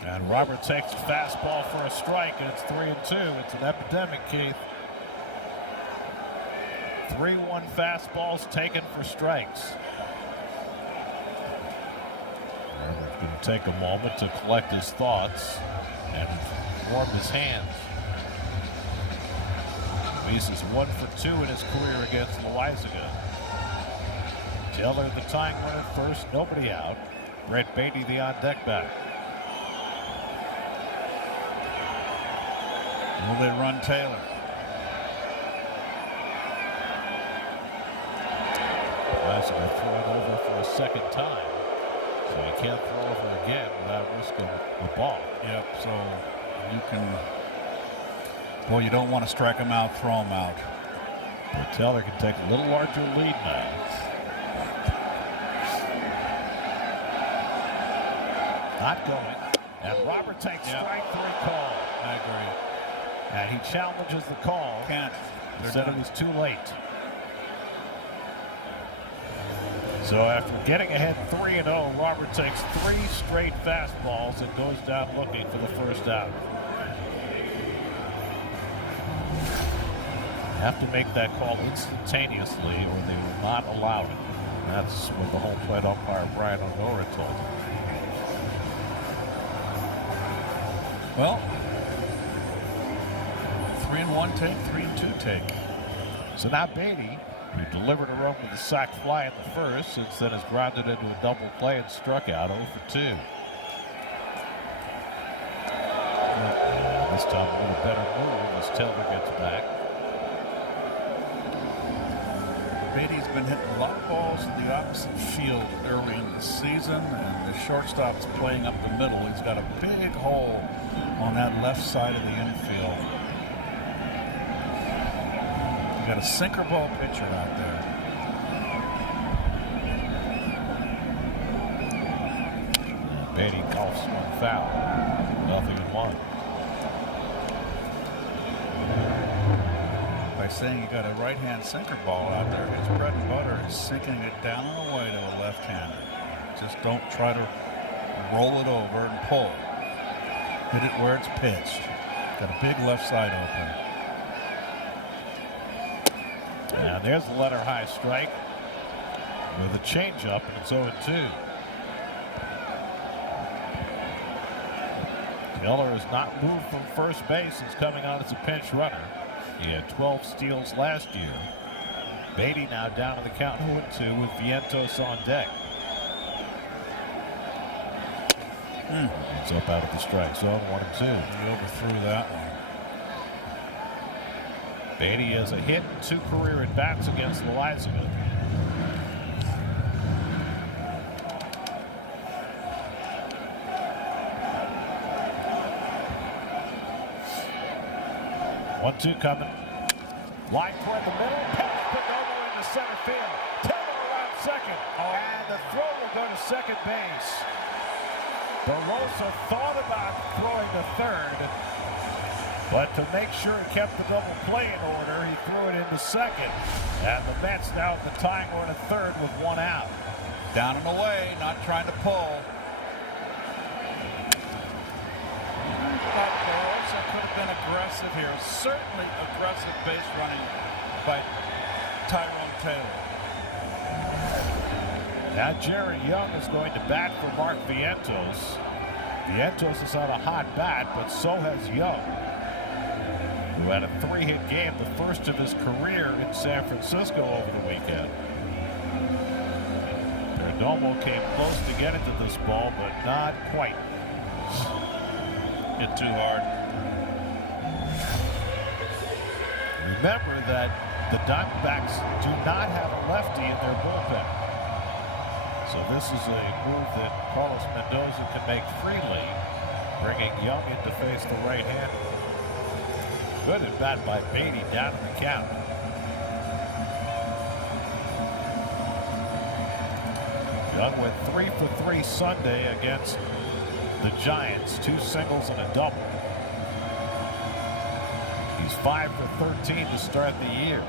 And Robert takes a fastball for a strike, and it's 3-2. It's an epidemic, Keith. 3-1 fastballs taken for strikes. Robert's going to take a moment to collect his thoughts and warm his hands. He's 1 for 2 in his career against Loaizaga. Taylor the tying run at first, nobody out. Brett Beatty the on-deck batter. Will they run Taylor? Loaizaga throwing over for a second time. So he can't throw over again without risking the ball. Yep, so you can... Boy, you don't want to strike him out, throw him out. But Taylor can take a little larger lead now. Not going. And Robert takes strike 3 call. I agree. And he challenges the call. Can't. Said it was too late. So after getting ahead 3-0, Robert takes 3 straight fastballs and goes down looking for the first out. have to make that call instantaneously or they will not allow it. That's what the home plate umpire Brian O'Nora told him. Well, 3-1 take, 3-2 take. So now Beatty, who delivered a run with a sac fly in the first, since then has grounded into a double play and struck out 0 for 2. This time a little better move as Taylor gets back. Beatty's been hitting a lot of balls in the opposite field early in the season, and the shortstop's playing up the middle. He's got a big hole on that left side of the infield. He's got a sinker ball pitcher out there. Beatty coughs one foul. 0-1. By saying you got a right-hand sinker ball out there, his bread and butter is sinking it down and away to a left-hander. Just don't try to roll it over and pull. Hit it where it's pitched. Got a big left side open. And there's the letter high strike with a changeup, and it's 0-2. Miller has not moved from first base since coming on as a pinch runner. He had 12 steals last year. Beatty now down to the count 0-2 with Vientos on deck. It's up out of the strike zone, 1-2. He overthrew that one. Beatty has a hit and 2 career at bats against Loizaga. One-two coming. Line toward the middle. Pass Perdomo into center field. Taylor around second. And the throw will go to second base. Barossa thought about throwing to third, but to make sure he kept the double play in order, he threw it into second. And the Mets now at the tying run at third with 1 out. Down and away, not trying to pull. Barossa could have been aggressive here. Certainly aggressive base running by Tyrone Taylor. Now Jerry Young is going to bat for Mark Vientos. Vientos is on a hot bat, but so has Young, who had a 3-hit game, the first of his career in San Francisco over the weekend. Perdomo came close to getting to this ball, but not quite. Hit too hard. Remember that the Diamondbacks do not have a lefty in their bullpen. So this is a move that Carlos Mendoza can make freely, bringing Young in to face the right-hander. Good at bat by Beatty down in the count. Young went 3 for 3 Sunday against the Giants, 2 singles and a double. He's 5 for 13 to start the year.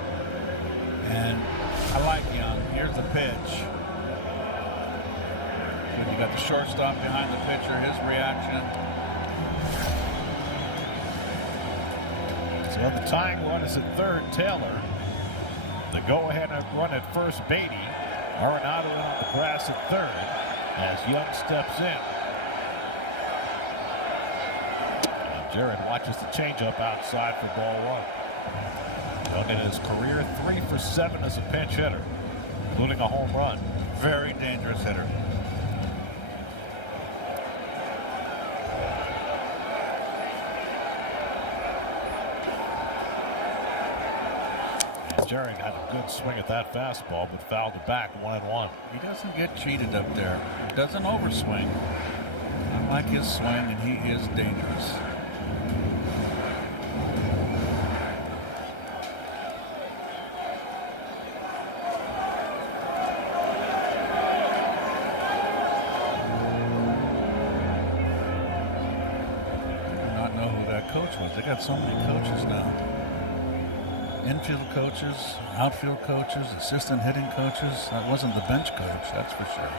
And I like Young. Here's the pitch. When you got the shortstop behind the pitcher, his reaction. So the tying run is at third, Taylor. The go-ahead run at first, Beatty. Arenado in on the grass at third as Young steps in. And Jared watches the changeup outside for ball 1. Young in his career 3 for 7 as a pinch hitter, including a home run. Very dangerous hitter. Jerry had a good swing at that fastball, but fouled it back 1-1. He doesn't get cheated up there. He doesn't overswing. I like his swing, and he is dangerous. I do not know who that coach was. They got so many coaches now. Infield coaches, outfield coaches, assistant hitting coaches. That wasn't the bench coach, that's for sure.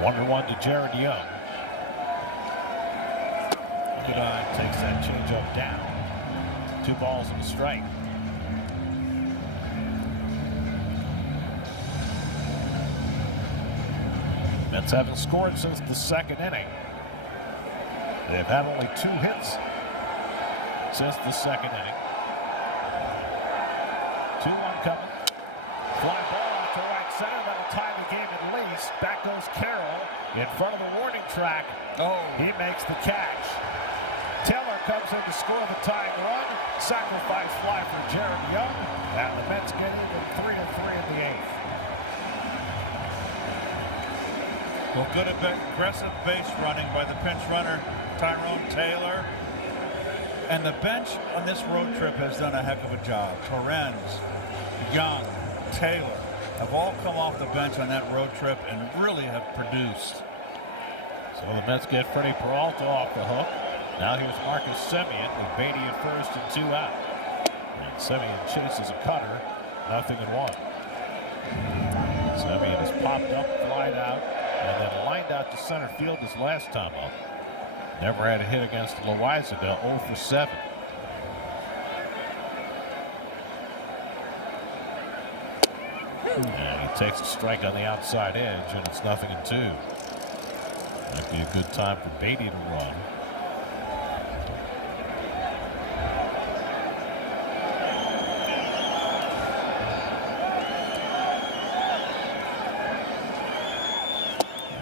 1-1 to Jared Young. Good eye, takes that changeup down. 2 balls and a strike. Mets haven't scored since the 2nd inning. They've had only 2 hits since the 2nd inning. 2-1 coming. Fly ball out to right center. That'll tie the game at least. Back goes Carroll in front of the warning track. Oh, He makes the catch. Taylor comes in to score the tying run. Sacrifice fly for Jared Young. And the Mets get even 3-3 in the 8th. well, good aggressive base running by the pinch runner, Tyrone Taylor. And the bench on this road trip has done a heck of a job. Torrens, Young, Taylor have all come off the bench on that road trip and really have produced. So the Mets get Freddie Peralta off the hook. Now here's Marcus Semien with Beatty at first and 2 out. And Semien chases a cutter, 0-1. Semien has popped up, flied out, and then lined out to center field his last time up. Never had a hit against Loaizaga, 0 for 7. And he takes a strike on the outside edge, and it's 0-2. Might be a good time for Beatty to run.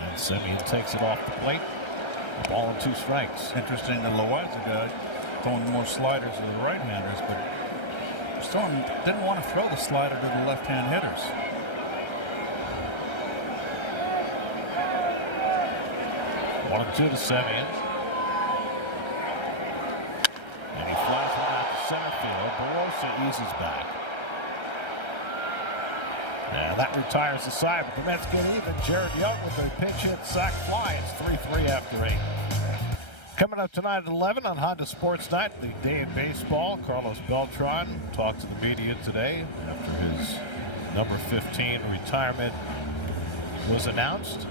And Semien takes it off the plate. 2 strikes. Interesting that Loaizaga throwing more sliders to the right-handers, but Stone didn't want to throw the slider to the left-hand hitters. 1-2 to Semien. And he flies one out to center field. Barossa eases back. And that retires the side, but the Mets get even. Jared Young with a pinch hit sac fly. It's 3-3 after 8. Coming up tonight at 11 on Honda Sports Night, the day in baseball. Carlos Beltran talked to the media today after his number 15 retirement was announced.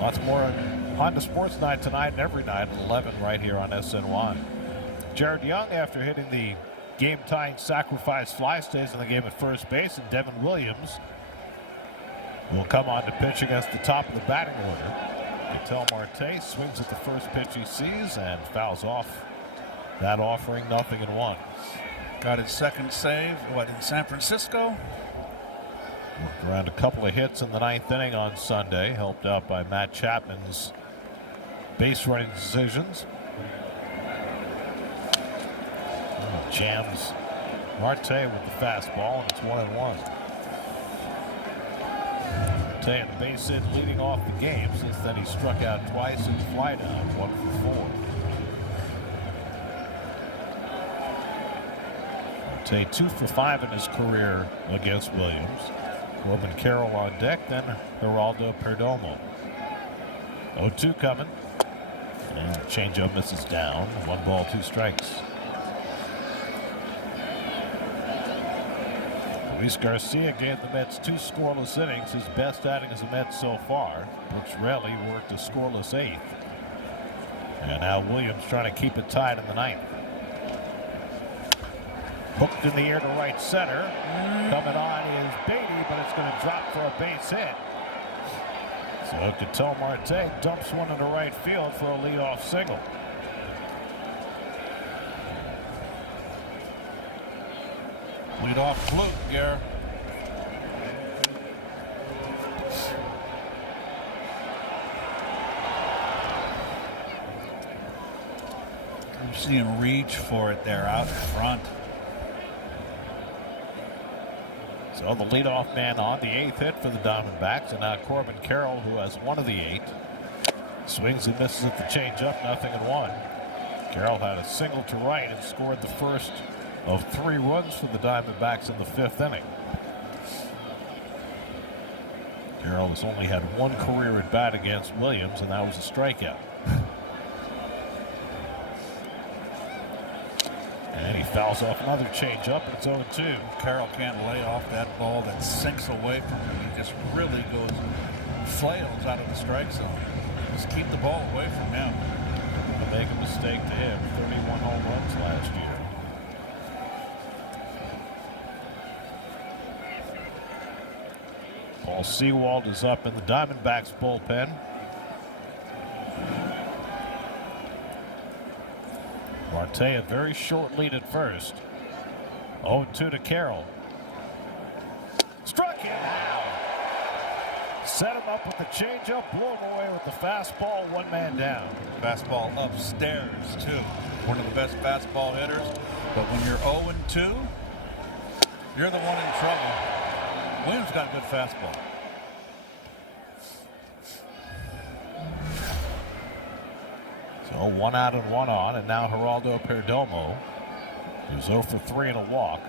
Lots more on Honda Sports Night tonight and every night at 11 right here on SNY. Jared Young, after hitting the game-tying sacrifice fly, stays in the game at first base, and Devin Williams will come on to pitch against the top of the batting order. Ketel Marte swings at the first pitch he sees and fouls off that offering, 0-1. Got his second save, in San Francisco? Worked around a couple of hits in the 9th inning on Sunday, helped out by Matt Chapman's base running decisions. Jams Marte with the fastball, and it's 1-1. Marte and base hit leading off the game. Since then, he struck out twice and fly down, 1 for 4. Marte 2 for 5 in his career against Williams. Corbin Carroll on deck, then Geraldo Perdomo. 0-2 coming. And the changeup misses down. 1 ball, 2 strikes. Luis Garcia gave the Mets 2 scoreless innings, his best outing as a Met so far. Brooks Raley worked a scoreless 8th. And now Williams trying to keep it tied in the 9th. Hooked in the air to right center. Coming on is Beatty, but it's going to drop for a base hit. So Ketel Marte dumps one into right field for a leadoff single. Leadoff fluke, Gare. You see him reach for it there out in front. So the leadoff man on the 8th hit for the Diamondbacks, and now Corbin Carroll, who has 1 of the 8, swings and misses at the changeup, 0-1. Carroll had a single to right and scored the first of 3 runs for the Diamondbacks in the 5th inning. Carroll has only had 1 career at bat against Williams, and that was a strikeout. And he fouls off another changeup, and it's 0-2. Carroll can't lay off that ball that sinks away from him. He just really flails out of the strike zone. Just keep the ball away from him. To make a mistake to him, 31 home runs last year. Paul Sewald is up in the Diamondbacks bullpen. Marte a very short lead at first. 0-2 to Carroll. Struck him out. Set him up with the changeup, blew him away with the fastball, one man down. Fastball upstairs, too. One of the best fastball hitters. But when you're 0-2, you're the one in trouble. Williams got a good fastball. So 1 out and 1 on, and now Geraldo Perdomo, who's 0 for 3 and a walk.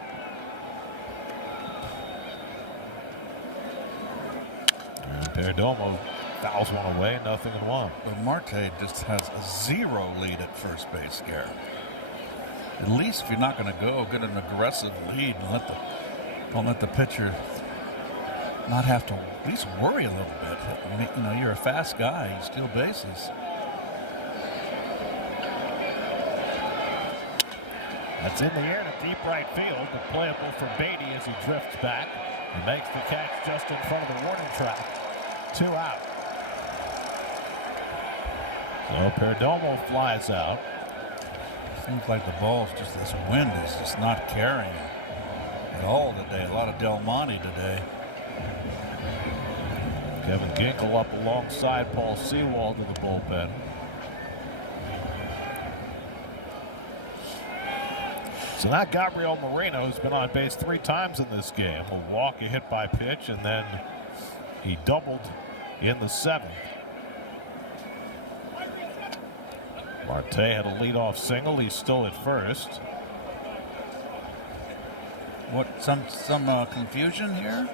And Perdomo fouls one away, 0-1. But Marte just has a 0 lead at first base, Garrett. At least if you're not going to go, get an aggressive lead and don't let the pitcher not have to at least worry a little bit. You know, you're a fast guy, you steal bases. That's in the air to deep right field, but playable for Beatty as he drifts back. He makes the catch just in front of the warning track. 2 out. So Perdomo flies out. Seems like the ball's just, this wind is just not carrying at all today. A lot of Del Monte today. Kevin Ginkel up alongside Paul Sewald in the bullpen. So now Gabriel Moreno has been on base 3 times in this game. A walk, a hit by pitch, and then he doubled in the 7th. Marte had a leadoff single. He's still at first. What, some confusion here?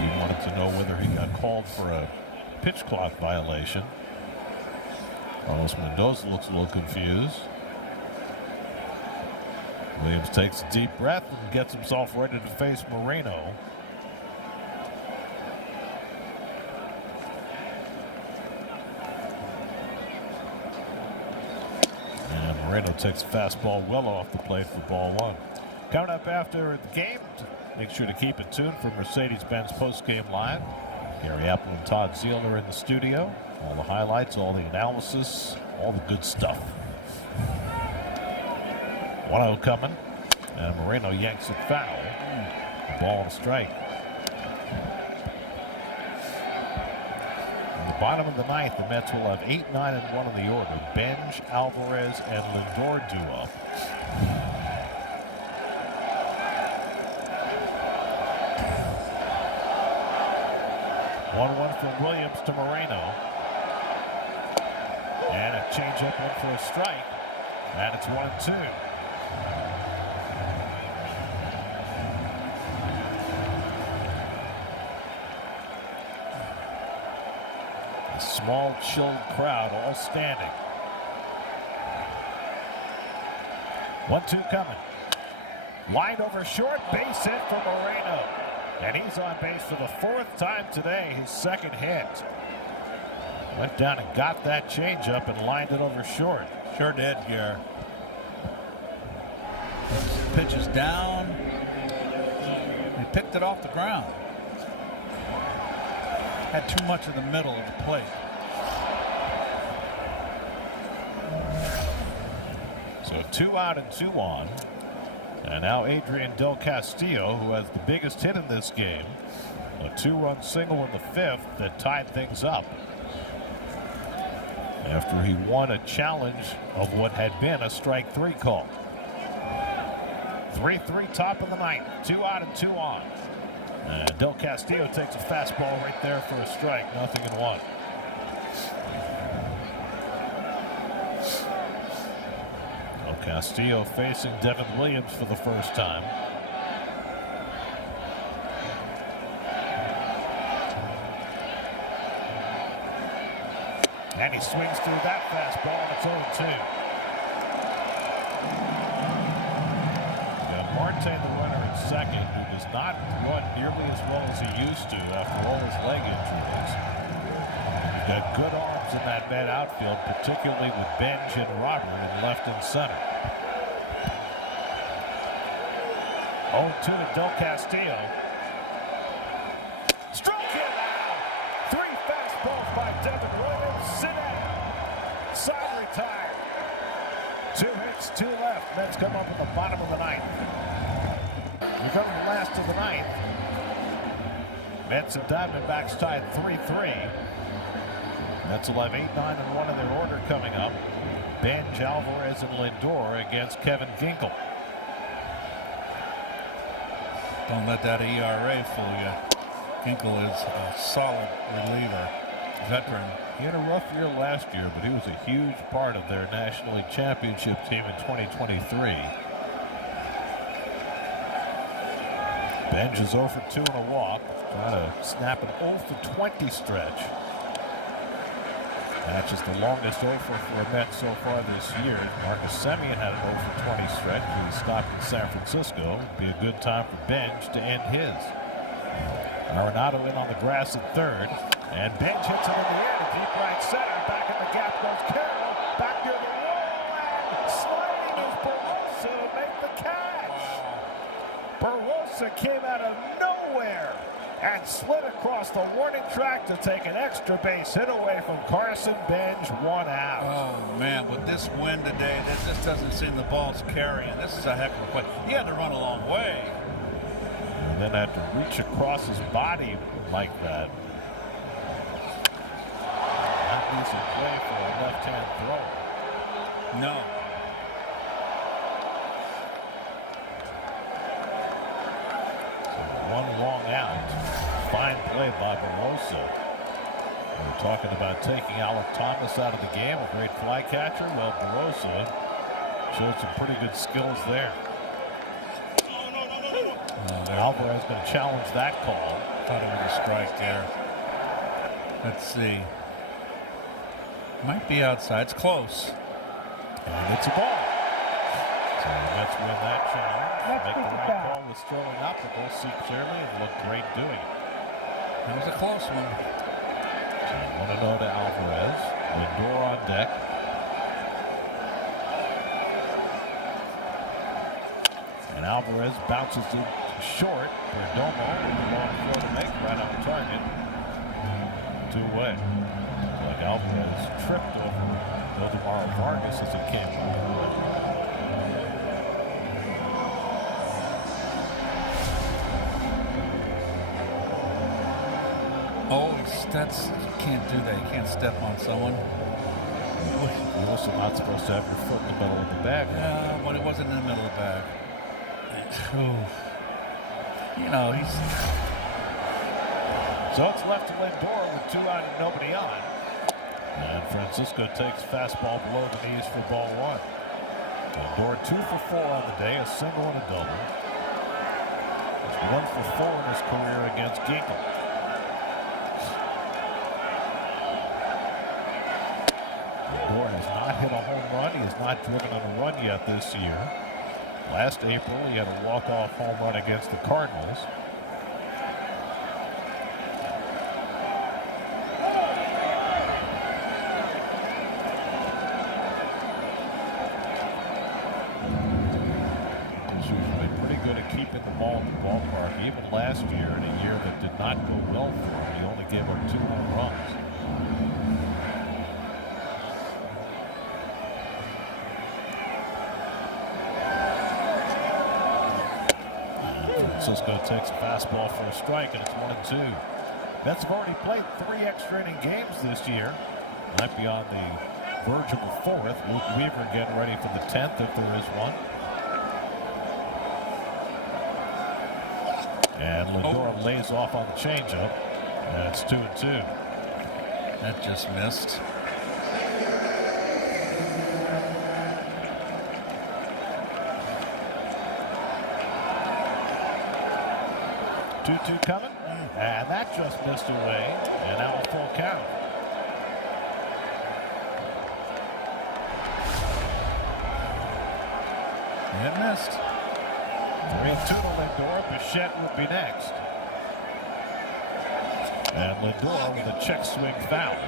He wanted to know whether he got called for a pitch clock violation. Carlos Mendoza looks a little confused. Williams takes a deep breath and gets himself ready to face Moreno. And Moreno takes a fastball well off the plate for ball 1. Coming up after the game, make sure to keep it tuned for Mercedes-Benz Postgame Live. Gary Apple and Todd Zeilner in the studio. All the highlights, all the analysis, all the good stuff. 1-0 coming, and Moreno yanks it foul. Ball and strike. In the bottom of the 9th, the Mets will have 8, 9, and 1 in the order. Benj, Alvarez, and Lindor due up. 1-1 from Williams to Moreno. And a changeup in for a strike. And it's 1-2. A small, chilled crowd all standing. 1-2 coming. Line over short, base hit for Moreno. And he's on base for the 4th time today, his 2nd hit. Went down and got that changeup and lined it over short. Sure did, Gare. Pitch is down. He picked it off the ground. Had too much of the middle of the plate. So 2 out and 2 on. And now Adrian Del Castillo, who has the biggest hit in this game. A 2-run single in the 5th that tied things up. After he won a challenge of what had been a strike 3 call. 3-3 top of the 9th. 2 out and 2 on. And Del Castillo takes a fastball right there for a strike. 0-1. Castillo facing Devin Williams for the first time. And he swings through that fastball, and it's 0-2. Got Marte, the runner, at second, who does not run nearly as well as he used to after all his leg injuries. Got good arms in that Met outfield, particularly with Benj and Robert in left and center. 0-2 to Del Castillo. Struck him out. 3 fastballs by Devin Williams. Sit down. Side retired. 2 hits, 2 left. Mets come up in the bottom of the 9th. We come to the last of the 9th. Mets and Diamondbacks tied 3-3. Mets will have 8, 9, and 1 in their order coming up. Benj, Alvarez, and Lindor against Kevin Ginkel. Don't let that ERA fool you. Ginkel is a solid reliever, veteran. He had a rough year last year, but he was a huge part of their National League Championship team in 2023. Benj is 0 for 2 and a walk. Trying to snap an 0 for 20 stretch. That's just the longest 0 for a Met so far this year. Marcus Semien had an 0 for 20 stretch. He stopped in San Francisco. It'd be a good time for Benj to end his. Arenado in on the grass at third. And Benj hits it in the air to deep right center. Back in the gap goes Carroll. Back near the wall. And sliding is Barrosa to make the catch. Barrosa came out of nowhere and slid across the warning track to take an extra base hit away from Carson Benj. 1 out. Oh, man, with this wind today, that just doesn't seem the ball's carrying. This is a heck of a play. He had to run a long way. And then had to reach across his body like that. Not easy play for a left-hand throw. No. So 1 long out. Fine play by Barrosa. We're talking about taking Alec Thomas out of the game, a great fly catcher. Well, Barrosa showed some pretty good skills there. Alvarez going to challenge that call. Thought it was a strike there. Let's see. Might be outside. It's close. And it's a ball. So let's win that challenge. Make the right call with Sterling optical. See clearly and look great doing it. That was a close one. So 1-0 to Alvarez. Lindor on deck. And Alvarez bounces it short. Perdomo with a long throw to make right on target. 2 away. Like Alvarez tripped over Ildemaro Vargas as he came by. Oh, that's, you can't do that. You can't step on someone. You're also not supposed to have your foot in the middle of the bag. Yeah, but it wasn't in the middle of the bag. You know, he's... So it's left to Lindor with 2 out and nobody on. And Francisco takes fastball below the knees for ball 1. Lindor 2 for 4 on the day, a single and a double. He's 1 for 4 in his career against Ginkel. Lindor has not hit a home run. He has not driven on a run yet this year. Last April, he had a walk-off home run against the Cardinals. He's usually pretty good at keeping the ball in the ballpark. Even last year, in a year that did not go well for him, he only gave up 2 home runs. Francisco takes a fastball for a strike, and it's 1-2. Mets have already played 3 extra inning games this year. Might be on the verge of the 4th. Luke Weaver getting ready for the 10th if there is one. And Lindor lays off on the changeup, and it's 2-2. That just missed. 2-2 coming, and that just missed away, and now a full count. It missed. 3-2 to Lindor. Bichette would be next. And Lindor with a check swing foul.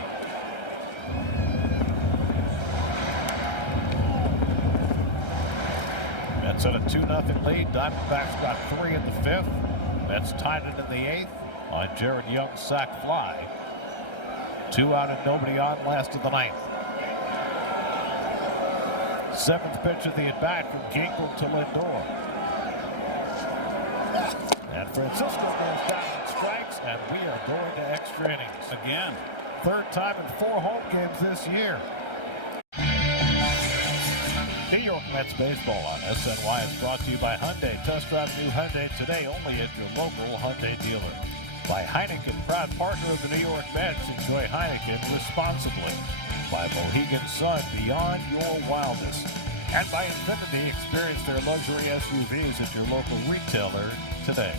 Mets had a 2-0 lead. Diamondbacks got 3 in the 5th. Mets tied it in the 8th on Jared Young's sac fly. 2 out and nobody on last of the 9th. 7th pitch of the at-bat from Ginkel to Lindor. And Francisco goes down and strikes, and we are going to extra innings. Again. 3rd time in 4 home games this year. New York Mets baseball on SNY is brought to you by Hyundai. Test drive new Hyundai today only at your local Hyundai dealer. By Heineken, proud partner of the New York Mets. Enjoy Heineken responsibly. By Mohegan Sun, beyond your wildest. And by Infinity, experience their luxury SUVs at your local retailer today.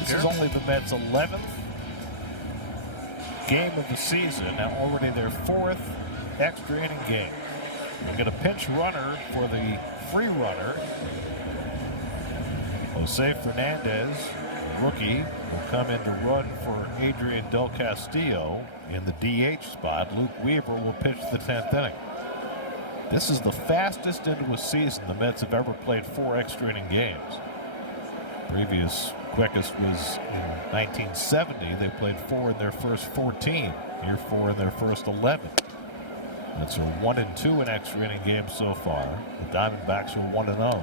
This is only the Mets' 11th game of the season, and already their 4th extra inning game. We get a pinch runner for the free runner. Jose Fernandez, rookie, will come in to run for Adrian Del Castillo in the DH spot. Luke Weaver will pitch the 10th inning. This is the fastest into a season the Mets have ever played 4 extra inning games. Previous quickest was in 1970. They played 4 in their first 14. Here 4 in their first 11. That's a 1-2 in extra inning games so far. The Diamondbacks are 1-0.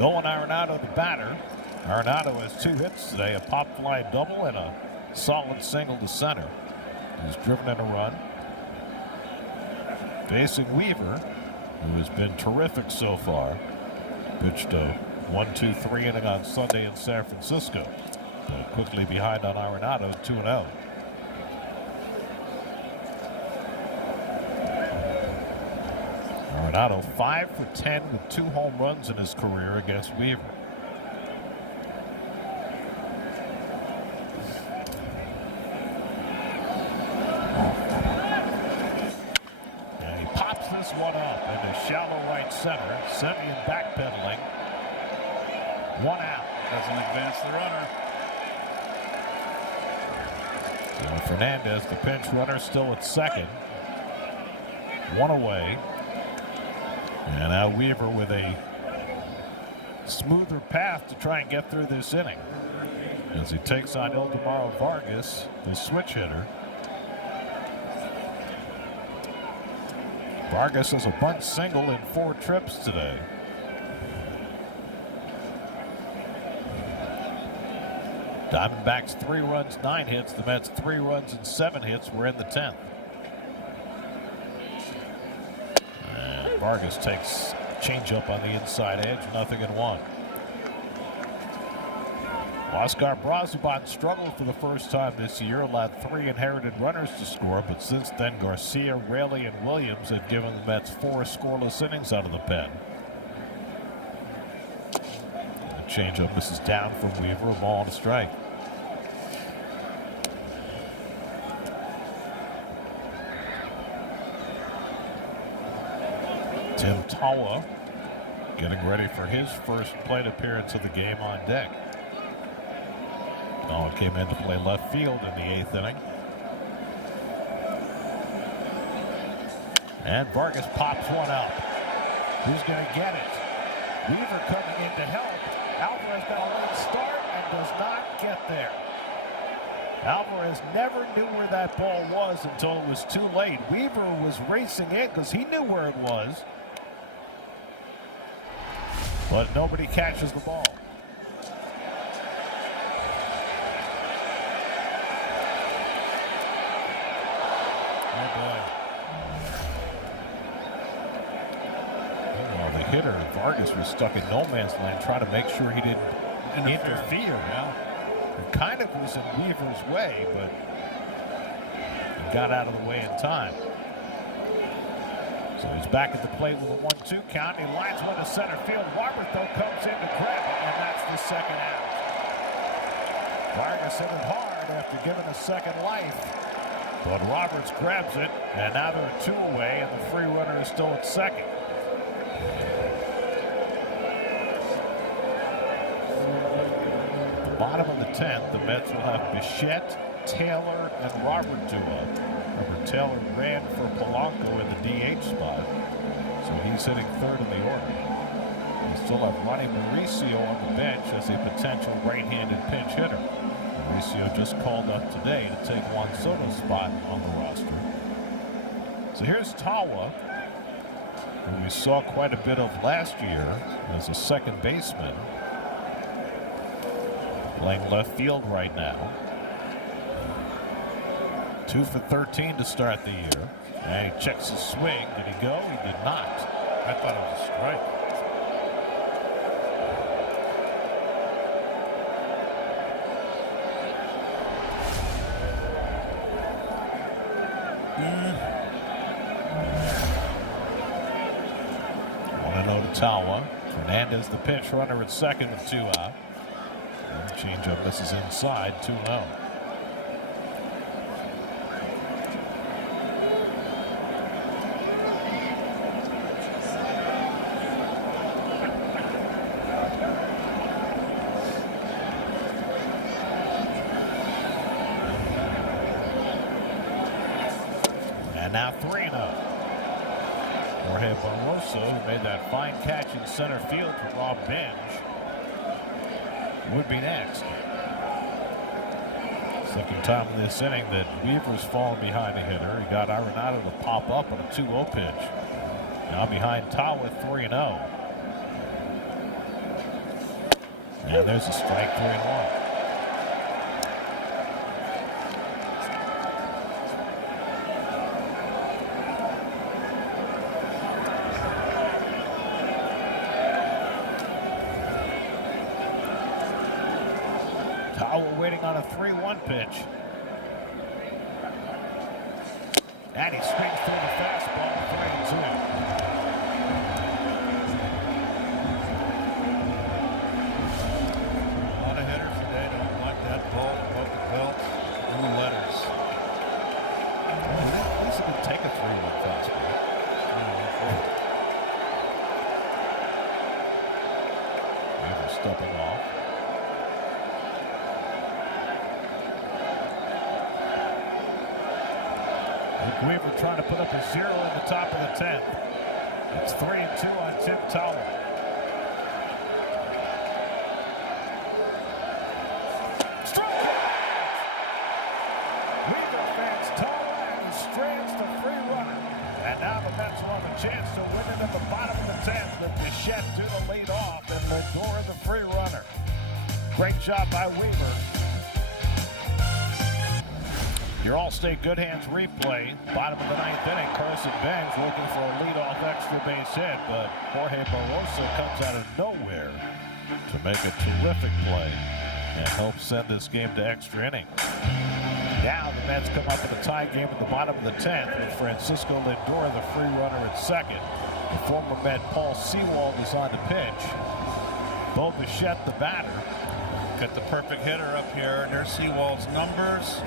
Nolan Arenado, the batter. Arenado has 2 hits today, a pop fly double and a solid single to center. He's driven in a run. Facing Weaver, who has been terrific so far. Pitched a 1-2-3 inning on Sunday in San Francisco. But quickly behind on Arenado, 2-0. Arenado 5 for 10 with 2 home runs in his career against Weaver. And he pops this one up into shallow right center. Semien backpedaling. 1 out. Doesn't advance the runner. So Fernandez, the pinch runner, still at second. 1 away. And now Weaver with a smoother path to try and get through this inning as he takes on Ildemaro Vargas, the switch hitter. Vargas has a bunt single in 4 trips today. Diamondbacks 3 runs, 9 hits. The Mets 3 runs and 7 hits. We're in the 10th. And Vargas takes changeup on the inside edge, 0-1. Oscar Brazoban struggled for the first time this year, allowed 3 inherited runners to score, but since then Garcia, Raley, and Williams have given the Mets 4 scoreless innings out of the pen. The changeup misses down from Weaver, a ball and a strike. Tim Tawa getting ready for his first plate appearance of the game on deck. Tawa came in to play left field in the 8th inning. And Vargas pops one up. Who's going to get it? Weaver coming in to help. Alvarez got a late start and does not get there. Alvarez never knew where that ball was until it was too late. Weaver was racing in because he knew where it was. But nobody catches the ball. Oh boy. Well, the hitter, Vargas, was stuck in no man's land trying to make sure he didn't interfere. Yeah. It kind of was in Weaver's way, but he got out of the way in time. So he's back at the plate with a 1-2 count. He lines one to center field. Robert, though, comes in to grab it, and that's the second out. Vargas hit it hard after giving a second life. But Roberts grabs it, and now there are 2 away, and the free runner is still at second. At the bottom of the 10th, the Mets will have Bichette, Taylor, and Robert due up. Robert Taylor ran for Polanco in the DH spot. So he's hitting third in the order. We still have Ronnie Mauricio on the bench as a potential right-handed pinch hitter. Mauricio just called up today to take Juan Soto's spot on the roster. So here's Tawa, who we saw quite a bit of last year as a second baseman, playing left field right now. 2 for 13 to start the year. And he checks his swing. Did he go? He did not. I thought it was a strike. Tawa. Fernandez, the pinch runner at second with 2 out. Changeup misses inside, 2-0. And now 3-0. Jorge Barroso, who made that fine catch in center field for Rob Benj, would be next. Second time in this inning that Weaver's fallen behind a hitter. He got Arenado to pop up on a 2-0 pitch. Now behind Tawa, 3-0. And there's a strike, 3-1. Waiting on a 3-1 pitch. And he swings through the fastball, 3-2. A lot of hitters today don't like that ball above the belt in the letters. At least he can take a 3-1 fastball. Weaver stepping off. Weaver trying to put up a 0 in the top of the 10th. It's 3-2 on Tim Tawa. Strike out! Weaver fans Tawa and he strands the free runner. And now the Mets will have a chance to win it at the bottom of the 10th with Bichette to the lead off and Lindor the free runner. Great job by Weaver. Your All-State Good Hands replay. Bottom of the 9th inning, Carson Bench looking for a leadoff extra base hit, but Jorge Barroso comes out of nowhere to make a terrific play and help send this game to extra innings. Now the Mets come up with a tie game at the bottom of the 10th with Francisco Lindor, the free runner at second. The former Met Paul Sewald is on the pitch. Bo Bichette, the batter. Got the perfect hitter up here. There's Sewald's numbers.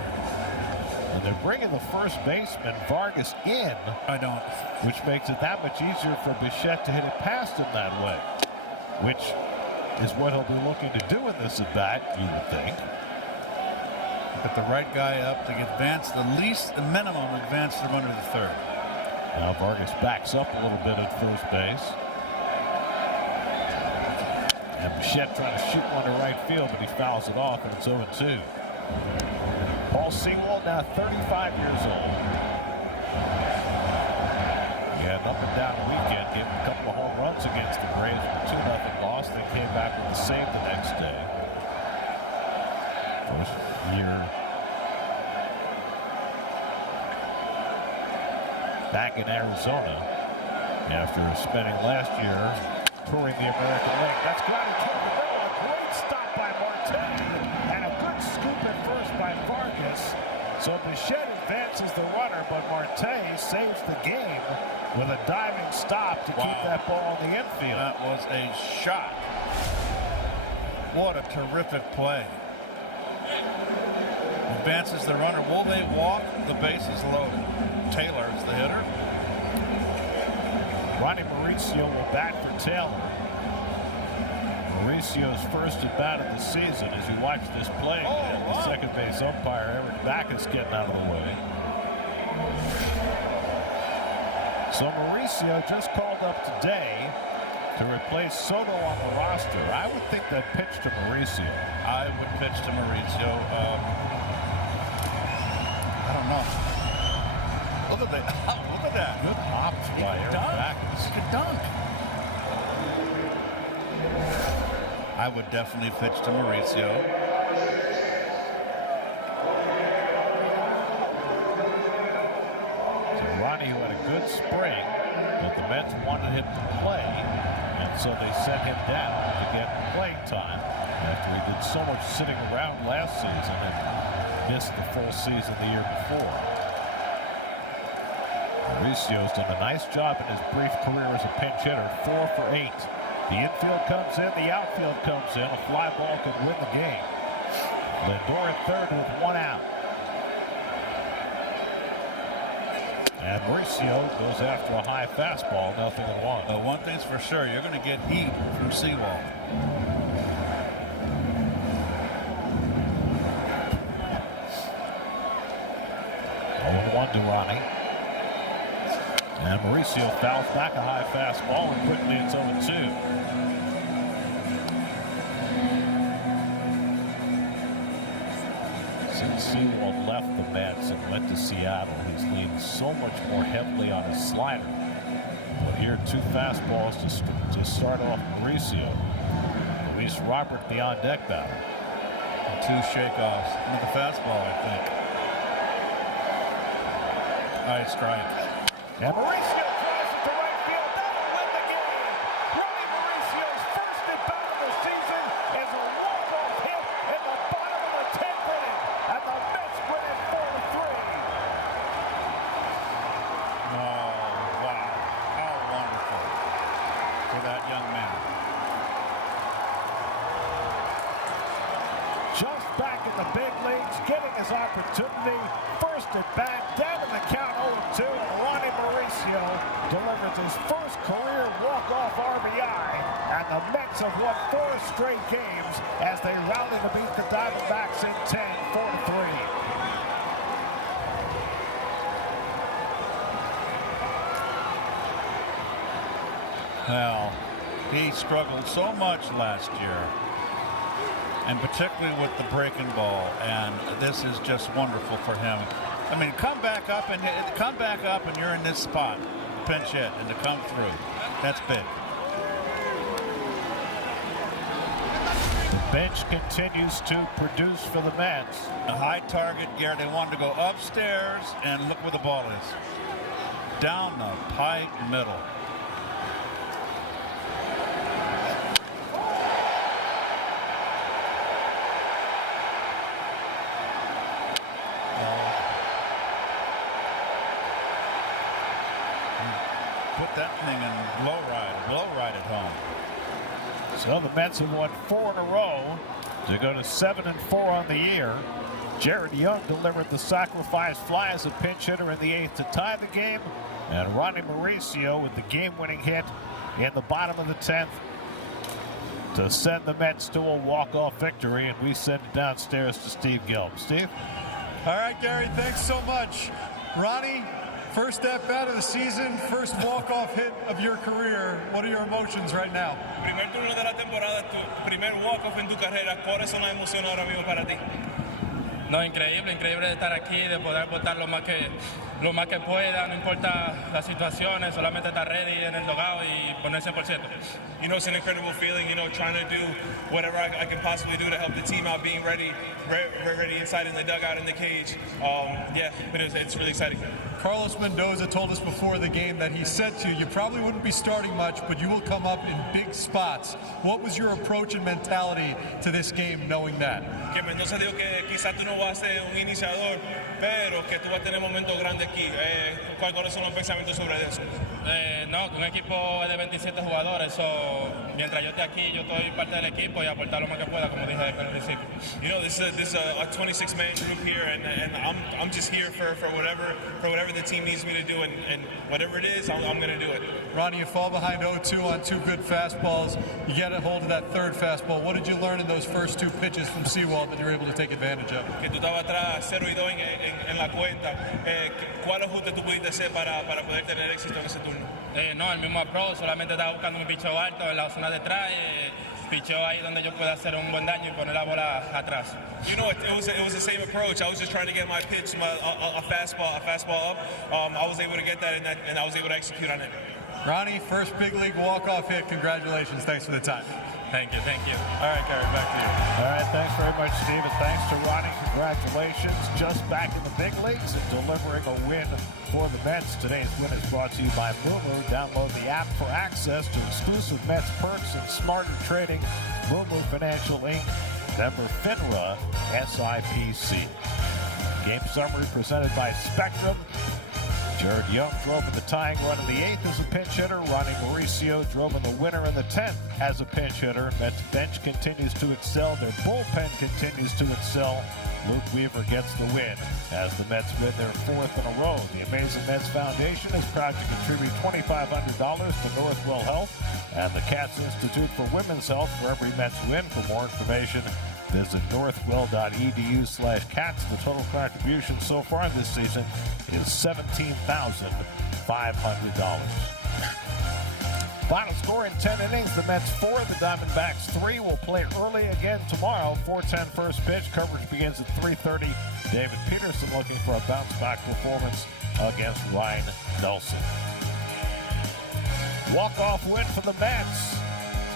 And they're bringing the first baseman, Vargas, in. Which makes it that much easier for Bichette to hit it past him that way. Which is what he'll be looking to do in this at-bat, you would think. Get the right guy up to advance the minimum advance the runner to third. Now Vargas backs up a little bit at first base. And Bichette trying to shoot one to right field, but he fouls it off, and it's 0-2. Paul Sewald now 35 years old. He had an up and down weekend, gave him a couple of home runs against the Braves with a 2-0 loss. They came back with a save the next day. First year back in Arizona after spending last year touring the American League. That's grounded toward the middle. A great stop by Marte and a good scoop at first by Vargas. So Bichette advances the runner, but Marte saves the game with a diving stop to keep that ball in the infield. That was a shot. What a terrific play. Advances the runner. Will they walk? The base is loaded. Taylor is the hitter. Ronnie Mauricio will bat for Taylor. Mauricio's first at bat of the season as you watch this play. The second base umpire, Eric Backus, getting out of the way. So Mauricio just called up today to replace Soto on the roster. I would think that pitch to Mauricio. I would pitch to Mauricio. I don't know. Look at that. Look at that. Good hops by Aaron Backus. Good dunk. I would definitely pitch to Mauricio. So Ronnie, who had a good spring, but the Mets wanted him to play, and so they sent him down to get playing time after he did so much sitting around last season and missed the full season the year before. Mauricio's done a nice job in his brief career as a pinch hitter, 4 for 8. The infield comes in, the outfield comes in. A fly ball could win the game. Lindor at third with 1 out. And Mauricio goes after a high fastball, 0-1. One thing's for sure, you're going to get heat from Seawald. 0-1 to Ronnie. And Mauricio fouls back a high fastball, and quickly it's 0-2. Since Seawald left the Mets and went to Seattle, he's leaned so much more heavily on his slider. But here, 2 fastballs to start off Mauricio. Luis Robert, the on-deck batter. 2 shakeoffs with the fastball, I think. High strike. And Mauricio drives it to right field. That'll win the game. Ronnie Mauricio's first at bat of the season is a walk-off hit in the bottom of the 10th inning. And the Mets win it 4-3. Oh, wow. How wonderful for that young man. Just back in the big leagues, getting his opportunity. First at bat, down in the count 0-2, and Ronnie Mauricio delivers his first career walk-off RBI, and the Mets have won 4 straight games as they rally to beat the Diamondbacks in 10, 4-3. Well, he struggled so much last year, and particularly with the breaking ball, and this is just wonderful for him. I mean, come back up and you're in this spot, pinch hit, and to come through, that's big. The bench continues to produce for the Mets. A high target, Garrett. They wanted to go upstairs, and look where the ball is. Down the pipe middle. Put that thing in blow ride at home. So the Mets have won 4 in a row to go to 7-4 on the year. Jared Young delivered the sacrifice fly as a pinch hitter in the 8th to tie the game. And Ronnie Mauricio with the game-winning hit in the bottom of the 10th to send the Mets to a walk-off victory. And we send it downstairs to Steve Gelb. Steve? All right, Gary, thanks so much. Ronnie, first at-bat of the season, first walk-off hit of your career. What are your emotions right now? Primer turno de la temporada, tu primer walk-off en tu carrera. ¿Cuáles son las emociones ahora mismo para ti? No, increíble de estar aquí, de poder botar lo más que pueda, no importa las situaciones, solamente estar ready en el dugout y ponerse por ciento. You know, it's an incredible feeling, you know, trying to do whatever I can possibly do to help the team out, being ready inside in the dugout, in the cage. Yeah, but it's really exciting. Carlos Mendoza told us before the game that he said to you, you probably wouldn't be starting much, but you will come up in big spots. What was your approach and mentality to this game knowing that? Que Mendoza dijo que quizás tú no vas a ser un iniciador, pero que tú vas a tener momentos grandes aquí. ¿Cuáles son los pensamientos sobre eso? No, un equipo de 27 jugadores, so, mientras yo esté aquí, yo estoy parte del equipo y aportar lo más que pueda, como dije al principio. You know, this is a 26-man group here, and I'm just here for whatever whatever the team needs me to do, and whatever it is, I'm going to do it. Ronnie, you fall behind 0-2 on 2 good fastballs. You get a hold of that 3rd fastball. What did you learn in those first 2 pitches from Sewald that you're able to take advantage of? Que tú estabas atrás 0-2 en la cuenta. ¿Cuál ajuste tú pudiste hacer para poder tener éxito en ese turno? No, el mismo approach. Solamente estaba buscando un picheo alto en la zona de atrás. Picheo ahí donde yo pueda hacer un buen daño y poner la bola atrás. You know, it was the same approach. I was just trying to get my pitch, a fastball up. I was able to get that, and I was able to execute on it. Ronnie, first big league walk-off hit. Congratulations. Thanks for the time. Thank you. All right, Gary, back to you. All right, thanks very much, Steve, and thanks to Ronnie. Congratulations. Just back in the big leagues and delivering a win for the Mets. Today's win is brought to you by Moomoo. Download the app for access to exclusive Mets perks and smarter trading. Moomoo Financial Inc., member FINRA, SIPC. Game summary presented by Spectrum. Jared Young drove in the tying run in the 8th as a pinch hitter. Ronnie Mauricio drove in the winner in the 10th as a pinch hitter. Mets bench continues to excel. Their bullpen continues to excel. Luke Weaver gets the win as the Mets win their 4th in a row. The Amazing Mets Foundation is proud to contribute $2,500 to Northwell Health and the Cats Institute for Women's Health for every Mets win. For more information, visit northwell.edu/cats. The total contribution so far this season is $17,500. Final score in 10 innings, the Mets 4, the Diamondbacks 3. Will play early again tomorrow. 4:10 first pitch. Coverage begins at 3:30. David Peterson looking for a bounce-back performance against Ryan Nelson. Walk-off win for the Mets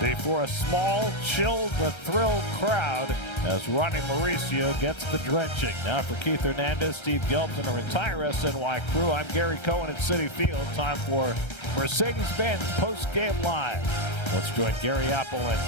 before a small, chilled but thrilled crowd as Ronnie Mauricio gets the drenching. Now for Keith Hernandez, Steve Gelb, and our entire SNY crew, I'm Gary Cohen at Citi Field. Time for Mercedes-Benz post-game live. Let's join Gary Apple and